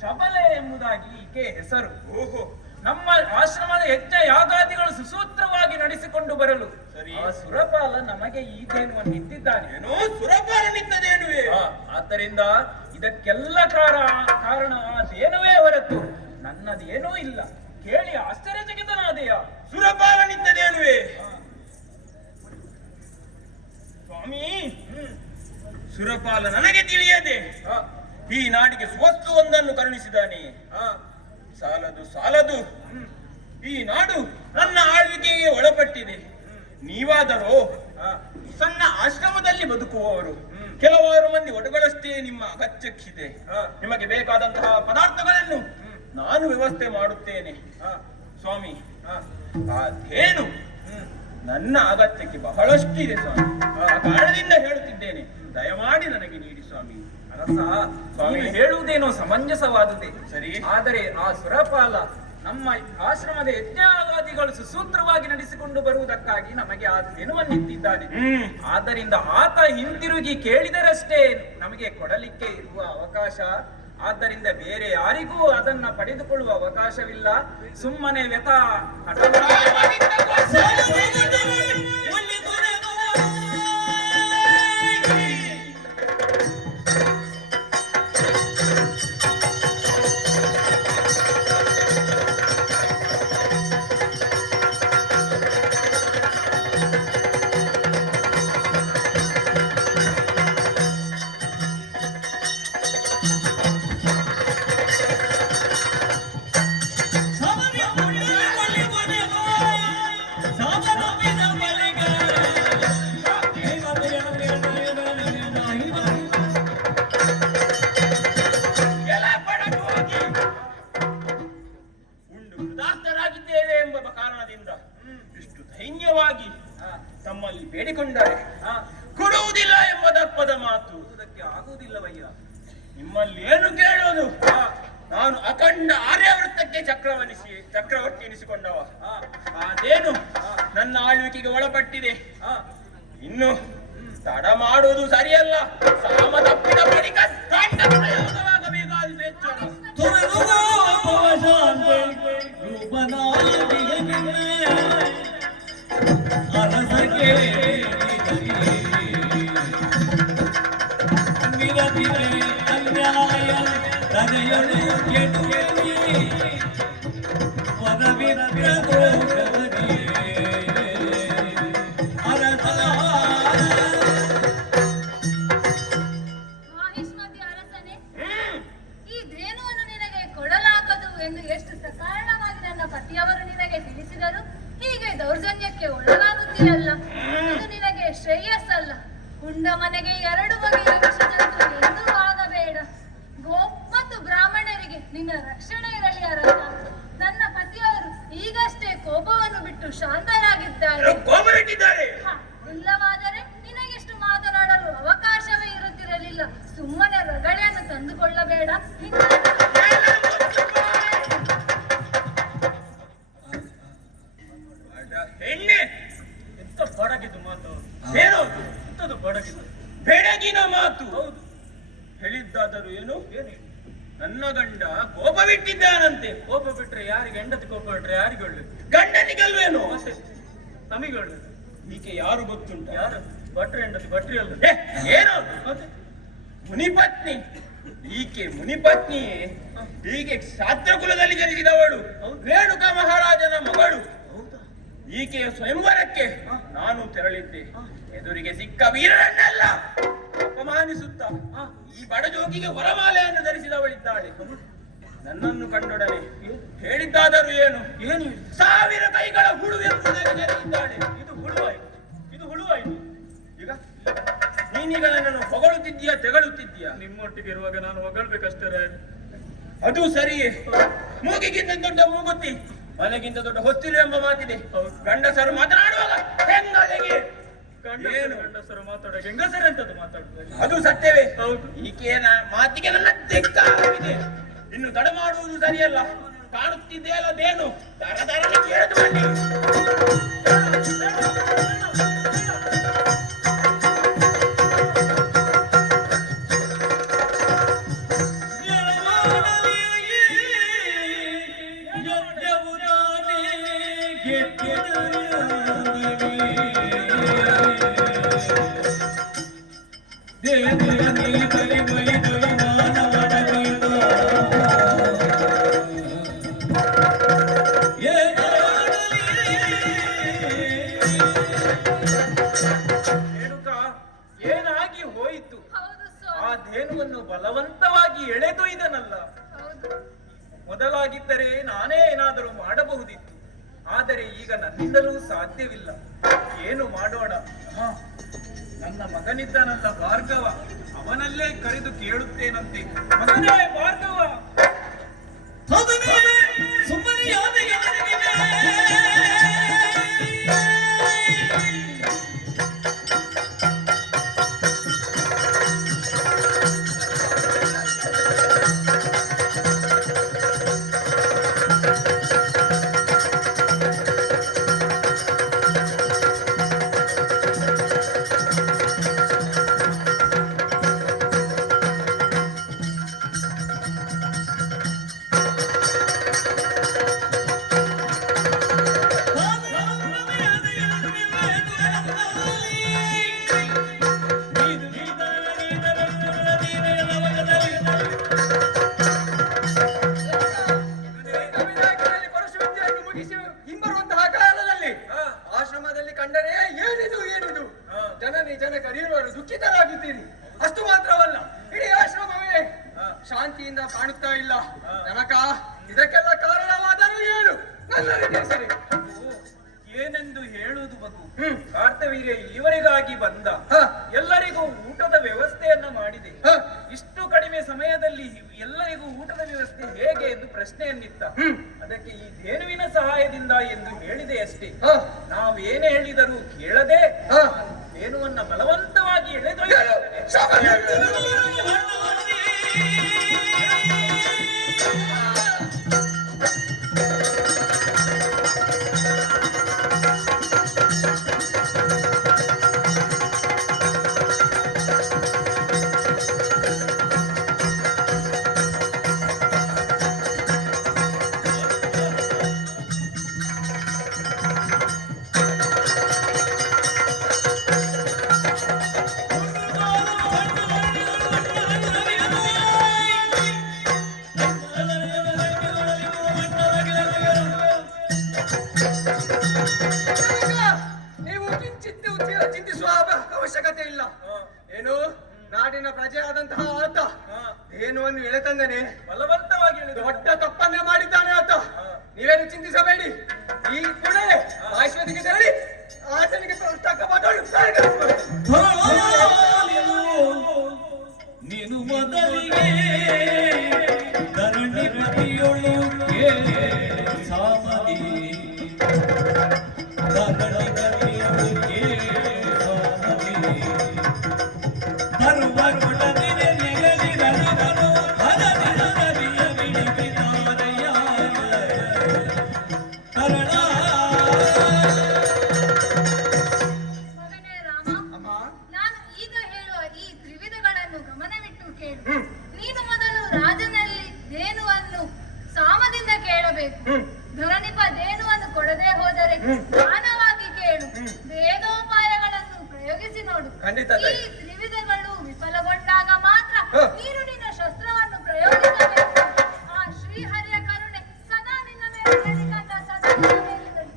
ಶಬಲೆ ಎಂಬುದಾಗಿ ಈಕೆ ಹೆಸರು. ಓಹೋ, ನಮ್ಮ ಆಶ್ರಮದ ಯಜ್ಞ ಯಾಗಾದಿಗಳು ಸುಸೂತ್ರವಾಗಿ ನಡೆಸಿಕೊಂಡು ಬರಲು ಸರಿ. ಆ ಸುರಪಾಲ ನಮಗೆ ಈ ಧೇನುವನ್ನು ಇಟ್ಟಿದ್ದಾನೆ. ಏನೋ ಸುರಪಾಲನಿದ್ದದೇನುವೆ? ಆದ್ದರಿಂದ ಇದಕ್ಕೆಲ್ಲ ಕಾರಣ ಆ ಧೇನುವೇ ಹೊರತು ನನ್ನದೇನೂ ಇಲ್ಲ. ಕೇಳಿ ಆಶ್ಚರ್ಯಚಕಿತನಾದೆಯ? ಸುರಪಾಲನಿದ್ದದೇನುವೆ? ಸ್ವಾಮಿ, ಸುರಪಾಲ ನನಗೆ ತಿಳಿಯದೆ ಈ ನಾಡಿಗೆ ಸ್ವತ್ತುವೊಂದನ್ನು ಕರುಣಿಸಿದ್ದಾನೆ. ಸಾಲದು ಸಾಲದು, ಈ ನಾಡು ನನ್ನ ಆಳ್ವಿಕೆಗೆ ಒಳಪಟ್ಟಿದೆ. ನೀವಾದರೂ ಸಣ್ಣ ಆಶ್ರಮದಲ್ಲಿ ಬದುಕುವವರು. ಕೆಲವಾರು ಮಂದಿ ಒಟುಗಳಷ್ಟೇ ನಿಮ್ಮ ಅಗತ್ಯಕ್ಕಿದೆ. ನಿಮಗೆ ಬೇಕಾದಂತಹ ಪದಾರ್ಥಗಳನ್ನು ನಾನು ವ್ಯವಸ್ಥೆ ಮಾಡುತ್ತೇನೆ. ಸ್ವಾಮಿ, ಅದೇನು ನನ್ನ ಅಗತ್ಯಕ್ಕೆ ಬಹಳಷ್ಟಿದೆ ಸ್ವಾಮಿ. ಆ ಕಾರಣದಿಂದ ಹೇಳುತ್ತಿದ್ದೇನೆ, ದಯಮಾಡಿ ನನಗೆ ನೀಡಿ ಸ್ವಾಮಿ. ಅರಸ, ನೀನು ಹೇಳುವುದೇನೋ ಸಮಂಜಸವಾದುದೇ ಸರಿ, ಆದರೆ ಆ ಸುರಪಾಲ ನಮ್ಮ ಆಶ್ರಮದ ಯಜ್ಞಾಗಾದಿಗಳು ಸುಸೂತ್ರವಾಗಿ ನಡೆಸಿಕೊಂಡು ಬರುವುದಕ್ಕಾಗಿ ನಮಗೆ ಆ ಧೇನುವನ್ನಿಟ್ಟಿದ್ದಾನೆ. ಆದ್ದರಿಂದ ಆತ ಹಿಂತಿರುಗಿ ಕೇಳಿದರಷ್ಟೇ ನಮಗೆ ಕೊಡಲಿಕ್ಕೆ ಇರುವ ಅವಕಾಶ. ಆದ್ದರಿಂದ ಬೇರೆ ಯಾರಿಗೂ ಅದನ್ನ ಪಡೆದುಕೊಳ್ಳುವ ಅವಕಾಶವಿಲ್ಲ. ಸುಮ್ಮನೆ ವ್ಯಥಾ ಧೈನ್ಯವಾಗಿ ತಮ್ಮಲ್ಲಿ ಬೇಡಿಕೊಂಡರೆ ಕೊಡುವುದಿಲ್ಲ ಎಂಬ ದಪ್ಪದ ಮಾತು ಆಗುವುದಿಲ್ಲವಯ್ಯ. ನಿಮ್ಮಲ್ಲಿ ಏನು ಕೇಳೋದು? ನಾನು ಅಖಂಡ ಆರ್ಯವೃತ್ತಕ್ಕೆ ಚಕ್ರವರ್ತಿ ಎನಿಸಿಕೊಂಡವ. ಅದೇನು ನನ್ನ ಆಳ್ವಿಕೆಗೆ ಒಳಪಟ್ಟಿದೆ. ಇನ್ನು ತಡ ಮಾಡುವುದು ಸರಿಯಲ್ಲ. ಸಾಮ ತಪ್ಪಿದ ಬಳಿಕ ತಂಡ ಪ್ರಯೋಗವಾಗಬೇಕಾದ ಎಚ್ಚರ. ಮಾಹಿಷ್ಮತಿ ಅರಸನೇ, ಈ ಧೇನುವನ್ನು ನಿನಗೆ ಕೊಡಲಾಗದು ಎಂದು ಎಷ್ಟು ಸಕಾರಣವಾಗಿ ನನ್ನ ಪತಿಯವರು ನಿನಗೆ ತಿಳಿಸಿದರು. ಹೀಗೆ ದೌರ್ಜನ್ಯಕ್ಕೆ ಒಳಗಾಗುತ್ತೀಯಲ್ಲ, ಇದು ನಿನಗೆ ಶ್ರೇಯಸ್ಸಲ್ಲ. ಉಂಡ ಮನೆಗೆ 2 ಬಗೆಯ ವಿಷಜಂತು ಎಂದೂ ಆಗಬೇಡ. ಗೋ ಮತ್ತು ಬ್ರಾಹ್ಮಣರಿಗೆ ನಿನ್ನ ರಕ್ಷಣೆ ಇರಲಿ ಅರಸ. ನನ್ನ ಪತಿಯವರು ಈಗಷ್ಟೇ ಕೋಪವನ್ನು ಬಿಟ್ಟು ಶಾಂತರಾಗಿದ್ದಾರೆ. ಇಲ್ಲವಾದರೆ ನಿನಗೆಷ್ಟು ಮಾತನಾಡಲು ಅವಕಾಶವೇ ಇರುತ್ತಿರಲಿಲ್ಲ. ಸುಮ್ಮನೆ ರಗಳೆಯನ್ನು ತಂದುಕೊಳ್ಳಬೇಡ. ಹೆಣ್ಣೆ ಎಂತ ಬಡಗಿದ್ದು ಮಾತು, ಏನು ಎಂತದು ಬಡಗಿದ್ದು? ಬೆಳಗಿನ ಮಾತು. ಹೌದು, ಹೇಳಿದ್ದಾದರೂ ಏನು? ನನ್ನ ಗಂಡ ಕೋಪ ಬಿಟ್ಟಿದ್ದಾನಂತೆ. ಕೋಪ ಬಿಟ್ರೆ ಯಾರಿಗೆ? ಹೆಂಡತಿ ಕೋಪ ಬಿಟ್ರೆ ಯಾರಿಗೆ ಒಳ್ಳೇದು? ಗಂಡನಿಗಲ್ವೇನು? ಮತ್ತೆ ನಮಗೆ ಒಳ್ಳೇದು. ಈಕೆ ಯಾರು ಗೊತ್ತುಂಟ? ಯಾರು? ಭಟ್ರಿ ಹೆಂಡತಿ, ಭಟ್ರಿ ಅಲ್ಲ. ಏನು? ಮತ್ತೆ ಮುನಿಪತ್ನಿ. ಈಕೆ ಮುನಿಪತ್ನಿಯೇ. ಈಕೆ ಶಾಸ್ತ್ರಕುಲದಲ್ಲಿ ಜನಿಸಿದವಳು, ರೇಣುಕಾ ಮಹಾರಾಜನ ಮಗಳು. ಈಕೆಯ ಸ್ವಯಂವರಕ್ಕೆ ನಾನು ತೆರಳಿದ್ದೆ. ಎದುರಿಗೆ ಸಿಕ್ಕ ವೀರರನ್ನೆಲ್ಲ ಅಪಮಾನಿಸುತ್ತ ಈ ಬಡಜೋಗಿಗೆ ವರಮಾಲೆಯನ್ನು ಧರಿಸಿದವಳಿದ್ದಾಳೆ. ನನ್ನನ್ನು ಕಂಡೊಡನೆ ಹೇಳಿದ್ದಾದರೂ ಏನು? 1000 ಕೈಗಳ ಹುಳು ಎಂಬುದಾಗಿ ಇದು ಹುಳುವಾಯ್ತು, ಇದು ಹುಳುವಾಯ್ತು. ಈಗ ನೀನೀಗ ನನ್ನನ್ನು ಹೊಗಳುತ್ತಿದ್ದೀಯಾ, ತೆಗಳುತ್ತಿದ್ದೀಯಾ? ನಿಮ್ಮೊಟ್ಟಿಗೆ ಇರುವಾಗ ನಾನು ಹೊಗಳ್ಬೇಕಷ್ಟೇ. ಅದು ಸರಿಯೇ. ಮೂಗಿಗಿಂತ ದೊಡ್ಡ ಮೂಗುತ್ತಿ, ಮನೆಗಿಂತ ದೊಡ್ಡ ಹೊಸ್ತಿಲು ಎಂಬ ಮಾತಿದೆ. ಗಂಡಸರು ಮಾತನಾಡುವಾಗ ಹೆಂಗಲಿಗೆ ಗಂಡಸರು ಮಾತಾಡ ಹೆಂಗಸರು ಅಂತದ್ದು ಮಾತಾಡುದು ಅದು ಸತ್ಯವೇ. ಹೌದು. ಈಕೆಯ ಮಾತಿಗೆ ನನ್ನ ಧಿಕ್ಕಾರವಿದೆ. ಇನ್ನು ತಡ ಮಾಡುವುದು ಸರಿಯಲ್ಲ. ಕಾಣುತ್ತಿದೆಯಲ್ಲ ದೇನು ದರ ದರನೆ ಕೇಳದು ಬನ್ನಿ. ಏನು ಮಾಡೋಣ? ನನ್ನ ಮಗನಿದ್ದಾನಲ್ಲ ಭಾರ್ಗವ, ಅವನಲ್ಲೇ ಕರೆದು ಕೇಳುತ್ತೇನಂತೆ. ಮಗನೇ ಭಾರ್ಗವ, ಮುಗಿಸಿ ಹಿಂಬರುವಂತಹ ಕಾಲದಲ್ಲಿ ಆಶ್ರಮದಲ್ಲಿ ಕಂಡರೆ ಏನಿದು ಏನಿದು ಜನನಿ ಜನಕರಿರುವರು ದುಃಖಿತರಾಗಿದ್ದೀರಿ. ಅಷ್ಟು ಮಾತ್ರವಲ್ಲ, ಇಡೀ ಆಶ್ರಮವೇ ಶಾಂತಿಯಿಂದ ಕಾಣುತ್ತಾ ಇಲ್ಲ. ಜನಕ, ಇದಕ್ಕೆಲ್ಲ ಕಾರಣವಾದರೂ ಏನು? ನನ್ನನ್ನು ತಿಳಿಸಿರಿ. ಏನೆಂದು ಹೇಳುವುದು ಮಗು? ಕಾರ್ತವೀರ್ಯ ಇಲ್ಲಿವರೆಗಾಗಿ ಬಂದ, ಎಲ್ಲರಿಗೂ ಊಟದ ವ್ಯವಸ್ಥೆಯನ್ನ ಮಾಡಿದೆ. ಇಷ್ಟು ಕಡಿಮೆ ಸಮಯದಲ್ಲಿ ಎಲ್ಲರಿಗೂ ಊಟದ ವ್ಯವಸ್ಥೆ ಹೇಗೆ ಎಂದು ಪ್ರಶ್ನೆಯನ್ನಿತ್ತ. ಅದಕ್ಕೆ ಈ ಧೇನುವಿನ ಸಹಾಯದಿಂದ ಎಂದು ಹೇಳಿದೆ ಅಷ್ಟೇ. ನಾವೇನೇ ಹೇಳಿದರೂ ಕೇಳದೆ ಧೇನುವನ್ನ ಬಲವಂತವಾಗಿ ಎಳೆದೊಯ್ಯುತ್ತದೆ. ನೀವು ಚಿಂತಿಸುವ ಅವಶ್ಯಕತೆ ಇಲ್ಲ. ಏನು, ನಾಡಿನ ಪ್ರಜೆ ಆದಂತಹ ಆತ ಧೇನುವನ್ನು ಎಳೆತಂದನೆ ಬಲವಂತವಾಗಿ ದೊಡ್ಡ ತಪ್ಪನ್ನೇ ಮಾಡಿದ್ದಾನೆ ಆತ. ನೀವೇನು ಚಿಂತಿಸಬೇಡಿ. ಈ ಕೂಡಲೇ ಆಶ್ವತಿಗೆ ತೆರಳಿ ಆತನಿಗೆ ತಕ್ಕ ನೀನು ಮೊದಲಿಗೆ ಧರಣಿ ಪ್ರತಿಯೊಳು ಸಾಮದಿ ಧರಣಿ ಪ್ರತಿಯೊಳು ಸಾಮದಿ ಬರುವ ಕೊಡದಿರೆ ನಿಗಲಿರಲಿವನು ಹರದಿರ ರವಿಯ ಬಿಡಿಬಿದಾರಯ್ಯ ಕರಣ. ಮಗನೇ ರಾಮ, ನಾನು ಈಗ ಹೇಳುವ ಈ ತ್ರಿವಿಧಗಳನ್ನು ಗಮನವಿಟ್ಟು ಕೇಳು. ನೀನು ಮೊದಲು ರಾಜನಲ್ಲಿ ಧೇನುವನ್ನು ಸಾಮದಿಂದ ಕೇಳಬೇಕು. ಧರಣಿಪ ಧೇನುವನ್ನು ಕೊಡದೆ ಹೋದರೆ ದಾನವಾಗಿ ಕೇಳು. ವೇದೋಪಾಯಗಳನ್ನು ಪ್ರಯೋಗಿಸಿ ನೋಡು. ಈ ತ್ರಿವಿಧಗಳು ವಿಫಲಗೊಂಡಾಗ ಮಾತ್ರ ನೀನು ನಿನ್ನ ಶಸ್ತ್ರವನ್ನು ಪ್ರಯೋಗಿಸಬೇಕು. ಆ ಶ್ರೀಹರಿಯ ಕರುಣೆ ಸದಾ ನಿನ್ನ ಮೇಲೆ ನಿಲ್ಲಿಕಂತ ಸದಾ ನಿನ್ನ ಮೇಲಿರಲಿ.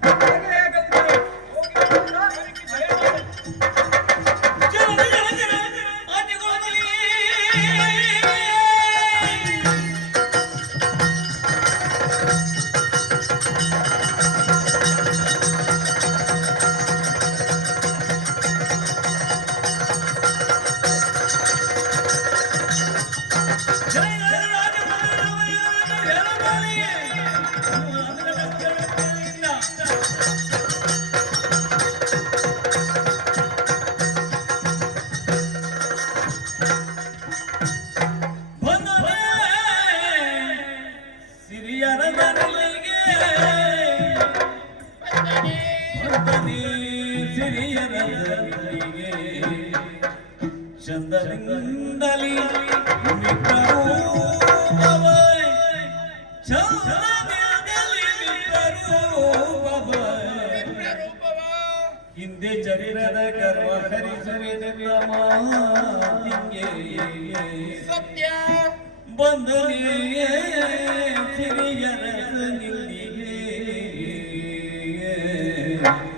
ಚಂದದಿಂದಲಿ ಹಿಂದೆ ಚರಿರದ ಗರ್ವ ಹರಿಸುವೆನೆಲ್ಲ ಮಾತಿಗೆ ಸತ್ಯ ಬಂದನಿಯೇ ಸಿರಿಯರ ನಿಲ್ಲಿಗೆ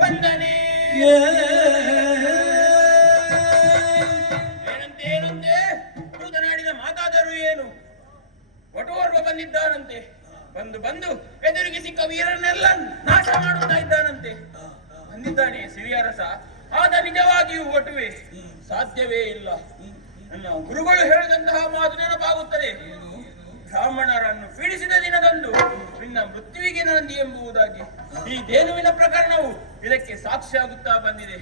ವಂದನೆ. ಏನಂತೆ ಕೂತನಾಡಿದ ಮಾತಾದರೂ ಏನು? ಒಟೋರ್ವ ಬಂದಿದ್ದಾನಂತೆ. ಬಂದು ಎದುರಿಗೆ ಸಿಕ್ಕ ವೀರನ್ನೆಲ್ಲ ನಾಶ ಮಾಡುತ್ತಾ ಇದ್ದಾನಂತೆ. ಬಂದಿದ್ದಾನೆ ಸಿರಿಯರಸ, ಆದ ನಿಜವಾಗಿಯೂ ಒಟುವೆ ಸಾಧ್ಯವೇ ಇಲ್ಲ. ನನ್ನ ಗುರುಗಳು ಹೇಳಿದಂತಹ ಮಾತು ನೆನಪಾಗುತ್ತದೆ. ಬ್ರಾಹ್ಮಣರನ್ನು ಪೀಡಿಸಿದ ದಿನದಂದು ನಿನ್ನ ಮೃತ್ಯುವಿಗೆ ನಂದಿ ಎಂಬುದಾಗಿ ಈ ಧೇನುವಿನ ಪ್ರಕರಣವು ಇದಕ್ಕೆ ಸಾಕ್ಷಿಯಾಗುತ್ತಾ ಬಂದಿದೆ.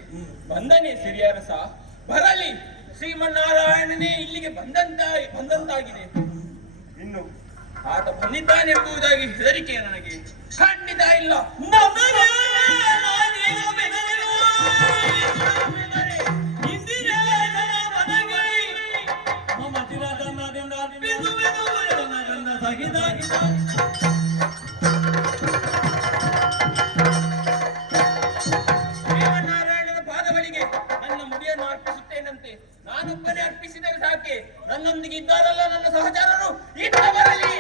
ಬಂದನೆ ಸಿರಿಯರಸ, ಬರಲಿ. ಶ್ರೀಮನ್ನಾರಾಯಣನೇ ಇಲ್ಲಿಗೆ ಬಂದಂತಾಗಿದೆ. ಇನ್ನು ಆತ ಬಂದಿದ್ದಾನೆಂಬುದಾಗಿ ಹೆದರಿಕೆ ನನಗೆ ಖಂಡಿತ ಇಲ್ಲ. ಶ್ರೀಮನ್ನಾರಾಯಣನ ಪಾದಗಳಿಗೆ ನನ್ನ ಮುಡಿಯನ್ನು ಅರ್ಪಿಸುತ್ತೇನಂತೆ. ನಾನೊಬ್ಬನೇ ಅರ್ಪಿಸಿದರೆ ಸಾಕೆ. ನನ್ನೊಂದಿಗೆ ಇದ್ದಾರಲ್ಲ ನನ್ನ ಸಹಚರರು, ಇತ್ತ ಬರಲಿ.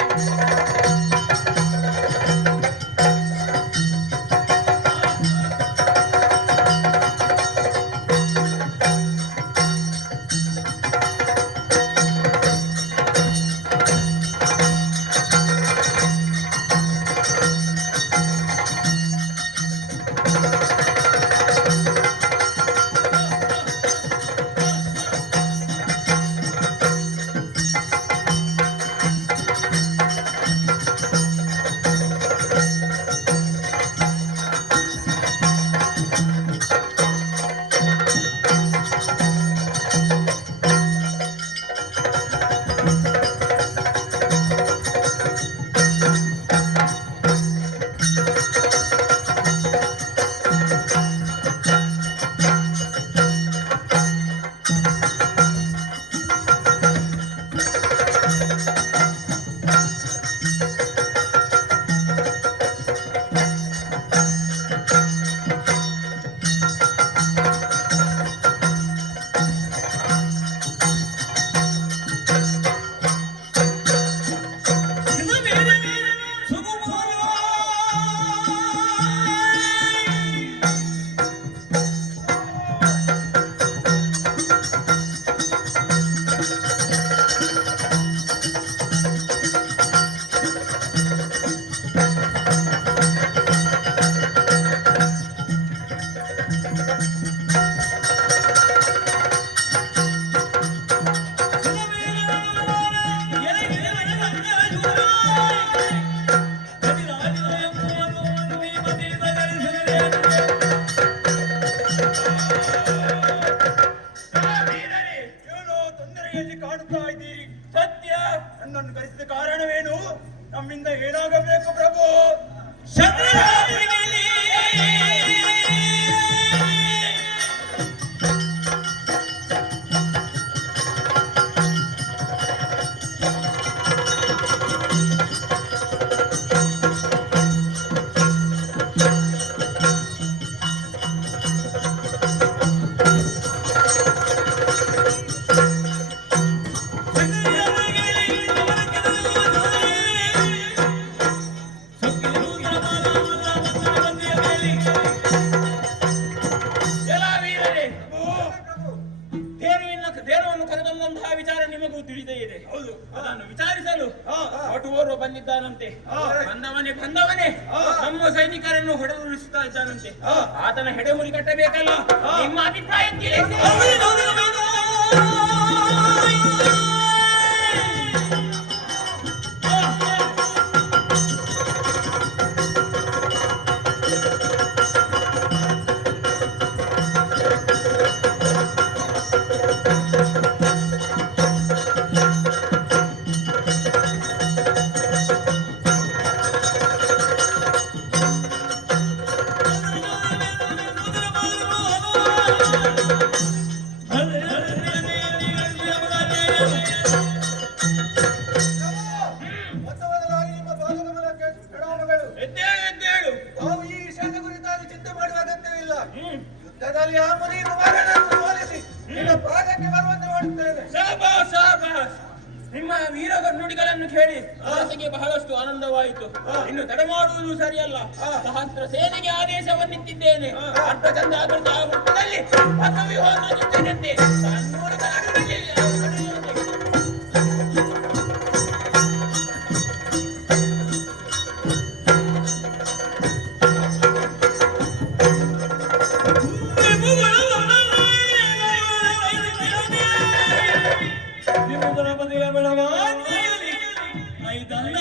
ಕಾಣುತ್ತಾ ಇದ್ದೀರಿ. ಸತ್ಯ, ನನ್ನನ್ನು ಕರೆಸಿದ ಕಾರಣವೇನು? ನಮ್ಮಿಂದ ಏನಾಗಬೇಕು ಪ್ರಭು? ವಿಚಾರ ನಿಮಗೂ ತಿಳಿದೇ ಇದೆ. ಹೌದು, ಅದನ್ನು ವಿಚಾರಿಸಲು ಒಟುವೋರ್ವ ಬಂದಿದ್ದಾನಂತೆ. ಬಂದವನೇ ನಮ್ಮ ಸೈನಿಕರನ್ನು ಹೊಡೆದುರುಳಿಸುತ್ತಾ ಇದ್ದಾನಂತೆ. ಆತನ ಹೆಡೆಮುರಿ ಕಟ್ಟಬೇಕಲ್ಲ, ನಿಮ್ಮ ಅಭಿಪ್ರಾಯ ತಿಳಿಸಿ. ಯುದ್ಧದಲ್ಲಿ ಆ ಮುನಿ ಕುಮಾರನನ್ನು ಸೋಲಿಸಿ ನಿನ್ನ ಪಾದಕ್ಕೆ ಬರುವಂತೆ ಮಾಡುತ್ತೇನೆ. ಶಾಬಾಸ್, ಶಾಬಾಸ್. ನಿಮ್ಮ ವೀರ ನುಡಿಗಳನ್ನು ಕೇಳಿ ಮನಸ್ಸಿಗೆ ಬಹಳಷ್ಟು ಆನಂದವಾಯಿತು. ಇನ್ನು ತಡ ಮಾಡುವುದು ಸರಿಯಲ್ಲ. ಸಹಸ್ರ ಸೇನೆಗೆ ಆದೇಶವನ್ನಿಟ್ಟಿದ್ದೇನೆ. ಅರ್ಧ ಚಂದ್ರಾಕೃತಿ ಆ ವೃತ್ತದಲ್ಲಿ ಪಥವ್ಯೂಹವನ್ನಿಟ್ಟೇನಂತೆ. ರಮಣವಾದಿಯಲ್ಲಿ ಐದಲ್ಲ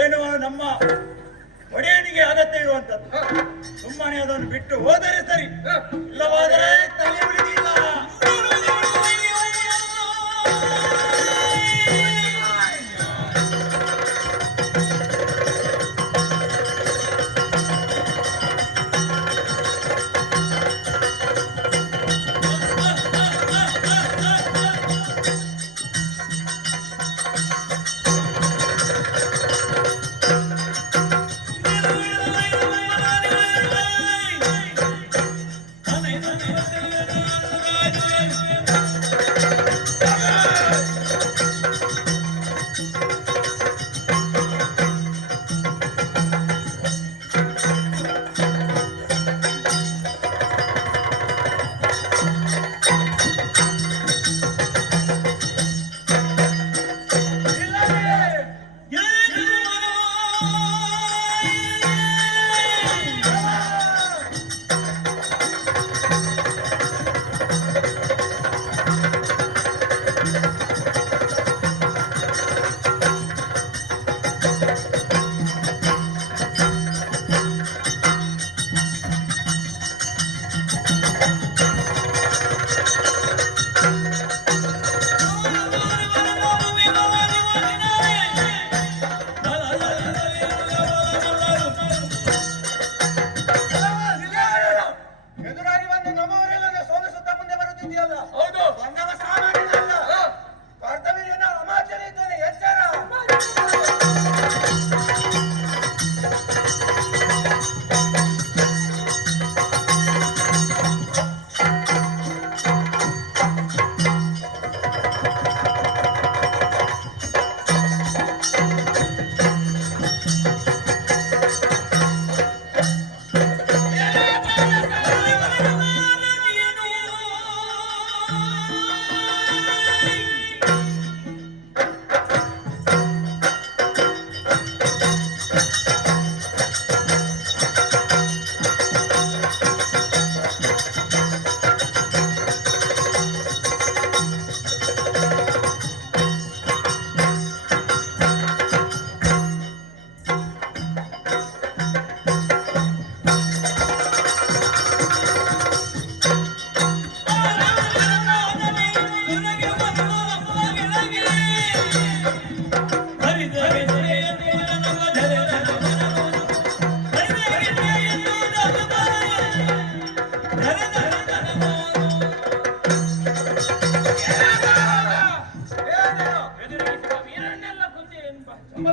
ಏನು ನಮ್ಮ ಒಡೆಯನಿಗೆ ಅಗತ್ಯ ಇರುವಂತದ್ದು. ಸುಮ್ಮನೆ ಅದನ್ನು ಬಿಟ್ಟು ಹೋದರೆ ಸರಿ, ಇಲ್ಲವಾದರೆ ತಲೆ ಉಳಿದಿಲ್ಲ.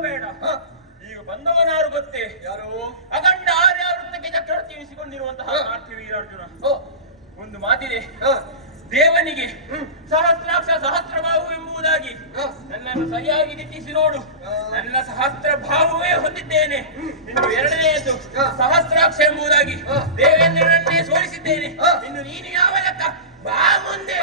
ಬೇಡ. ಈಗ ಬಂದವನಾರು ಗೊತ್ತೇ? ಯಾರು? ಅಖಂಡ ಆರ್ಯಾವೃತ್ತಕ್ಕೆ ಚಕ್ರವರ್ತಿ ಎನಿಸಿಕೊಂಡಿರುವಂತಹ ಪಾರ್ಥಿವ ವೀರಾರ್ಜುನ. ಒಂದು ಮಾತಿದೆ, ದೇವನಿಗೆ ಸಹಸ್ರಾಕ್ಷ ಸಹಸ್ರ ಬಾಹು ಎಂಬುದಾಗಿ ನನ್ನನ್ನು ಸರಿಯಾಗಿ ದಿಟ್ಟಿಸಿ ನೋಡು. ನನ್ನ ಸಹಸ್ರ ಭಾವವೇ ಹೊಂದಿದ್ದೇನೆ. ಇನ್ನು ಎರಡನೆಯದು ಸಹಸ್ರಾಕ್ಷ ಎಂಬುದಾಗಿ ದೇವೇಂದ್ರನನ್ನೇ ಸೋಲಿಸಿದ್ದೇನೆ. ಇನ್ನು ನೀನು ಯಾವ ಲೆಕ್ಕ? ಬಾ ಮುಂದೆ.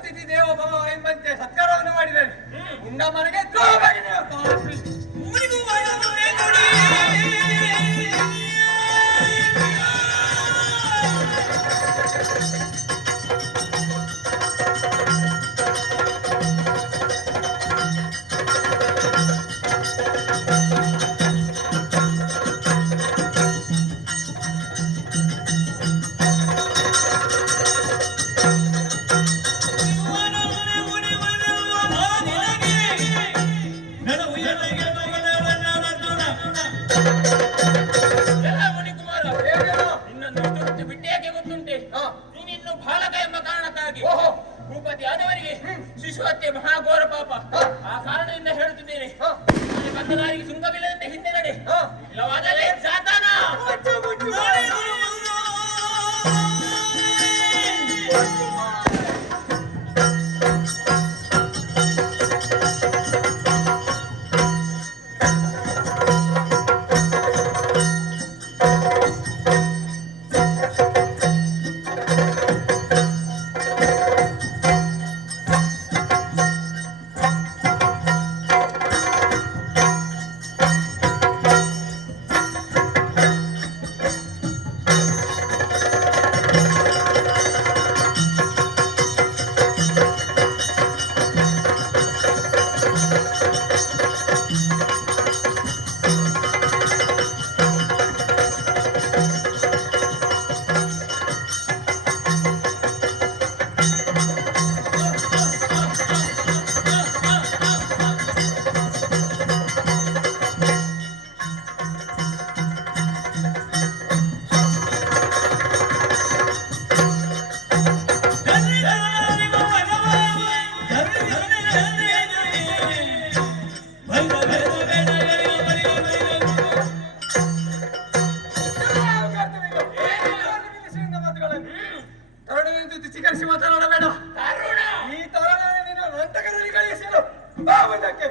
ಅತಿಥಿ ದೇವ ಭವ ಎಂಬಂತೆ ಸತ್ಕಾರವನ್ನು ಮಾಡಿದ್ದಾರೆ. ನಿನ್ನ ಮನೆಗೆ ದ್ರೋಹವಾಗಿದೆ. ನೀನಿನ್ನು ಬಾಲಕ ಎಂಬ ಕಾರಣಕ್ಕಾಗಿ ಭೂಪತಿ ಆದವರಿಗೆ ಶಿಶುಹತ್ಯೆ ಮಹಾಘೋರ ಪಾಪ. ಆ ಕಾರಣದಿಂದ ಹೇಳುತ್ತಿದ್ದೇನೆ, ಬಂದ ದಾರಿಗೆ ಸುಂಕವಿಲ್ಲದಂತೆ ಹಿಂದೆ ನಡೆ, ಇಲ್ಲವಾದರೆ ಸಾತಾನ. ಚಿಕರಿಸಿ ಮಾತನಾಡಬೇಡ. ಈ ತರುಣ ನಿನ್ನ ನಂತಕದಲ್ಲಿ ಕಳಿಸಲು ಬಾ ಮುಂದಕ್ಕೆ.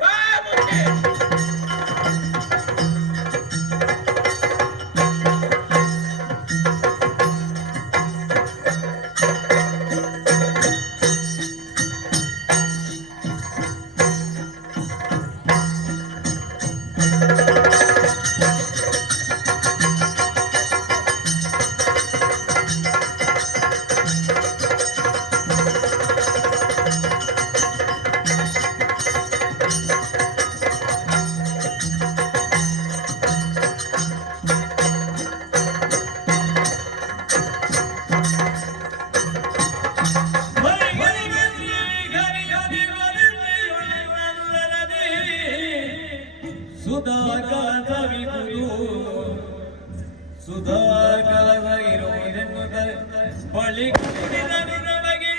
ಬಳಿ ಕುಡಿದನು ನಮಗೆ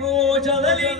ರೋಷದಲ್ಲಿ